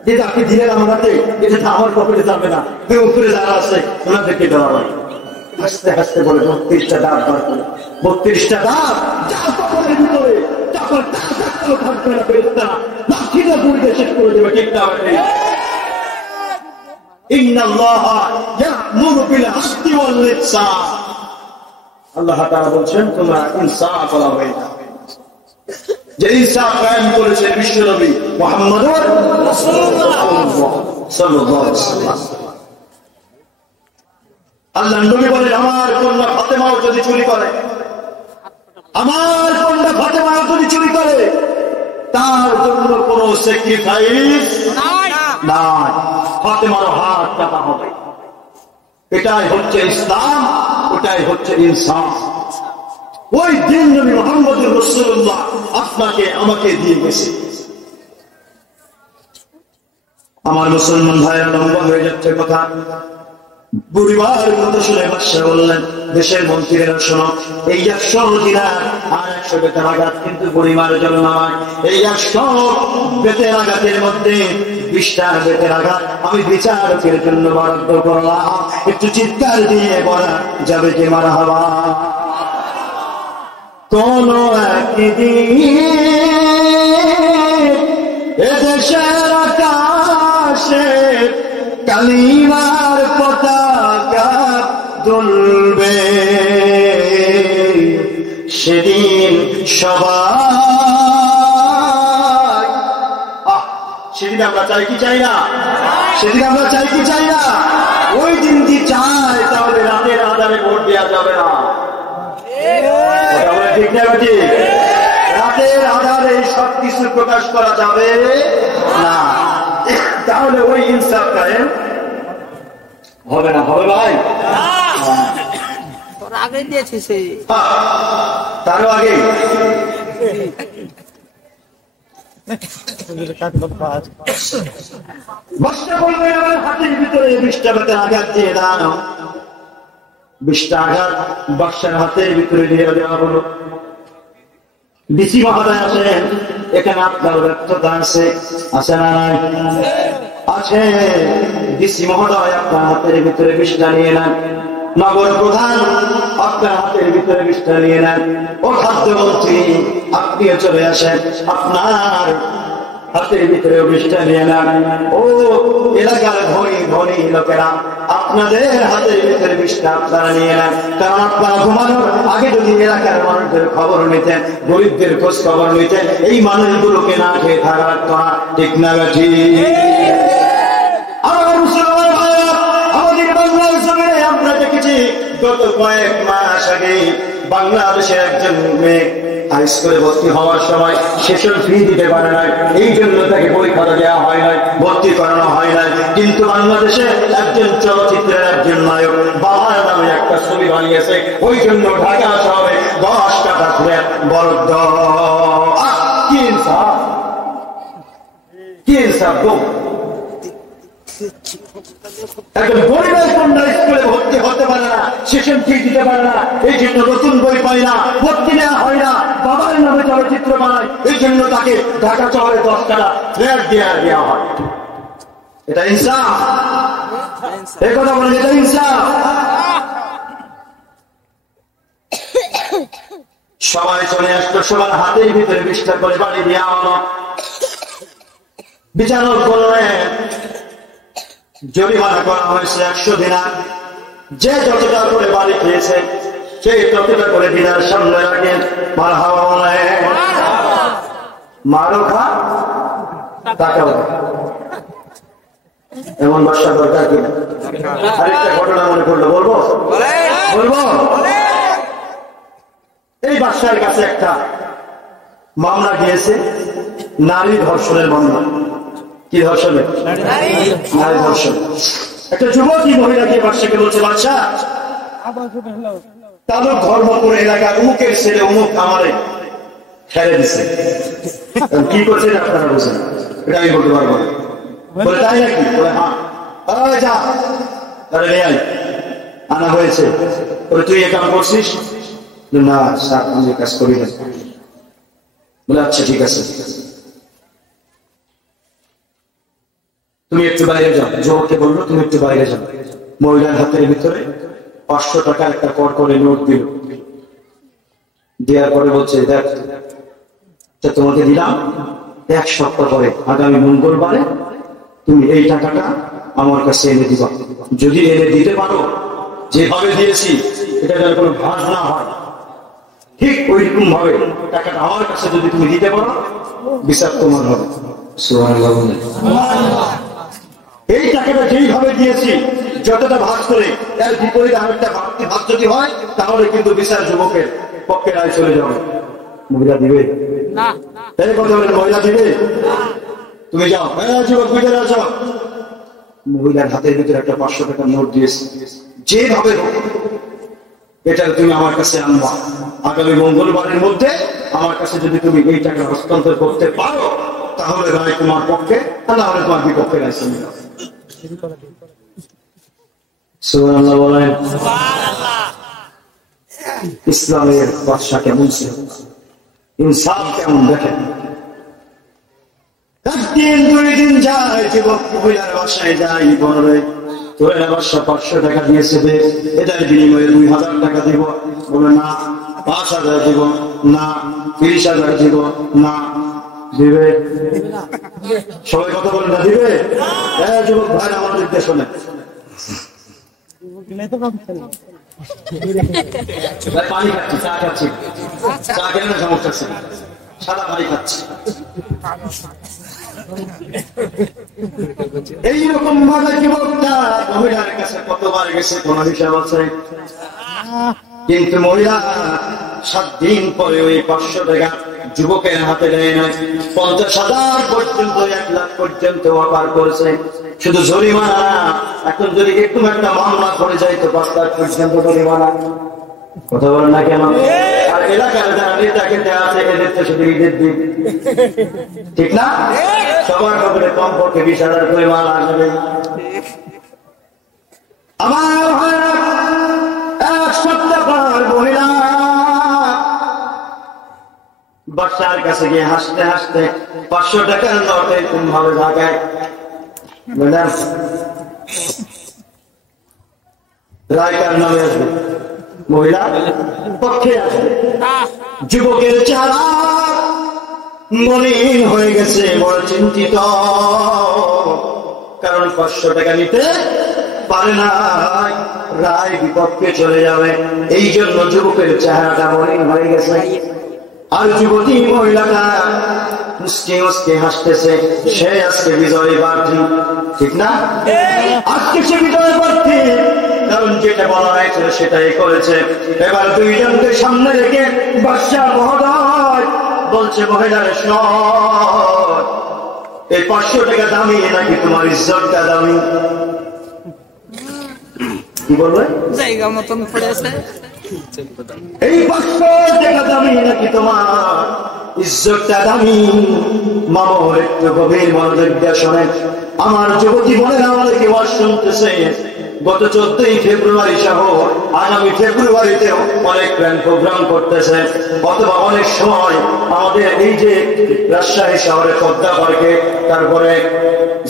যেটা আপনি দিলেন আমাকে, এটা আমার পকেটে যাবে না, উপরে যারা আছে ওনাদেরকে দেওয়া হয়। হাসতে হাসতে বলে 32টা দাঁত বার করে, 32টা দাঁত ভিতরে থাকবে না, বেরোতে লাঠিটা গুড়িতে শেষ করে দেবে। ঠিক না? আল্লাহ তাআলা বলছেন তোমরা ইনসাফ করা হয়ে যাবে। যে ইনসাফ কায়েম করেছে বিশ্বনবী মুহাম্মদুর রাসূলুল্লাহ সাল্লাল্লাহু আলাইহি ওয়াসাল্লাম। আল্লাহ নবী বলেন আমার কন্যা ফাতেমাও যদি চুরি করে, আমার কন্যা ফাতেমাও যদি চুরি করে, তার জন্য কোনো স্যাক্রিফাইস নাই, ফাতেমার হাত কাটা হবে। এটাই হচ্ছে ইসলাম, ওটাই হচ্ছে ইনসাফ। ওই দিন নবী মুহাম্মদুর রাসূলুল্লাহ আপনাকে আমাকে দিয়ে গেছে। আমার মুসলমান ভাইয়ের লম্বা হয়ে যাচ্ছে কথা, পরিবার কথা শুনে বাদশা বললেন, দেশের মন্ত্রীরা শোনো, এই 100 দিনার আর 100 বেতের আঘাত কিন্তু পরিবারের জন্য নয়। এই 100 বেতের আঘাতের মধ্যে 20টা বেতের আঘাত আমি বিচারকের জন্য বরাদ্দ করলাম। একটু চিৎকার দিয়ে বলা যাবে যে মারহাবা। কোন একদিন এদেশের আকাশে কালিমার পতাকা দুলবে, সেদিন সবাই সেদিন আমরা চাই কি চাই না? সেদিন আমরা চাই কি চাই না? ওই দিন কি চাই, তাহলে রাতের আধারে ভোট দেওয়া যাবে না। ঠিক না ঠিক? রাতের আধারে সবকিছু প্রকাশ করা যাবে না, তাহলে ওই ইনসাফ কায়েম হবে না। হবে ভাই? আগে দিয়েছি সে তারও আগে বর্ষা বলবে আমার হাতের ভিতরে 20টা বেতের আঘাত দিয়ে দাও। 20টা আঘাত বর্ষার হাতের ভিতরে দিয়ে দেওয়া হলো। ডিসি মহোদয় আসেন, এখানে আপনার ব্যর্থতা আছে, আছে না নাই? আছে। ডিসি মহোদয় আপনার হাতের ভিতরে 20টা নিয়ে নেন। নগর প্রধান আপনার হাতের ভিতরে 20টা নিয়ে নেন। ও খাদ্যমন্ত্রী আপনিও চলে আসেন, আপনার হাতের ভিতরে 20টা নিয়ে নেন। ও এলাকার ধনী ধনী লোকেরা আপনাদের হাতের ভিতরে 20টা আপনারা নিয়ে নেন। কারণ আপনারা ঘুমানোর আগে যদি এলাকার মানুষদের খবর নিতেন, গরিবদের খোঁজ খবর নিতেন, এই মানুষগুলোকে না খেয়ে থাকা লাগতো না। ঠিক না ঠিক? আমাদের বাংলার জমিনে আমরা দেখেছি গত কয়েক মাস আগে বাংলাদেশের একজন মেয়ে হাই স্কুলে ভর্তি হওয়ার সময় সেশন ফি দিতে পারে না, এই জন্য তাকে পরীক্ষা দেওয়া হয় নাই, ভর্তি করানো হয় নাই। কিন্তু বাংলাদেশে একজন চলচ্চিত্রের একজন নায়ক বাবার নামে একটা ছবি বানিয়েছে, ওই জন্য ঢাকা শহরে 10 কাঠা ফ্ল্যাট বরাদ্দ। কি ইনসাফ, কি ইনসাফ গো! একজন গরিবের কন্যা স্কুলে ভর্তি হতে পারে না, সেশন ফি দিতে পারে না, এই জন্য নতুন বই পায় না, ভর্তি নেওয়া হয় না, বাবার নামে চলচ্চিত্র বানায়, এই জন্য তাকে ঢাকা শহরে 10 টাকা ফ্ল্যাট দেওয়া হয়। এটা ইনসাফ? এই কথা বলেন, এটা ইনসাফ? সবাই চলে আসতো, সবার হাতের ভিতরে 20টা করে বাড়ি দেওয়া হলো। বিচারক বললেন জরিমানা করা হয়েছে 100 দিনার। যে যতটা করে বাড়ি খেয়েছে সে ততটা করে দিনার সামনে রাখেন। মারহাবা বলে, মারো খা টাকাও। এমন বাসা দরকার কিনা? আরেকটা ঘটনা মনে করলো, বলবো বলবো এই বাসার কাছে একটা মামলা গিয়েছে, নারী ধর্ষণের মামলা। কি ধর্ষণের? নারী ধর্ষণ। একটা যুবতী মহিলাকে বাদশাকে বলছে, বাদশা তালুক ধর্মপুর এলাকার উমুকের ছেলে উমুক আমারে ছেড়ে দিচ্ছে। কি করছে আপনারা বুঝেন? এটা আমি বলতে পারবো না। বলে তাই নাকি? বলে হ্যাঁ। যা তাহলে নিয়ে আয়। আনা হয়েছে। বলে তুই এ কাম করছিস? না স্যার, আমি কাজ করি না। বলে আচ্ছা ঠিক আছে, তুমি একটু বাইরে যাও। যুবককে বললো তুমি একটু বাইরে যাও। মহিলার হাতের ভিতরে 500 টাকার একটা কর করে নোট দিল। দেওয়ার পরে বলছে, দেখ তোমাকে দিলাম, 1 সপ্তাহ পরে আগামী মঙ্গলবারে তুমি এই টাকাটা আমার কাছে এনে দিবা। যদি এনে দিতে পারো, যেভাবে দিয়েছি এটা যেন কোনো ভাগ না হয়, ঠিক ওইরকম ভাবে টাকাটা আমার কাছে যদি তুমি দিতে পারো, বিচার তোমার হবে। এই টাকাটা যেইভাবে দিয়েছি, যতটা ভাগ করে এর বিপরীতে আরেকটা ভাগ যদি হয়, তাহলে কিন্তু বিচার যুবকের পক্ষে রায় চলে যাবে। মহিলা দিবে না? তাই কথা বলে, মহিলা দিবে? তুমি যাও, যুবক বিচারে আসো। মহিলার হাতের ভিতরে একটা 500 টাকার নোট দিয়েছে, যেভাবে এটা তুমি আমার কাছে আনবা। আগামী মঙ্গলবারের মধ্যে আমার কাছে যদি তুমি এই টাকা হস্তান্তর করতে পারো, তাহলে রায় তোমার পক্ষে, তাহলে তোমার বিপক্ষে রায় চলে যাবে। সুবহানাল্লাহ বলেন। ইসলামের বাদশা কেমন ছিল, ইনসাফ কেমন দেখেন। একদিন দুই দিন যায়, যুবক মহিলার বাসায় যাই, বলে তোর বাসা 500 টাকা দিয়েছে, এটার বিনিময়ে 2000 টাকা দিব। বলে না। 5000 দিব না। 30,000 দিব না। দিবে? সবাই কথা বলে না দিবে? যুবক ভাই আমাদের দেশ শোনে, পানি খাচ্ছি, চা খাচ্ছি, চা খেলে না সমস্যা আছে, সাদা পানি খাচ্ছি। এইরকম ভাবে যুবকটা মহিলার কাছে কতবার গেছে কোন হিসাব আছে, কিন্তু মহিলা 7 দিন পরে ওই 500 টাকা যুবকের হাতে দেয় না। 50,000 পর্যন্ত, 1 লাখ পর্যন্ত অফার করেছে। শুধু জরিমানা, এখন যদি একটু একটা মামলা করে যায় তো 5 লাখ পর্যন্ত জরিমানা। কথা বলেন না কেন? আর এলাকার যারা নেতা খেতে আছে এদের তো শুধু ঈদের দিন, ঠিক না? সবার খবরে কমপক্ষে 20,000 করে মাল আসবে। আমার এক সপ্তাহ পর মহিলা বাদশার কাছে গিয়ে হাসতে হাসতে 500 টাকার নোট এরকম ভাবে লাগায়, রায়কার নামে আসবে, মহিলা পক্ষে আসবে। যুবকের চেহারা মলিন হয়ে গেছে, বড় চিন্তিত, কারণ 500 টাকা নিতে পারে না, রায় বিপক্ষে চলে যাবে। এই জন্য যুবকের চেহারাটা মলিন হয়ে গেছে। আর যুবতী মহিলাটা মুসকে মুসকে হাসতেছে, সে আজকে বিজয়ী প্রার্থী, ঠিক না? আজকে সে বিজয়ী প্রার্থী, কারণ যেটা বলা হয়েছিল সেটাই করেছে। এবার দুইজনকে সামনে রেখে বাদশা মহোদয় বলছে, মহিলার এই 500 টাকা দামি নাকি তোমার ইজ্জতটা দামি? কি বলবে? জায়গা মতন পড়েছে, এই 500 টাকা দামি নাকি তোমার ইজ্জতটা দামি? মামর একটু গভীর মনোযোগ দিয়ে শোনেন। আমার যুবতী বোনেরা আমাদেরকে ওয়াজ শুনতেছে। গত 14ই ফেব্রুয়ারি সহ আগামী ফেব্রুয়ারিতেও অনেক প্ল্যান প্রোগ্রাম করতেছে, অথবা অনেক সময় আমাদের এই যে রাজশাহী শহরে পদ্মা পার্কে, তারপরে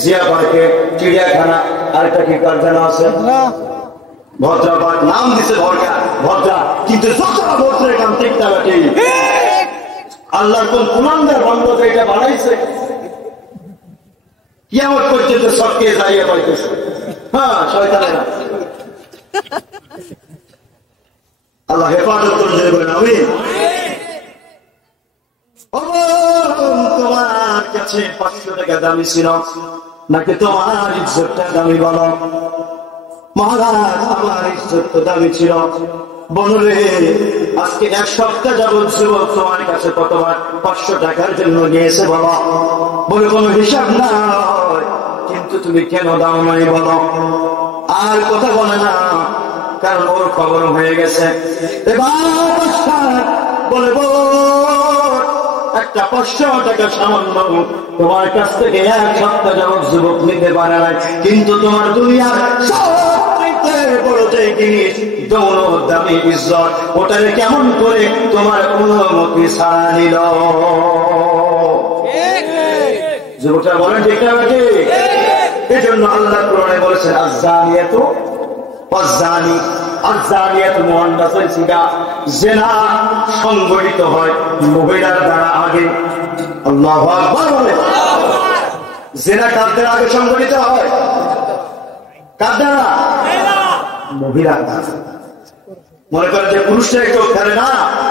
জিয়া পার্কে, চিড়িয়াখানা, আরেকটা কি কারখানা আছে ভদ্রাবাদ, নাম দিচ্ছে ভদ্রা, কিন্তু ভদ্রের কাম ঠিক না বেটি। আল্লাহর কোন কুমান্দার বন্ধকে এটা বানাইছে, কিয়ামত পর্যন্ত সবকে দাঁড়িয়ে পাইতেছে। হ্যাঁ, শয়তানেরা আল্লাহ হেফাজত করে বলেন আমিন। তোমার কাছে 500 টাকা দামি ছিল নাকি তোমার ইজ্জতটা দামি? বলো। মহারাজ, আমার ইজ্জত তো দামি ছিল। বলরে, আজকে 1 সপ্তাহ যাবৎ যুবক তোমার কাছে কতবার 500 টাকার জন্য নিয়েছে বলো? বলে কোনো হিসাব নয়, কিন্তু তুমি কেন দাও নাই বলো? আর কথা বলে না, কারণ ওর খবর হয়ে গেছে। এবার বলে, একটা 500 টাকা সামান্য তোমার কাছ থেকে 1 সপ্তাহ যাবৎ যুবক নিতে পারে না, কিন্তু তোমার দুনিয়ার সবচেয়ে বড় যে জিনিস দৌলত, দামি ইজ্জত, ওটারে কেমন করে তোমার অনুমতি ছাড়া নিল? যুবকটা বলেন ঠিক না বেটি? এই জন্য আল্লাহ কোরআনে বলেছেন, আয-যানিয়াতু ওয়াজ-যানি, আয-যানিয়াতু মুহান্নাসাতুন সিগা, জিনা সংগঠিত হয় মহিলার দ্বারা আগে। আল্লাহু আকবার বলে। জিনা কার দ্বারা আগে সংগঠিত হয়? কার দ্বারা? মহিলার দ্বারা। মনে করেন যে পুরুষরাই কেউ খেলে না,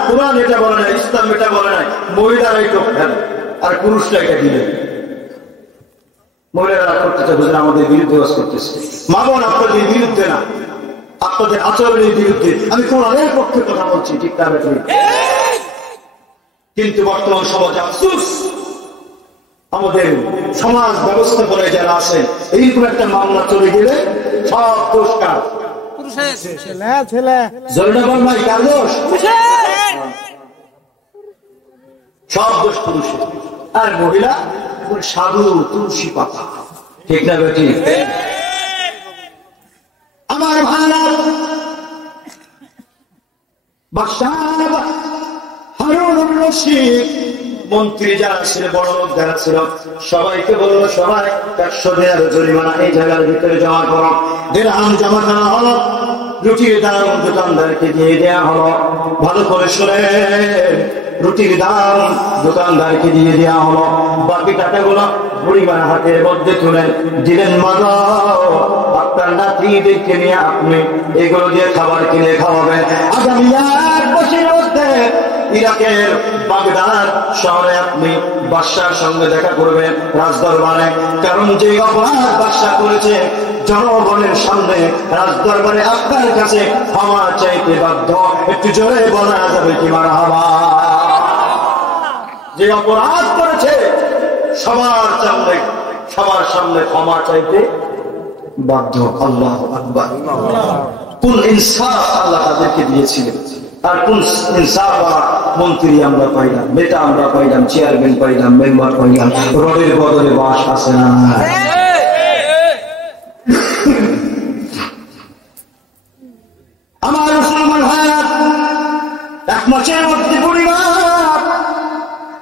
কোরআন এটা বলে না, ইসলাম এটা বলে নাই, মহিলারাই কেউ খেলে, আর পুরুষরা এটা দিলে। মহিলারা করতেছে, বুঝলেন, আমাদের বিরুদ্ধে বাস করতেছে। মা বোন, আপনাদের বিরুদ্ধে না, আপনাদের আচরণের বিরুদ্ধে। আমি কোরআনের পক্ষে কথা বলছি, ঠিক না বেটি? কিন্তু বর্তমান সমাজে আফসোস, আমাদের সমাজ ব্যবস্থাপনায় যারা আছে, এইরকম একটা মামলা চলে গেলে সব দোষ কার? জরিনাবাই কার দোষ? সব দোষ পুরুষের। আর মহিলা সাধু তুলসী পাতা, ঠিক না বেটি? আমার ভাই বাদশাহ হারুনুর রশিদ মন্ত্রী যারা ছিল, বড় লোক যারা ছিল, সবাইকে বললো সবাই 100 দিনার জরিমানা এই জায়গার ভিতরে জমা করো। দিরহাম জমা করা হলো, রুটির দাম দোকানদারকে দিয়ে দেওয়া হলো। ভালো করে শুনে, রুটির দাম দোকানদারকে দিয়ে দেওয়া হলো। বাকি টাকাগুলো বুড়িমার হাতের মধ্যে তুলে দিলেন। মাগো, আপনার নাতিদেরকে নিয়ে আপনি এগুলো দিয়ে খাবার কিনে খাওয়াবেন। আগামী 1 বছরের মধ্যে ইরাকের বাগদাদ শহরে আপনি বাদশার সঙ্গে দেখা করবেন রাজদরবারে। কারণ যে অপরাধ বাদশা করেছে জনগণের সামনে রাজদরবারে আপনার কাছে ক্ষমা চাইতে বাধ্য। একটু জোরে বলা যাবে কি মারহাবা? যে অপরাধ করেছে সবার সামনে ক্ষমা চাইতে বাধ্য। আল্লাহু আকবার। কোন ইনসাফ আল্লাহ তাদেরকে দিয়েছিলেন, আর কোন ইনসাফ মন্ত্রী আমরা পাইলাম, নেতা আমরা পাইলাম, চেয়ারম্যান পাইলাম, মেম্বার পাইলাম। রডের বদলে বাস আছে না? আমার মুসলমান ভাইরা, 1 মাসের মধ্যে পরিবার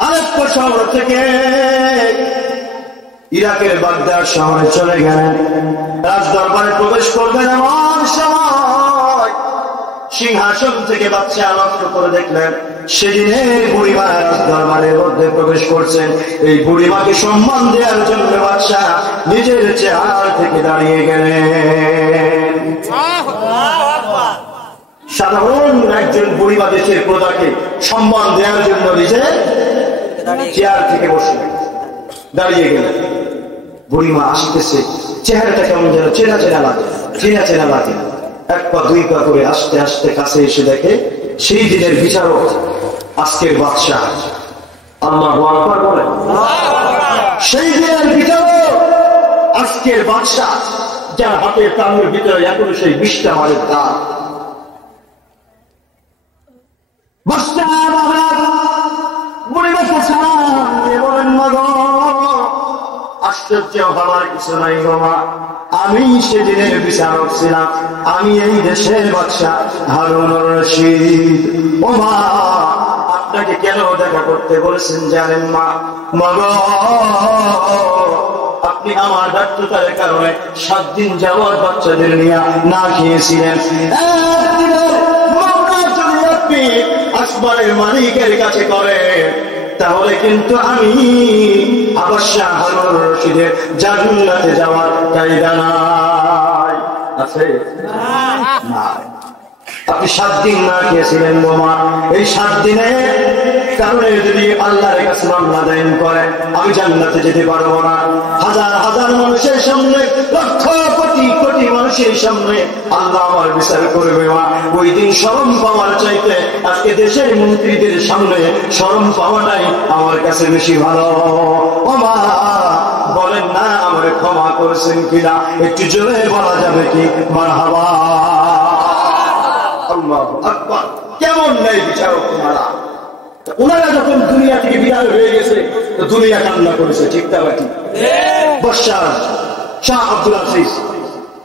আলেপ্পো শহর থেকে ইরাকের বাগদাদ শহরে চলে গেলেন। রাজদরবারে প্রবেশ করবেন এমন সময় সিংহাসন থেকে বাদশা লক্ষ্য করে দেখলেন সেদিনের বুড়িমা রাজদরবারের মধ্যে প্রবেশ করছেন। এই বুড়িমাকে সম্মান দেওয়ার জন্য বাদশা নিজের চেহারা থেকে দাঁড়িয়ে গেলেন। সাধারণ একজন বুড়িমা দেশের প্রজাকে সম্মান দেওয়ার জন্য নিজে চেয়ার থেকে বসলেন, দাঁড়িয়ে গেলেন। বুড়িমা আসতেছে, চেহারাটা কেমন যেন চেনা চেনা লাগে। 1 পা 2 পা করে আস্তে আস্তে কাছে এসে দেখে সেই দিনের বিচারক আজকের বাদশাহ। আল্লাহু আকবার বলেন। সেই দিনের বিচারক আজকের বাদশাহ, যার হাতের তালুর ভিতরে এখনো সেই 20টা মারের দাগ। আশ্চর্য হওয়ার কিছু নাই বাবা, আমি সেদিনের বিচারক ছিলাম, আমি এই দেশের বাদশা হারুনুর রশিদ। ও মা, আপনাকে কেন দেখা করতে বলেছেন জানেন মা? মাগো, আপনি আমার ব্যর্থতার কারণে 7 দিন যাওয়ার বাচ্চাদের নিয়ে না খেয়েছিলেন। আপনি আসমানের মালিকের কাছে করে, তাহলে কিন্তু আমি বাদশা হারুনুর রশিদের জান্নাতে যাওয়ার কায়দা নাই। আছে না? আপনি 7 দিন না খেয়েছিলেন বোমা। এই 7 দিনে কারণে যদি আল্লাহর কাছে মামলা দায়ের করে আমি জান্নাতে যেতে পারবো না। হাজার হাজার মানুষের সামনে, লক্ষ কোটি কোটি মানুষের সামনে আল্লাহ আমার বিচার করবে মা। ওই দিন শরম পাওয়ার চাইতে আজকে দেশের মন্ত্রীদের সামনে শরম পাওয়াটাই আমার কাছে বেশি ভালো। ও মা, বলেন না আমার ক্ষমা করেছেন কিনা? একটু জোরে বলা যাবে কি মারহাবা? আল্লাহু আকবার। কেমন নেই বিচারক তোমারা? ওনারা যখন দুনিয়া থেকে বিদায় হয়ে গেছে তো দুনিয়া কান্না করেছে, ঠিক তা বাকি? বাদশাহ শাহ আব্দুল আজিজ,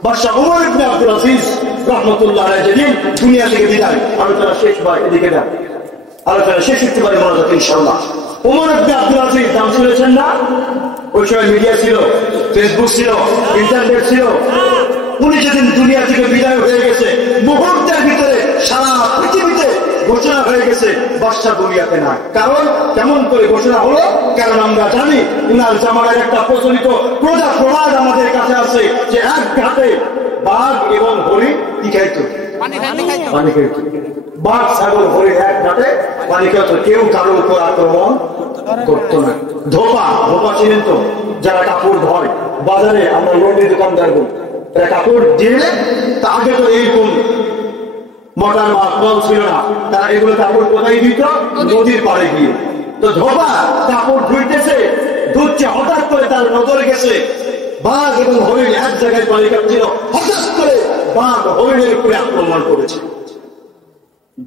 বাদশাহ ওমর ইবনে আব্দুল আজিজ রাহমাতুল্লাহ আলাইহি যেদিন দুনিয়া থেকে বিদায়, আলোচনা শেষ হয়, এদিকে দেন, আলোচনা শেষ হতে পারে মনোযোগ ইনশাআল্লাহ। ওমর ইবনে আব্দুল আজিজ নাম শুনেছেন না? ওই সময় মিডিয়া ছিল, ফেসবুক ছিল, ইন্টারনেট ছিল। উনি যেদিন দুনিয়া থেকে বিদায় হয়ে গেছে, মুহূর্তের ভিতরে সারা পৃথিবীতে ঘোষণা হয়ে গেছে বাদশা দুনিয়াতে না। কারণ কেমন করে ঘোষণা হলো? কারণ আমরা জানি উনার জামানার একটা প্রচলিত প্রবাদ আমাদের কাছে আছে যে 1 ঘাটে বাঘ এবং হরিণ কি খাইতো? পানি খাইত। বাঘ, ছাগল, হরিণ 1 ঘাটে পানি খাইত, কেউ কারোর উপর আক্রমণ করতো না। ধোপা ছিলেন তো, যারা কাপড় ধরে বাজারে, আমরা লন্ড্রি দোকানদার বলি, এরা কাপড় দিয়ে, তা আগে তো এইরকম মোটর বা কল ছিল না, তারা এগুলো কাপড় কোথায় দিত? নদীর পাড়ে গিয়ে। তো ধোপা কাপড় ধুইতেছে, ধুচ্ছে, হঠাৎ করে তার নজরে গেছে বাঘ এবং হরিণ 1 জায়গায় পানি খাচ্ছিল। হঠাৎ করে বাঘ হরিণের উপরে আক্রমণ করেছে।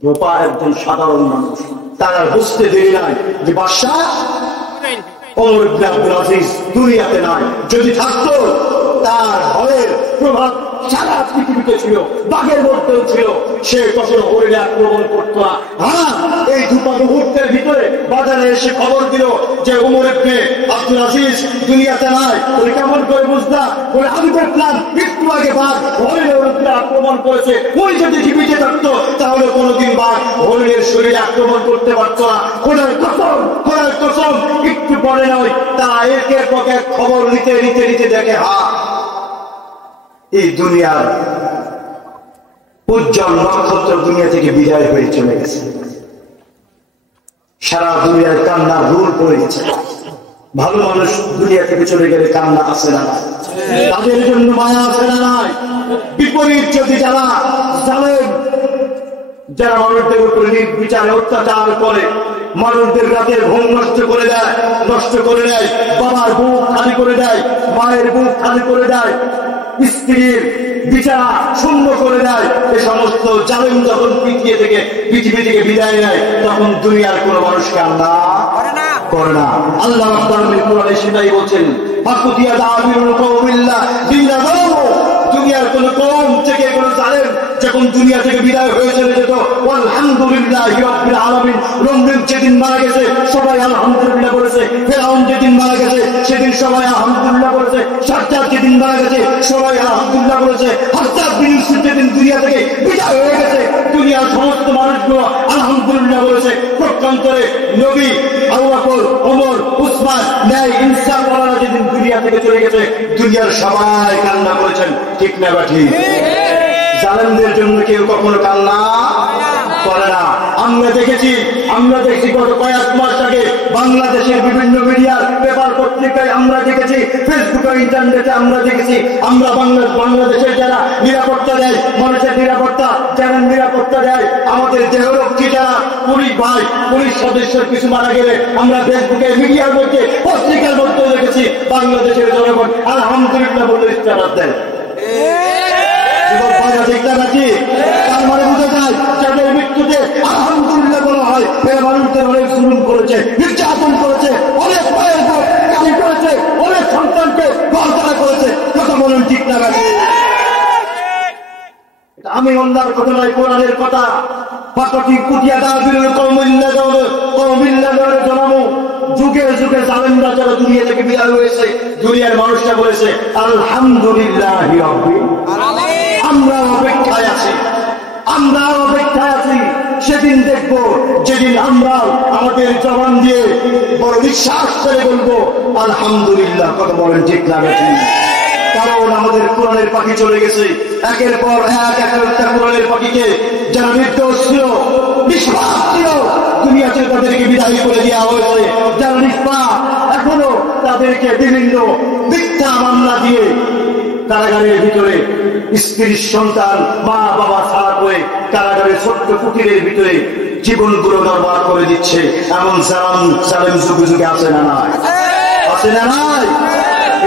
ধোপা একজন সাধারণ মানুষ, তারা বুঝতে দেরি নাই যে বাদশা ওমর ইবনে আব্দুল আজিজ দুনিয়াতে নাই। যদি থাকতো তার ভয়ের প্রভাব সারা পৃথিবীতে ছিল, বাঘের মধ্যেও ছিল। সে কখনো হরিণে আক্রমণ করতো না। হ্যাঁ, এই দুপা মুহূর্তের ভিতরে বাজারে এসে খবর দিল যে ওমর ইবনে আব্দুল আজিজ দুনিয়াতে নাই। তুমি কেমন করে বুঝলা? বলে আমি দেখলাম একটু আগে বাঘ হরিণের উপরে আক্রমণ করেছে। ওই যদি জীবিত থাকতো তাহলে কোনোদিন বাঘ হরিণের শরীরে আক্রমণ করতে পারতো না। খোদার কসম, খোদার কসম, একটু পরে নয় তারা একের পর এক খবর নিতে নিতে নিতে দেখে এই দুনিয়ার উজ্জ্বল নক্ষত্র দুনিয়া থেকে বিদায় হয়ে চলে গেছে। সারা দুনিয়ার কান্নার রোল পড়ে গেছে। ভালো মানুষ দুনিয়া থেকে চলে গেলে কান্না আসে না, তাদের জন্য মায়া আসে না নাই। বিপরীত যদি যারা জানেন, যারা মানুষদের উপরে নির্বিচারে অত্যাচার করে, মানুষদের রাতের ঘুম নষ্ট করে দেয়, বাবার বুক খালি করে দেয়, মায়ের বুক খালি করে দেয়, স্ত্রীর বিচার শূন্য করে দেয়, এ সমস্ত জালেম যখন পৃথিবী থেকে বিদায় নেয় তখন দুনিয়ার কোন মানুষ কান্না করে না। আল্লাহ কোরআনে সেটাই বলছেন, দুনিয়ার কোন কওম থেকে কোন জালেম যখন দুনিয়া থেকে বিদায় হয়ে চলে যেত, আলহামদুলিল্লাহি রাব্বিল আলামিন। নমরুদ যেদিন মারা গেছে সবাই আলহামদুলিল্লাহ বলেছে, ফিরআউন যেদিন মারা গেছে সেদিন সবাই আলহামদুলিল্লাহ বলেছে, সাজ্জাদ যেদিন মারা গেছে সবাই আলহামদুলিল্লাহ বলেছে, হাজ্জাজ বিন ইউসুফ যেদিন দুনিয়া থেকে বিদায় হয়ে গেছে দুনিয়ার সমস্ত মানুষগুলো আলহামদুলিল্লাহ বলেছে। প্রত্যন্তরে নবী আবু বকর, ওমর, উসমান, ন্যায় ইনসাফ ওয়ালারা যেদিন দুনিয়া থেকে চলে গেছে দুনিয়ার সবাই কান্না করেছেন, ঠিক না বা ঠিক? জালেমদের জন্য কেউ কখনো কান্না করে না। আমরা দেখেছি গত কয়েক মাস আগে বাংলাদেশের বিভিন্ন মিডিয়ার পেপার পত্রিকায় আমরা দেখেছি, ফেসবুকে ইন্টারনেটে আমরা দেখেছি, আমরা বাংলাদেশের যারা নিরাপত্তা দেয়, মানুষের নিরাপত্তা, যারা নিরাপত্তা দেয়, আমাদের দেহরক্ষী যারা পুলিশ ভাই, পুলিশ সদস্যের কিছু মারা গেলে আমরা ফেসবুকে, মিডিয়ার মধ্যে, পত্রিকার মধ্যেও দেখেছি বাংলাদেশের জনগণ আলহামদুলিল্লাহ বলে স্ট্যাটাস দেয়। তার মানে বোঝা যায় যাদের মৃত্যুতে আলহামদুলিল্লাহ বলা হয় এরা মানুষদের অনেক জুলুম করেছে, নির্যাতন করেছে, অনেক মায়ের গালি করেছে, অনেক সন্তানকে গণতারা করেছে। কথা বলেন ঠিক না? আমি অন্যার কথা নয়, কোরআনের কথা। যুগে যুগে জালেমরা যারা দুনিয়া থেকে বিদায় হয়েছে দুনিয়ার মানুষরা বলেছে আলহামদুলিল্লাহ। আমরা অপেক্ষায় আছি সেদিন দেখবো যেদিন আমরা আমাদের জবান দিয়ে বড় বিশ্বাস করে বলবো আলহামদুলিল্লাহ। কথা বলেন ঠিক না? কারণ আমাদের কোরআনের পাখি চলে গেছে, একের পর এক একটা কোরআনের পাখিকে যারা নির্দোষ ছিল, নিষ্পাপ ছিল, দুনিয়াতে তাদেরকে বিদায় করে দেওয়া হয়েছে। যারা নিষ্পাপ এখনো তাদেরকে বিভিন্ন মিথ্যা মামলা দিয়ে কারাগারের ভিতরে স্ত্রীর সন্তান, মা বাবা ছাড়া করে কারাগারের ছোট্ট কুটিরের ভিতরে জীবনগুলো বরবাদ করে দিচ্ছে। এমন জালেম যুগে যুগে আছে না নাই? আছে না নাই?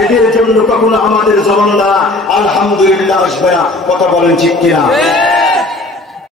এদের জন্য কখনো আমাদের জবান দ্বারা আলহামদুলিল্লাহ আসবে না। কথা বলেন ঠিক কিনা?